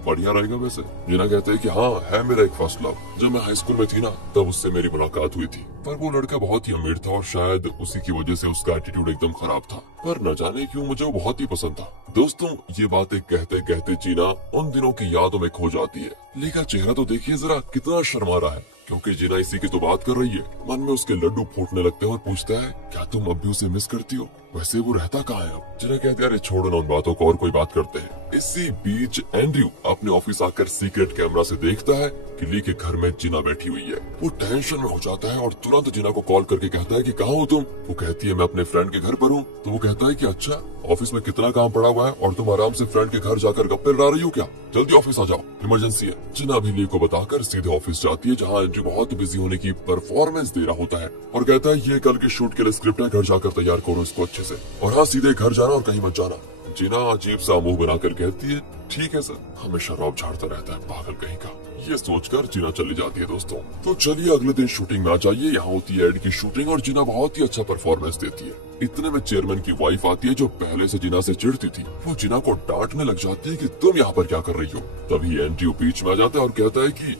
बढ़िया रहेगा। वैसे जिना कहते हैं कि हाँ है मेरा एक फर्स्ट लव। जब मैं हाई स्कूल में थी ना तब उससे मेरी मुलाकात हुई थी पर वो लड़का बहुत ही अमीर था और शायद उसी की वजह से उसका एटीट्यूड एकदम खराब था, पर न जाने क्यों मुझे वो बहुत ही पसंद था। दोस्तों ये बातें कहते कहते जिना उन दिनों की यादों में खो जाती है। ली का चेहरा तो देखिए जरा कितना शर्मा रहा है क्योंकि जिना इसी की तो बात कर रही है। मन में उसके लड्डू फूटने लगते हैं और पूछता है क्या तुम अब भी उसे मिस करती हो? वैसे वो रहता कहाँ है अब? जिना कहते हैं अरे छोड़ो ना उन बातों को और कोई बात करते हैं। इसी बीच एंड्रयू अपने ऑफिस आकर सीक्रेट कैमरा से देखता है कि ली के घर में जिना बैठी हुई है। वो टेंशन में हो जाता है और तुरंत जिना को कॉल करके कहता है कि कहाँ हो तुम? वो कहती है मैं अपने फ्रेंड के घर पर हूँ। तो वो कहता है कि अच्छा ऑफिस में कितना काम पड़ा हुआ है और तुम आराम से फ्रेंड के घर जाकर गप्पे लड़ा रही हो क्या? जल्दी ऑफिस आ जाओ, इमरजेंसी है। जिना भी ली को बताकर सीधे ऑफिस जाती है जहाँ एंड्रयू बहुत बिजी होने की परफॉर्मेंस दे रहा होता है और कहता है ये कल के शूट के लिए स्क्रिप्ट है, घर जाकर तैयार करो इसको अच्छे से और हाँ सीधे घर जाना और कहीं मत जाना। जिना अजीब सा मुंह बनाकर कहती है ठीक है सर। हमेशा रौब झाड़ता रहता है पागल कहीं का। ये सोचकर जिना चली जाती है। दोस्तों तो चलिए अगले दिन शूटिंग में आ जाइए। यहाँ होती है एड की शूटिंग और जिना बहुत ही अच्छा परफॉर्मेंस देती है। इतने में चेयरमैन की वाइफ आती है जो पहले से जिना से चिढ़ती थी। वो जिना को डांटने लग जाती है कि तुम यहाँ पर क्या कर रही हो। तभी एंड्रयू बीच में आ जाता है और कहता है कि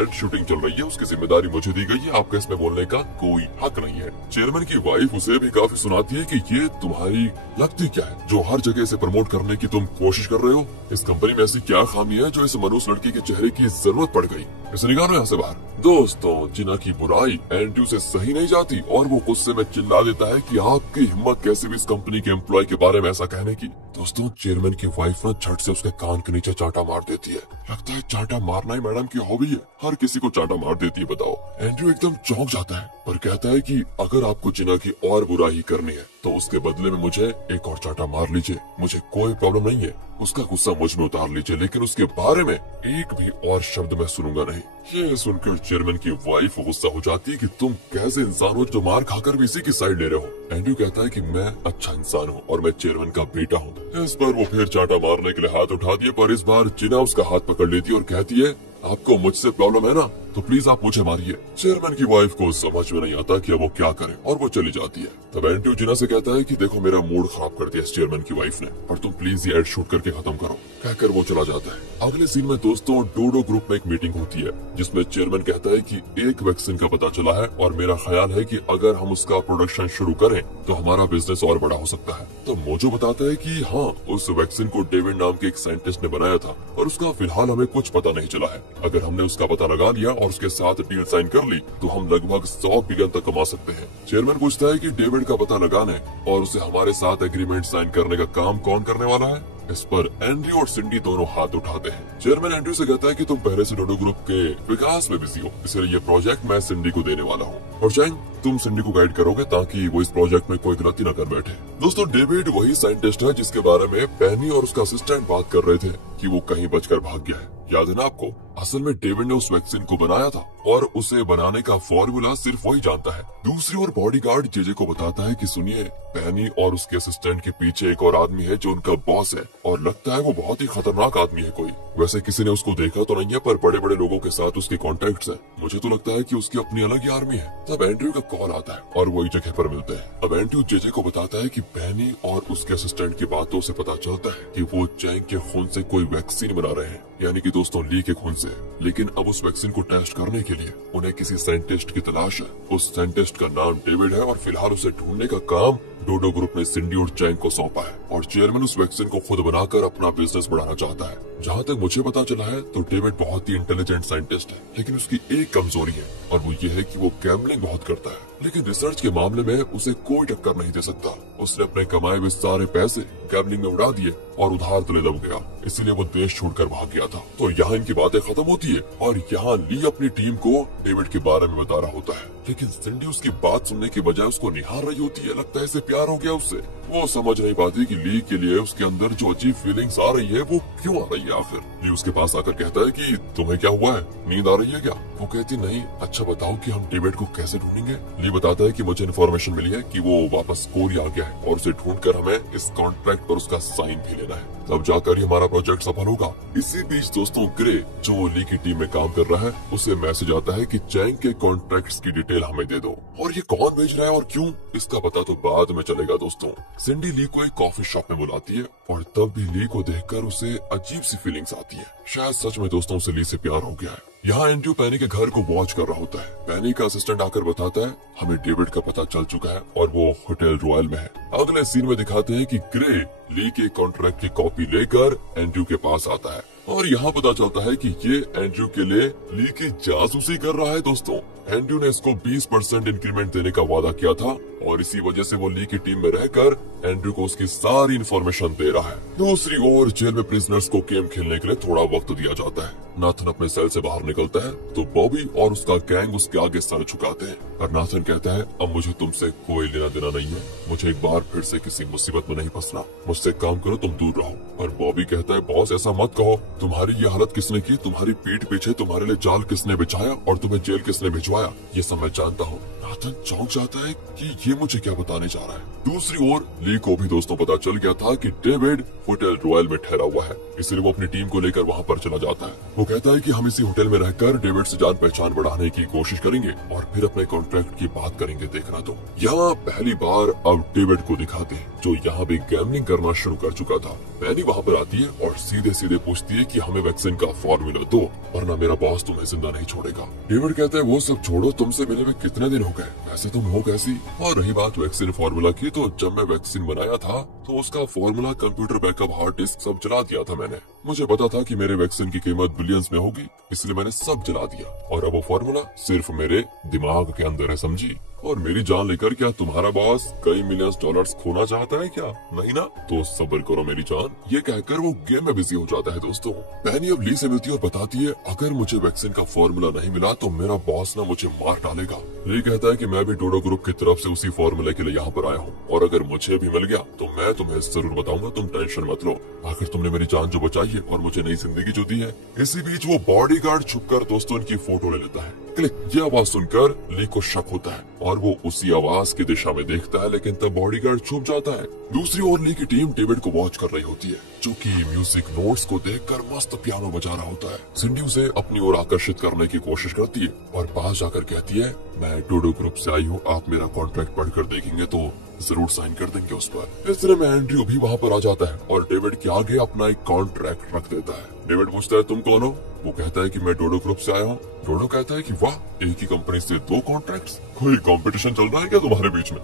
एड शूटिंग चल रही है, उसकी जिम्मेदारी मुझे दी गई है, आपका इसमें बोलने का कोई हक नहीं है। चेयरमैन की वाइफ उसे भी काफी सुनाती है कि ये तुम्हारी लगती क्या है जो हर जगह से प्रमोट करने की तुम कोशिश कर रहे हो? इस कंपनी में ऐसी क्या खामी है जो इस मनुष्य लड़की के चेहरे की जरूरत पड़ गई? इसे निकालो यहाँ से बाहर। दोस्तों जिना की बुराई एंड्रयू से सही नहीं जाती और वो गुस्से में चिल्ला देता है कि आपकी हिम्मत कैसे भी इस कंपनी के एम्प्लॉय के बारे में ऐसा कहने की। दोस्तों चेयरमैन की वाइफ ना झट से उसके कान के नीचे चांटा मार देती है लगता है चांटा मारना ही मैडम की हॉबी है, हर किसी को चांटा मार देती है। बताओ। एंड्रयू एकदम चौंक जाता है पर कहता है कि अगर आपको जिना की और बुराई करनी है तो उसके बदले में मुझे एक और चांटा मार लीजिए, मुझे कोई प्रॉब्लम नहीं है। उसका गुस्सा मुझ में उतार लीजिए, लेकिन उसके बारे में एक भी और शब्द मैं सुनूंगा नहीं। ये सुनकर चेयरमैन की वाइफ गुस्सा हो जाती है कि तुम कैसे इंसान हो जो मार खाकर भी इसी की साइड ले रहे हो। एंड्रयू कहता है कि मैं अच्छा इंसान हूँ और मैं चेयरमैन का बेटा हूँ। इस पर वो फिर चांटा मारने के लिए हाथ उठा दिए, पर इस बार जिना उसका हाथ पकड़ लेती है और कहती है आपको मुझसे प्रॉब्लम है ना, तो प्लीज आप मुझे मारिए। चेयरमैन की वाइफ को समझ में नहीं आता कि अब वो क्या करे और वो चली जाती है। तब एंड्रयू जिना से कहता है कि देखो मेरा मूड खराब कर दिया चेयरमैन की वाइफ ने, और तुम प्लीज ये एड शूट करके खत्म करो। कहकर वो चला जाता है। अगले सीन में दोस्तों डोडो ग्रुप में एक मीटिंग होती है जिसमें चेयरमैन कहता है कि एक वैक्सीन का पता चला है और मेरा ख्याल है कि अगर हम उसका प्रोडक्शन शुरू करें तो हमारा बिजनेस और बड़ा हो सकता है। तो मोजो बताता है कि हाँ, उस वैक्सीन को डेविड नाम के एक साइंटिस्ट ने बनाया था और उसका फिलहाल हमें कुछ पता नहीं चला है। अगर हमने उसका पता लगा लिया और उसके साथ डील साइन कर ली तो हम लगभग 100 बिलियन तक कमा सकते हैं। चेयरमैन पूछता है कि डेविड का पता लगाने और उसे हमारे साथ एग्रीमेंट साइन करने का काम कौन करने वाला है। इस पर एंड्रयू और सिंडी दोनों हाथ उठाते हैं। चेयरमैन एंड्रयू से कहता है कि तुम पहले से डोडो ग्रुप के विकास में बिजी हो, इसलिए ये प्रोजेक्ट मैं सिंडी को देने वाला हूँ और चैंग तुम सिंडी को गाइड करोगे ताकि वो इस प्रोजेक्ट में कोई गलती न कर बैठे। दोस्तों डेविड वही साइंटिस्ट है जिसके बारे में पेनी और उसका असिस्टेंट बात कर रहे थे कि वो कहीं बचकर भाग गया है। याद है ना आपको? असल में डेविड ने उस वैक्सीन को बनाया था और उसे बनाने का फॉर्मूला सिर्फ वही जानता है। दूसरी ओर बॉडीगार्ड जेजे को बताता है कि सुनिए, पेनी और उसके असिस्टेंट के पीछे एक और आदमी है जो उनका बॉस है और लगता है वो बहुत ही खतरनाक आदमी है कोई। वैसे किसी ने उसको देखा तो नहीं है पर बड़े बड़े लोगों के साथ उसके कॉन्टेक्ट्स हैं। मुझे तो लगता है कि उसकी अपनी अलग ही आर्मी है। तब एंड्रयू का कॉल आता है और वो एक जगह पर मिलते हैं। अब एंड्रयू जेजे को बताता है कि पेनी और उसके असिस्टेंट की बातों से पता चलता है कि वो चैंग के खून से कोई वैक्सीन बना रहे हैं, यानी कि दोस्तों ली के खून से। लेकिन अब उस वैक्सीन को टेस्ट करने के लिए उन्हें किसी साइंटिस्ट की तलाश है। उस साइंटिस्ट का नाम डेविड है और फिलहाल उसे ढूंढने का काम डोडो ग्रुप ने सिंडी और चैंग को सौंपा है और चेयरमैन उस वैक्सीन को खुद बनाकर अपना बिजनेस बढ़ाना चाहता है। जहाँ तक मुझे पता चला है तो डेविड बहुत ही इंटेलिजेंट साइंटिस्ट है, लेकिन उसकी एक कमजोरी है और वो ये है कि वो गैम्बलिंग बहुत करता है, लेकिन रिसर्च के मामले में उसे कोई टक्कर नहीं दे सकता। उसने अपने कमाए हुए सारे पैसे गैम्बलिंग में उड़ा दिए और उधार तले दब गया, इसलिए वो देश छोड़कर भाग गया था। तो यहाँ इनकी बातें खत्म होती है और यहाँ ली अपनी टीम को डेविड के बारे में बता रहा होता है, लेकिन सिंडी उसकी बात सुनने के बजाय उसको निहार रही होती है। लगता है इसे प्यार हो गया उससे। वो समझ नहीं पाती कि ली के लिए उसके अंदर जो अजीब फीलिंग्स आ रही है वो क्यों आ रही है आखिर। ली उसके पास आकर कहता है कि तुम्हें क्या हुआ है, नींद आ रही है क्या? वो कहती नहीं। अच्छा बताओ कि हम डेविड को कैसे ढूंढेंगे? ली बताता है कि मुझे इन्फॉर्मेशन मिली है कि वो वापस कोरिया आ गया है और उसे ढूंढकर हमें इस कॉन्ट्रैक्ट पर उसका साइन भी लेना है, तब जाकर ही हमारा प्रोजेक्ट सफल होगा। इसी बीच दोस्तों ग्रे जो ली की टीम में काम कर रहा है उसे मैसेज आता है कि चैंग के कॉन्ट्रैक्ट्स की डिटेल हमें दे दो। और ये कौन भेज रहा है और क्यों, इसका पता तो बाद में चलेगा। दोस्तों सिंडी ली को एक कॉफी शॉप में बुलाती है और तब भी ली को देखकर उसे अजीब सी फीलिंग्स आती है। शायद सच में दोस्तों से ली से प्यार हो गया है। यहाँ एंड्रयू पेनी के घर को वॉच कर रहा होता है। पेनी का असिस्टेंट आकर बताता है हमें डेविड का पता चल चुका है और वो होटल रॉयल में है। अगले सीन में दिखाते हैं कि ग्रे ली के कॉन्ट्रैक्ट की कॉपी लेकर एंड्रयू के पास आता है और यहाँ पता चलता है कि ये एंड्रयू के लिए ली की जासूसी कर रहा है। दोस्तों एंड्रयू ने इसको 20% इंक्रीमेंट देने का वादा किया था और इसी वजह से वो ली की टीम में रहकर एंड्रयू को उसकी सारी इन्फॉर्मेशन दे रहा है। दूसरी ओर जेल में प्रिजनर्स को गेम खेलने के लिए थोड़ा वक्त दिया जाता है। नाथन अपने सेल से बाहर निकलता है तो बॉबी और उसका गैंग उसके आगे सर झुकाते हैं और नाथन कहता है अब मुझे तुमसे कोई लेना देना नहीं है, मुझे एक बार फिर से किसी मुसीबत में नहीं फंसना, मुझसे काम करो, तुम दूर रहो। और बॉबी कहता है बॉस ऐसा मत कहो, तुम्हारी ये हालत किसने की, तुम्हारी पीठ पीछे तुम्हारे लिए जाल किसने बिछाया और तुम्हें जेल किसने भिजवाया, ये सब मैं जानता हूँ। नाथन चौंक जाता है कि ये मुझे क्या बताने जा रहा है। दूसरी ओर ली को भी दोस्तों पता चल गया था कि डेविड होटल रॉयल में ठहरा हुआ है, इसलिए वो अपनी टीम को लेकर वहाँ पर चला जाता है। वो कहता है कि हम इसी होटल में रहकर डेविड से जान पहचान बढ़ाने की कोशिश करेंगे और फिर अपने कॉन्ट्रैक्ट की बात करेंगे। देखना तो यहाँ पहली बार अब डेविड को दिखाते हैं जो यहाँ भी गैम्बलिंग करना शुरू कर चुका था। पेनी वहाँ पर आती है और सीधे सीधे पूछती है कि हमें वैक्सीन का फॉर्मूला दो वरना मेरा बॉस तुम्हें जिंदा नहीं छोड़ेगा। डेविड कहता है वो सब छोड़ो, तुमसे मिले हुए कितने दिन हो गए, वैसे तुम हो कैसी। और रही बात वैक्सीन फॉर्मूला की, तो जब मैं वैक्सीन बनाया था तो उसका formula, computer backup, hard disk सब जला दिया था मैंने। मुझे पता था कि मेरे वैक्सीन की कीमत बिलियंस में होगी, इसलिए मैंने सब जला दिया और अब वो फॉर्मूला सिर्फ मेरे दिमाग के अंदर है, समझी। और मेरी जान लेकर क्या तुम्हारा बॉस कई मिलियंस डॉलर्स खोना चाहता है क्या? नहीं ना? तो सब्र करो मेरी जान। ये कहकर वो गेम में बिजी हो जाता है। दोस्तों पेनी अब ली से मिलती है और बताती है अगर मुझे वैक्सीन का फॉर्मूला नहीं मिला तो मेरा बॉस ना मुझे मार डालेगा। ली कहता है कि मैं भी डोडो ग्रुप की तरफ से उसी फॉर्मूले के लिए यहाँ पर आया हूँ और अगर मुझे भी मिल गया तो मैं तुम्हें जरूर बताऊंगा, तुम टेंशन मत लो। आखिर तुमने मेरी जान जो बचाई है और मुझे नई जिंदगी जो दी है। इसी बीच वो बॉडीगार्ड छुपकर दोस्तों इनकी फोटो ले लेता है। क्लिक। ये आवाज सुनकर ली को शक होता है और वो उसी आवाज की दिशा में देखता है, लेकिन तब बॉडीगार्ड छुप जाता है। दूसरी ओर ली की टीम डेविड को वॉच कर रही होती है, जो कि म्यूजिक नोट्स को देखकर मस्त पियानो बजा रहा होता है। सिंडी उसे अपनी ओर आकर्षित करने की कोशिश करती है और पास जाकर कहती है मैं डोडो ग्रुप से आई हूँ, आप मेरा कॉन्ट्रैक्ट पढ़कर देखेंगे तो जरूर साइन कर देंगे उस पर। इस तरह में एंड्रयू भी वहाँ पर आ जाता है और डेविड के आगे अपना एक कॉन्ट्रैक्ट रख देता है। डेविड पूछता है तुम कौन हो? वो कहता है कि मैं डोडो ग्रुप से आया हूँ। डोडो कहता है कि वाह, एक ही कंपनी से 2 कॉन्ट्रैक्ट्स, कोई कंपटीशन चल रहा है क्या तुम्हारे बीच में?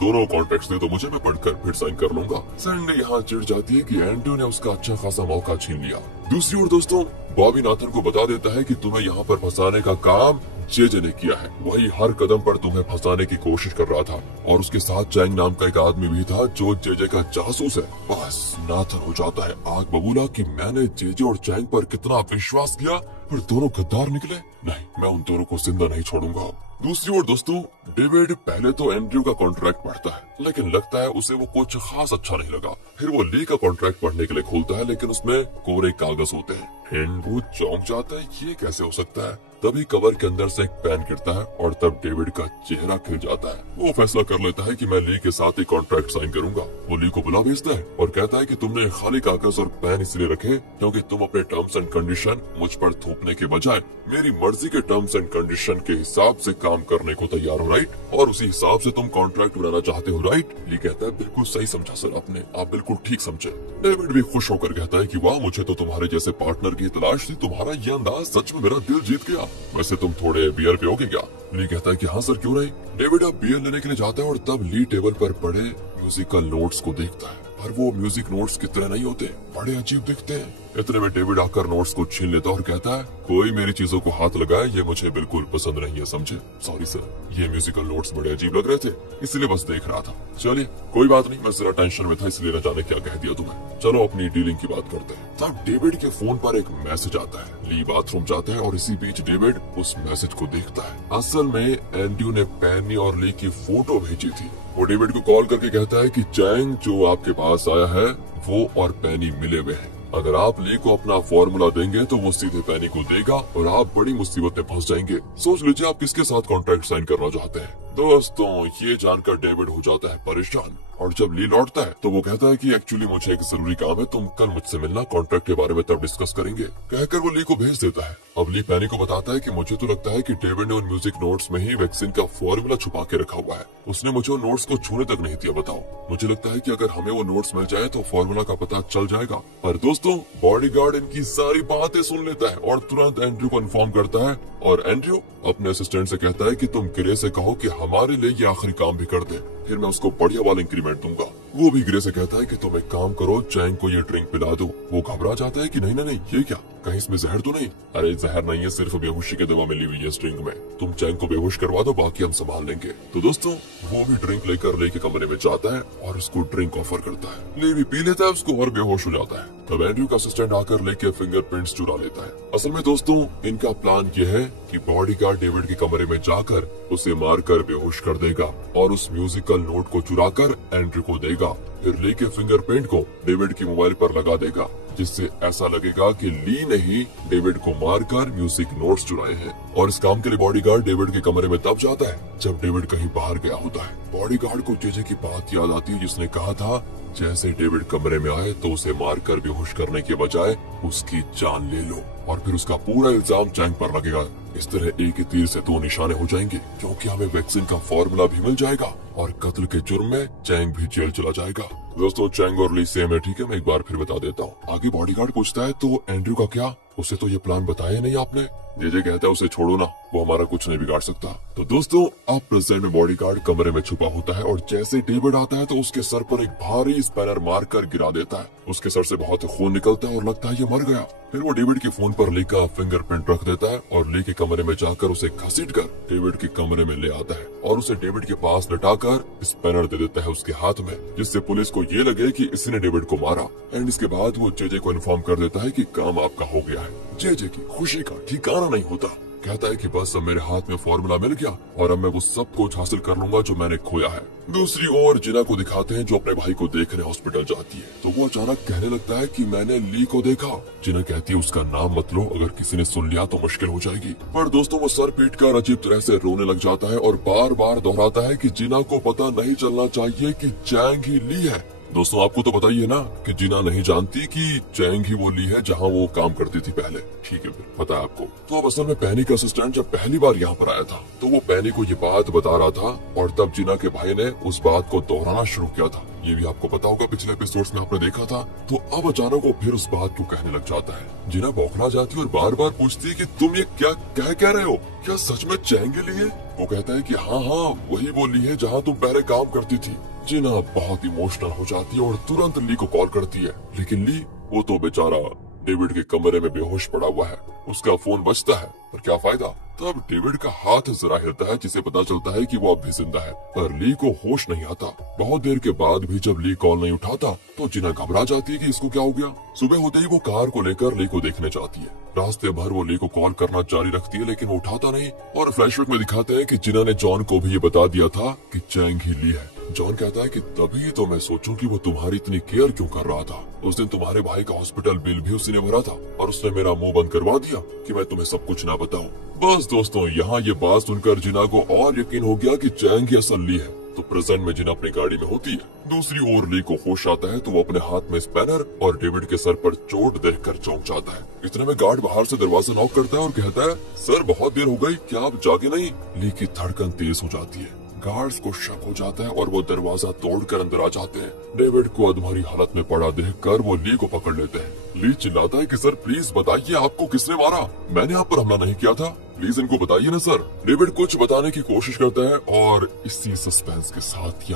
दोनों कॉन्ट्रैक्ट्स दे तो मुझे, मैं पढ़कर फिर साइन कर लूंगा। सैंडी यहाँ चिढ़ जाती है कि एंड्रयू ने उसका अच्छा खासा मौका छीन लिया। दूसरी ओर दोस्तों बॉबी नाथन को बता देता है कि तुम्हें यहाँ पर फंसाने का काम जे ने किया है, वही हर कदम पर तुम्हें फंसाने की कोशिश कर रहा था और उसके साथ चैंग नाम का एक आदमी भी था जो जे का जासूस है। बस नाथन हो जाता है आग बबूला कि मैंने जे और चैंग पर कितना विश्वास किया, पर दोनों गद्दार निकले। नहीं, मैं उन दोनों को जिंदा नहीं छोड़ूंगा। दूसरी ओर दोस्तों डेविड पहले तो एंड्रयू का कॉन्ट्रैक्ट पढ़ता है, लेकिन लगता है उसे वो कुछ खास अच्छा नहीं लगा। फिर वो ली का कॉन्ट्रैक्ट पढ़ने के लिए खोलता है, लेकिन उसमें कोरे कागज होते हैं। वो चौंक जाता है, ये कैसे हो सकता है? तभी कवर के अंदर से एक पेन गिरता है और तब डेविड का चेहरा खिल जाता है। वो फैसला कर लेता है कि मैं ली के साथ ही कॉन्ट्रैक्ट साइन करूंगा। वो ली को बुला भेजता है और कहता है कि तुमने खाली कागज और पेन इसलिए रखे क्योंकि तुम अपने टर्म्स एंड कंडीशन मुझ पर थोपने के बजाय मेरी मर्जी के टर्म्स एंड कंडीशन के हिसाब से काम करने को तैयार हो, राइट? और उसी हिसाब से तुम कॉन्ट्रैक्ट बनाना चाहते हो, राइट? ली कहता है बिल्कुल सही समझा सर आपने, आप बिल्कुल ठीक समझे। डेविड भी खुश होकर कहता है कि वाह, मुझे तो तुम्हारे जैसे पार्टनर की तलाश थी, तुम्हारा ये अंदाज सच में मेरा दिल जीत गया। वैसे तुम थोड़े बियर पियोगे क्या? ली कहता है कि हाँ सर, क्यों नहीं। डेविड अब बियर लेने के लिए जाता है और तब ली टेबल पर पड़े म्यूजिकल नोट्स को देखता है, पर वो म्यूजिक नोट्स की तरह नहीं होते, बड़े अजीब दिखते हैं। इतने में डेविड आकर नोट्स को छीन लेता और कहता है कोई मेरी चीजों को हाथ लगाए, ये मुझे बिल्कुल पसंद नहीं है, समझे? सॉरी सर, ये म्यूजिकल नोट्स बड़े अजीब लग रहे थे, इसलिए बस देख रहा था। चलिए कोई बात नहीं, मैं जरा टेंशन में था इसलिए न जाने क्या कह दिया तुम्हें। चलो अपनी डीलिंग की बात करते हैं। तब डेविड के फोन पर एक मैसेज आता है। ली बाथरूम जाता है और इसी बीच डेविड उस मैसेज को देखता है। असल में एंड्रयू ने पेनी और ली की फोटो भेजी थी। वो डेविड को कॉल करके कहता है कि चैंग जो आपके पास आया है वो और पेनी मिले हुए हैं। अगर आप ली को अपना फॉर्मूला देंगे तो वो सीधे पेनी को देगा और आप बड़ी मुसीबत में फंस जाएंगे। सोच लीजिए आप किसके साथ कॉन्ट्रैक्ट साइन करना चाहते हैं। दोस्तों ये जानकर डेविड हो जाता है परेशान और जब ली लौटता है तो वो कहता है कि एक्चुअली मुझे एक जरूरी काम है, तुम कल मुझसे मिलना, कॉन्ट्रैक्ट के बारे में तब डिस्कस करेंगे। कहकर वो ली को भेज देता है। अब ली पेनी को बताता है कि मुझे तो लगता है कि डेविड ने उन म्यूजिक नोट्स में ही वैक्सीन का फॉर्मूला छुपा के रखा हुआ है, उसने मुझे उन नोट्स को छूने तक नहीं दिया। बताओ, मुझे लगता है कि अगर हमें वो नोट्स मिल जाए तो फॉर्मूला का पता चल जाएगा। पर दोस्तों बॉडीगार्ड इनकी सारी बातें सुन लेता है और तुरंत एंड्रयू को इन्फॉर्म करता है और एंड्रयू अपने असिस्टेंट से कहता है कि तुम ग्रे से कहो कि हमारे लिए ये आखिरी काम भी कर दे, फिर मैं उसको बढ़िया वाला इंक्रीमेंट दूंगा। वो भी ग्रे से कहता है कि तुम एक काम करो, चैंग को ये ड्रिंक पिला दो। वो घबरा जाता है कि नहीं नहीं, ये क्या, कहीं इसमें जहर तो नहीं? अरे जहर नहीं है, सिर्फ बेहोशी की दवा मिली हुई है इस ड्रिंक में, तुम चैंग को बेहोश करवा दो, बाकी हम संभाल लेंगे। तो दोस्तों वो भी ड्रिंक लेकर ले के कमरे में जाता है और उसको ड्रिंक ऑफर करता है। ले भी पी लेता है उसको और बेहोश हो जाता है। तब एंड्रयू का असिस्टेंट आकर लेके फिंगरप्रिंट्स चुरा लेता है। असल में दोस्तों इनका प्लान ये है कि बॉडीगार्ड डेविड के कमरे में जाकर उसे मारकर बेहोश कर देगा और उस म्यूजिकल नोट को चुराकर एंड्रयू को देगा, फिर ली के फिंगरप्रिंट को डेविड की मोबाइल पर लगा देगा, जिससे ऐसा लगेगा कि ली ने ही डेविड को मारकर म्यूजिक नोट्स चुराए हैं। और इस काम के लिए बॉडीगार्ड डेविड के कमरे में तब जाता है जब डेविड कहीं बाहर गया होता है। बॉडीगार्ड को जेजे की बात याद आती है जिसने कहा था जैसे डेविड कमरे में आए तो उसे मारकर बेहोश करने के बजाय उसकी जान ले लो और फिर उसका पूरा इल्जाम चैंग पर लगेगा। इस तरह एक ही तीर से 2 निशाने हो जाएंगे, क्योंकि हमें वैक्सीन का फॉर्मूला भी मिल जाएगा और कत्ल के जुर्म में चैंग भी जेल चला जाएगा। दोस्तों चैंग और ली सेम है, ठीक है? मैं एक बार फिर बता देता हूँ। आगे बॉडीगार्ड पूछता है तो एंड्रयू का क्या? उसे तो ये प्लान बताया नहीं आपने। जेजे कहता है उसे छोड़ो ना, वो हमारा कुछ नहीं बिगाड़ सकता। तो दोस्तों आप प्रेजेंट में बॉडीगार्ड कमरे में छुपा होता है और जैसे डेविड आता है तो उसके सर पर एक भारी स्पैनर मारकर गिरा देता है। उसके सर से बहुत खून निकलता है और लगता है ये मर गया। फिर वो डेविड के फोन पर ली का फिंगरप्रिंट रख देता है और ली के कमरे में जाकर उसे घसीटकर डेविड के कमरे में ले आता है और उसे डेविड के पास लटाकर स्पैनर दे देता है उसके हाथ में, जिससे पुलिस को ये लगे कि इसने डेविड को मारा। एंड इसके बाद वो जेजे को इन्फॉर्म कर देता है कि काम आपका हो गया है। जेजे की खुशी का ठिकाना नहीं होता। कहता है कि बस अब मेरे हाथ में फॉर्मूला मिल गया और अब मैं वो सब कुछ हासिल कर लूंगा जो मैंने खोया है। दूसरी ओर जिना को दिखाते हैं जो अपने भाई को देखने हॉस्पिटल जाती है। तो वो अचानक कहने लगता है कि मैंने ली को देखा। जिना कहती है उसका नाम मत लो, अगर किसी ने सुन लिया तो मुश्किल हो जाएगी। पर दोस्तों वो सर पीट कर अजीब तरह से रोने लग जाता है और बार बार दोहराता है कि जिना को पता नहीं चलना चाहिए कि चैंग ही ली है। दोस्तों आपको तो पता ही है ना कि जिना नहीं जानती कि चैंग ही वो ली है जहाँ वो काम करती थी पहले। ठीक है, फिर पता है आपको। तो अब असल में पैनी का असिस्टेंट जब पहली बार यहाँ पर आया था तो वो पैनी को ये बात बता रहा था और तब जिना के भाई ने उस बात को दोहराना शुरू किया था। ये भी आपको पता होगा, पिछले एपिसोड्स में आपने देखा था। तो अब अचानक वो फिर उस बात को कहने लग जाता है। जिना बौखला जाती है और बार बार पूछती है कि तुम ये क्या कह रहे हो, क्या सच में चैंग ही ली है? वो कहता है कि हाँ वही वो ली है जहाँ तुम पहले काम करती थी। जिना बहुत इमोशनल हो जाती है और तुरंत ली को कॉल करती है, लेकिन ली वो तो बेचारा डेविड के कमरे में बेहोश पड़ा हुआ है। उसका फोन बजता है पर क्या फायदा। तब डेविड का हाथ जरा हिलता है जिसे पता चलता है कि वो अब भी जिंदा है, पर ली को होश नहीं आता। बहुत देर के बाद भी जब ली कॉल नहीं उठाता तो जिना घबरा जाती है कि इसको क्या हो गया। सुबह होते ही वो कार को लेकर ली को देखने जाती है। रास्ते भर वो ली को कॉल करना जारी रखती है लेकिन वो उठाता नहीं। और फ्लैशबैक में दिखाते हैं कि जिना ने जॉन को भी ये बता दिया था कि चैंग ही ली है। जॉन कहता है कि तभी तो मैं सोचूं कि वो तुम्हारी इतनी केयर क्यों कर रहा था। उस दिन तुम्हारे भाई का हॉस्पिटल बिल भी उसी ने भरा था और उसने मेरा मुंह बंद करवा दिया कि मैं तुम्हें सब कुछ ना बताऊं। बस दोस्तों यहाँ ये बात सुनकर जिना को और यकीन हो गया कि चैंग ही असल ली है। तो प्रेजेंट में जिना अपनी गाड़ी में होती है। दूसरी ओर ली को होश आता है तो वो अपने हाथ में स्पैनर और डेविड के सर पर चोट देखकर चौंक जाता है। इतने में गार्ड बाहर से दरवाजा नॉक करता है और कहता है सर बहुत देर हो गई, क्या आप जागे नहीं? ली की धड़कन तेज हो जाती है। गार्ड्स को शक हो जाता है और वो दरवाजा तोड़कर अंदर आ जाते हैं। डेविड को अधमरी हालत में पड़ा देखकर वो ली को पकड़ लेते हैं। ली चिल्लाता है कि सर प्लीज बताइए आपको किसने मारा? मैंने आप पर हमला नहीं किया था, प्लीज इनको बताइए ना सर। डेविड कुछ बताने की कोशिश करता है और इसी सस्पेंस के साथ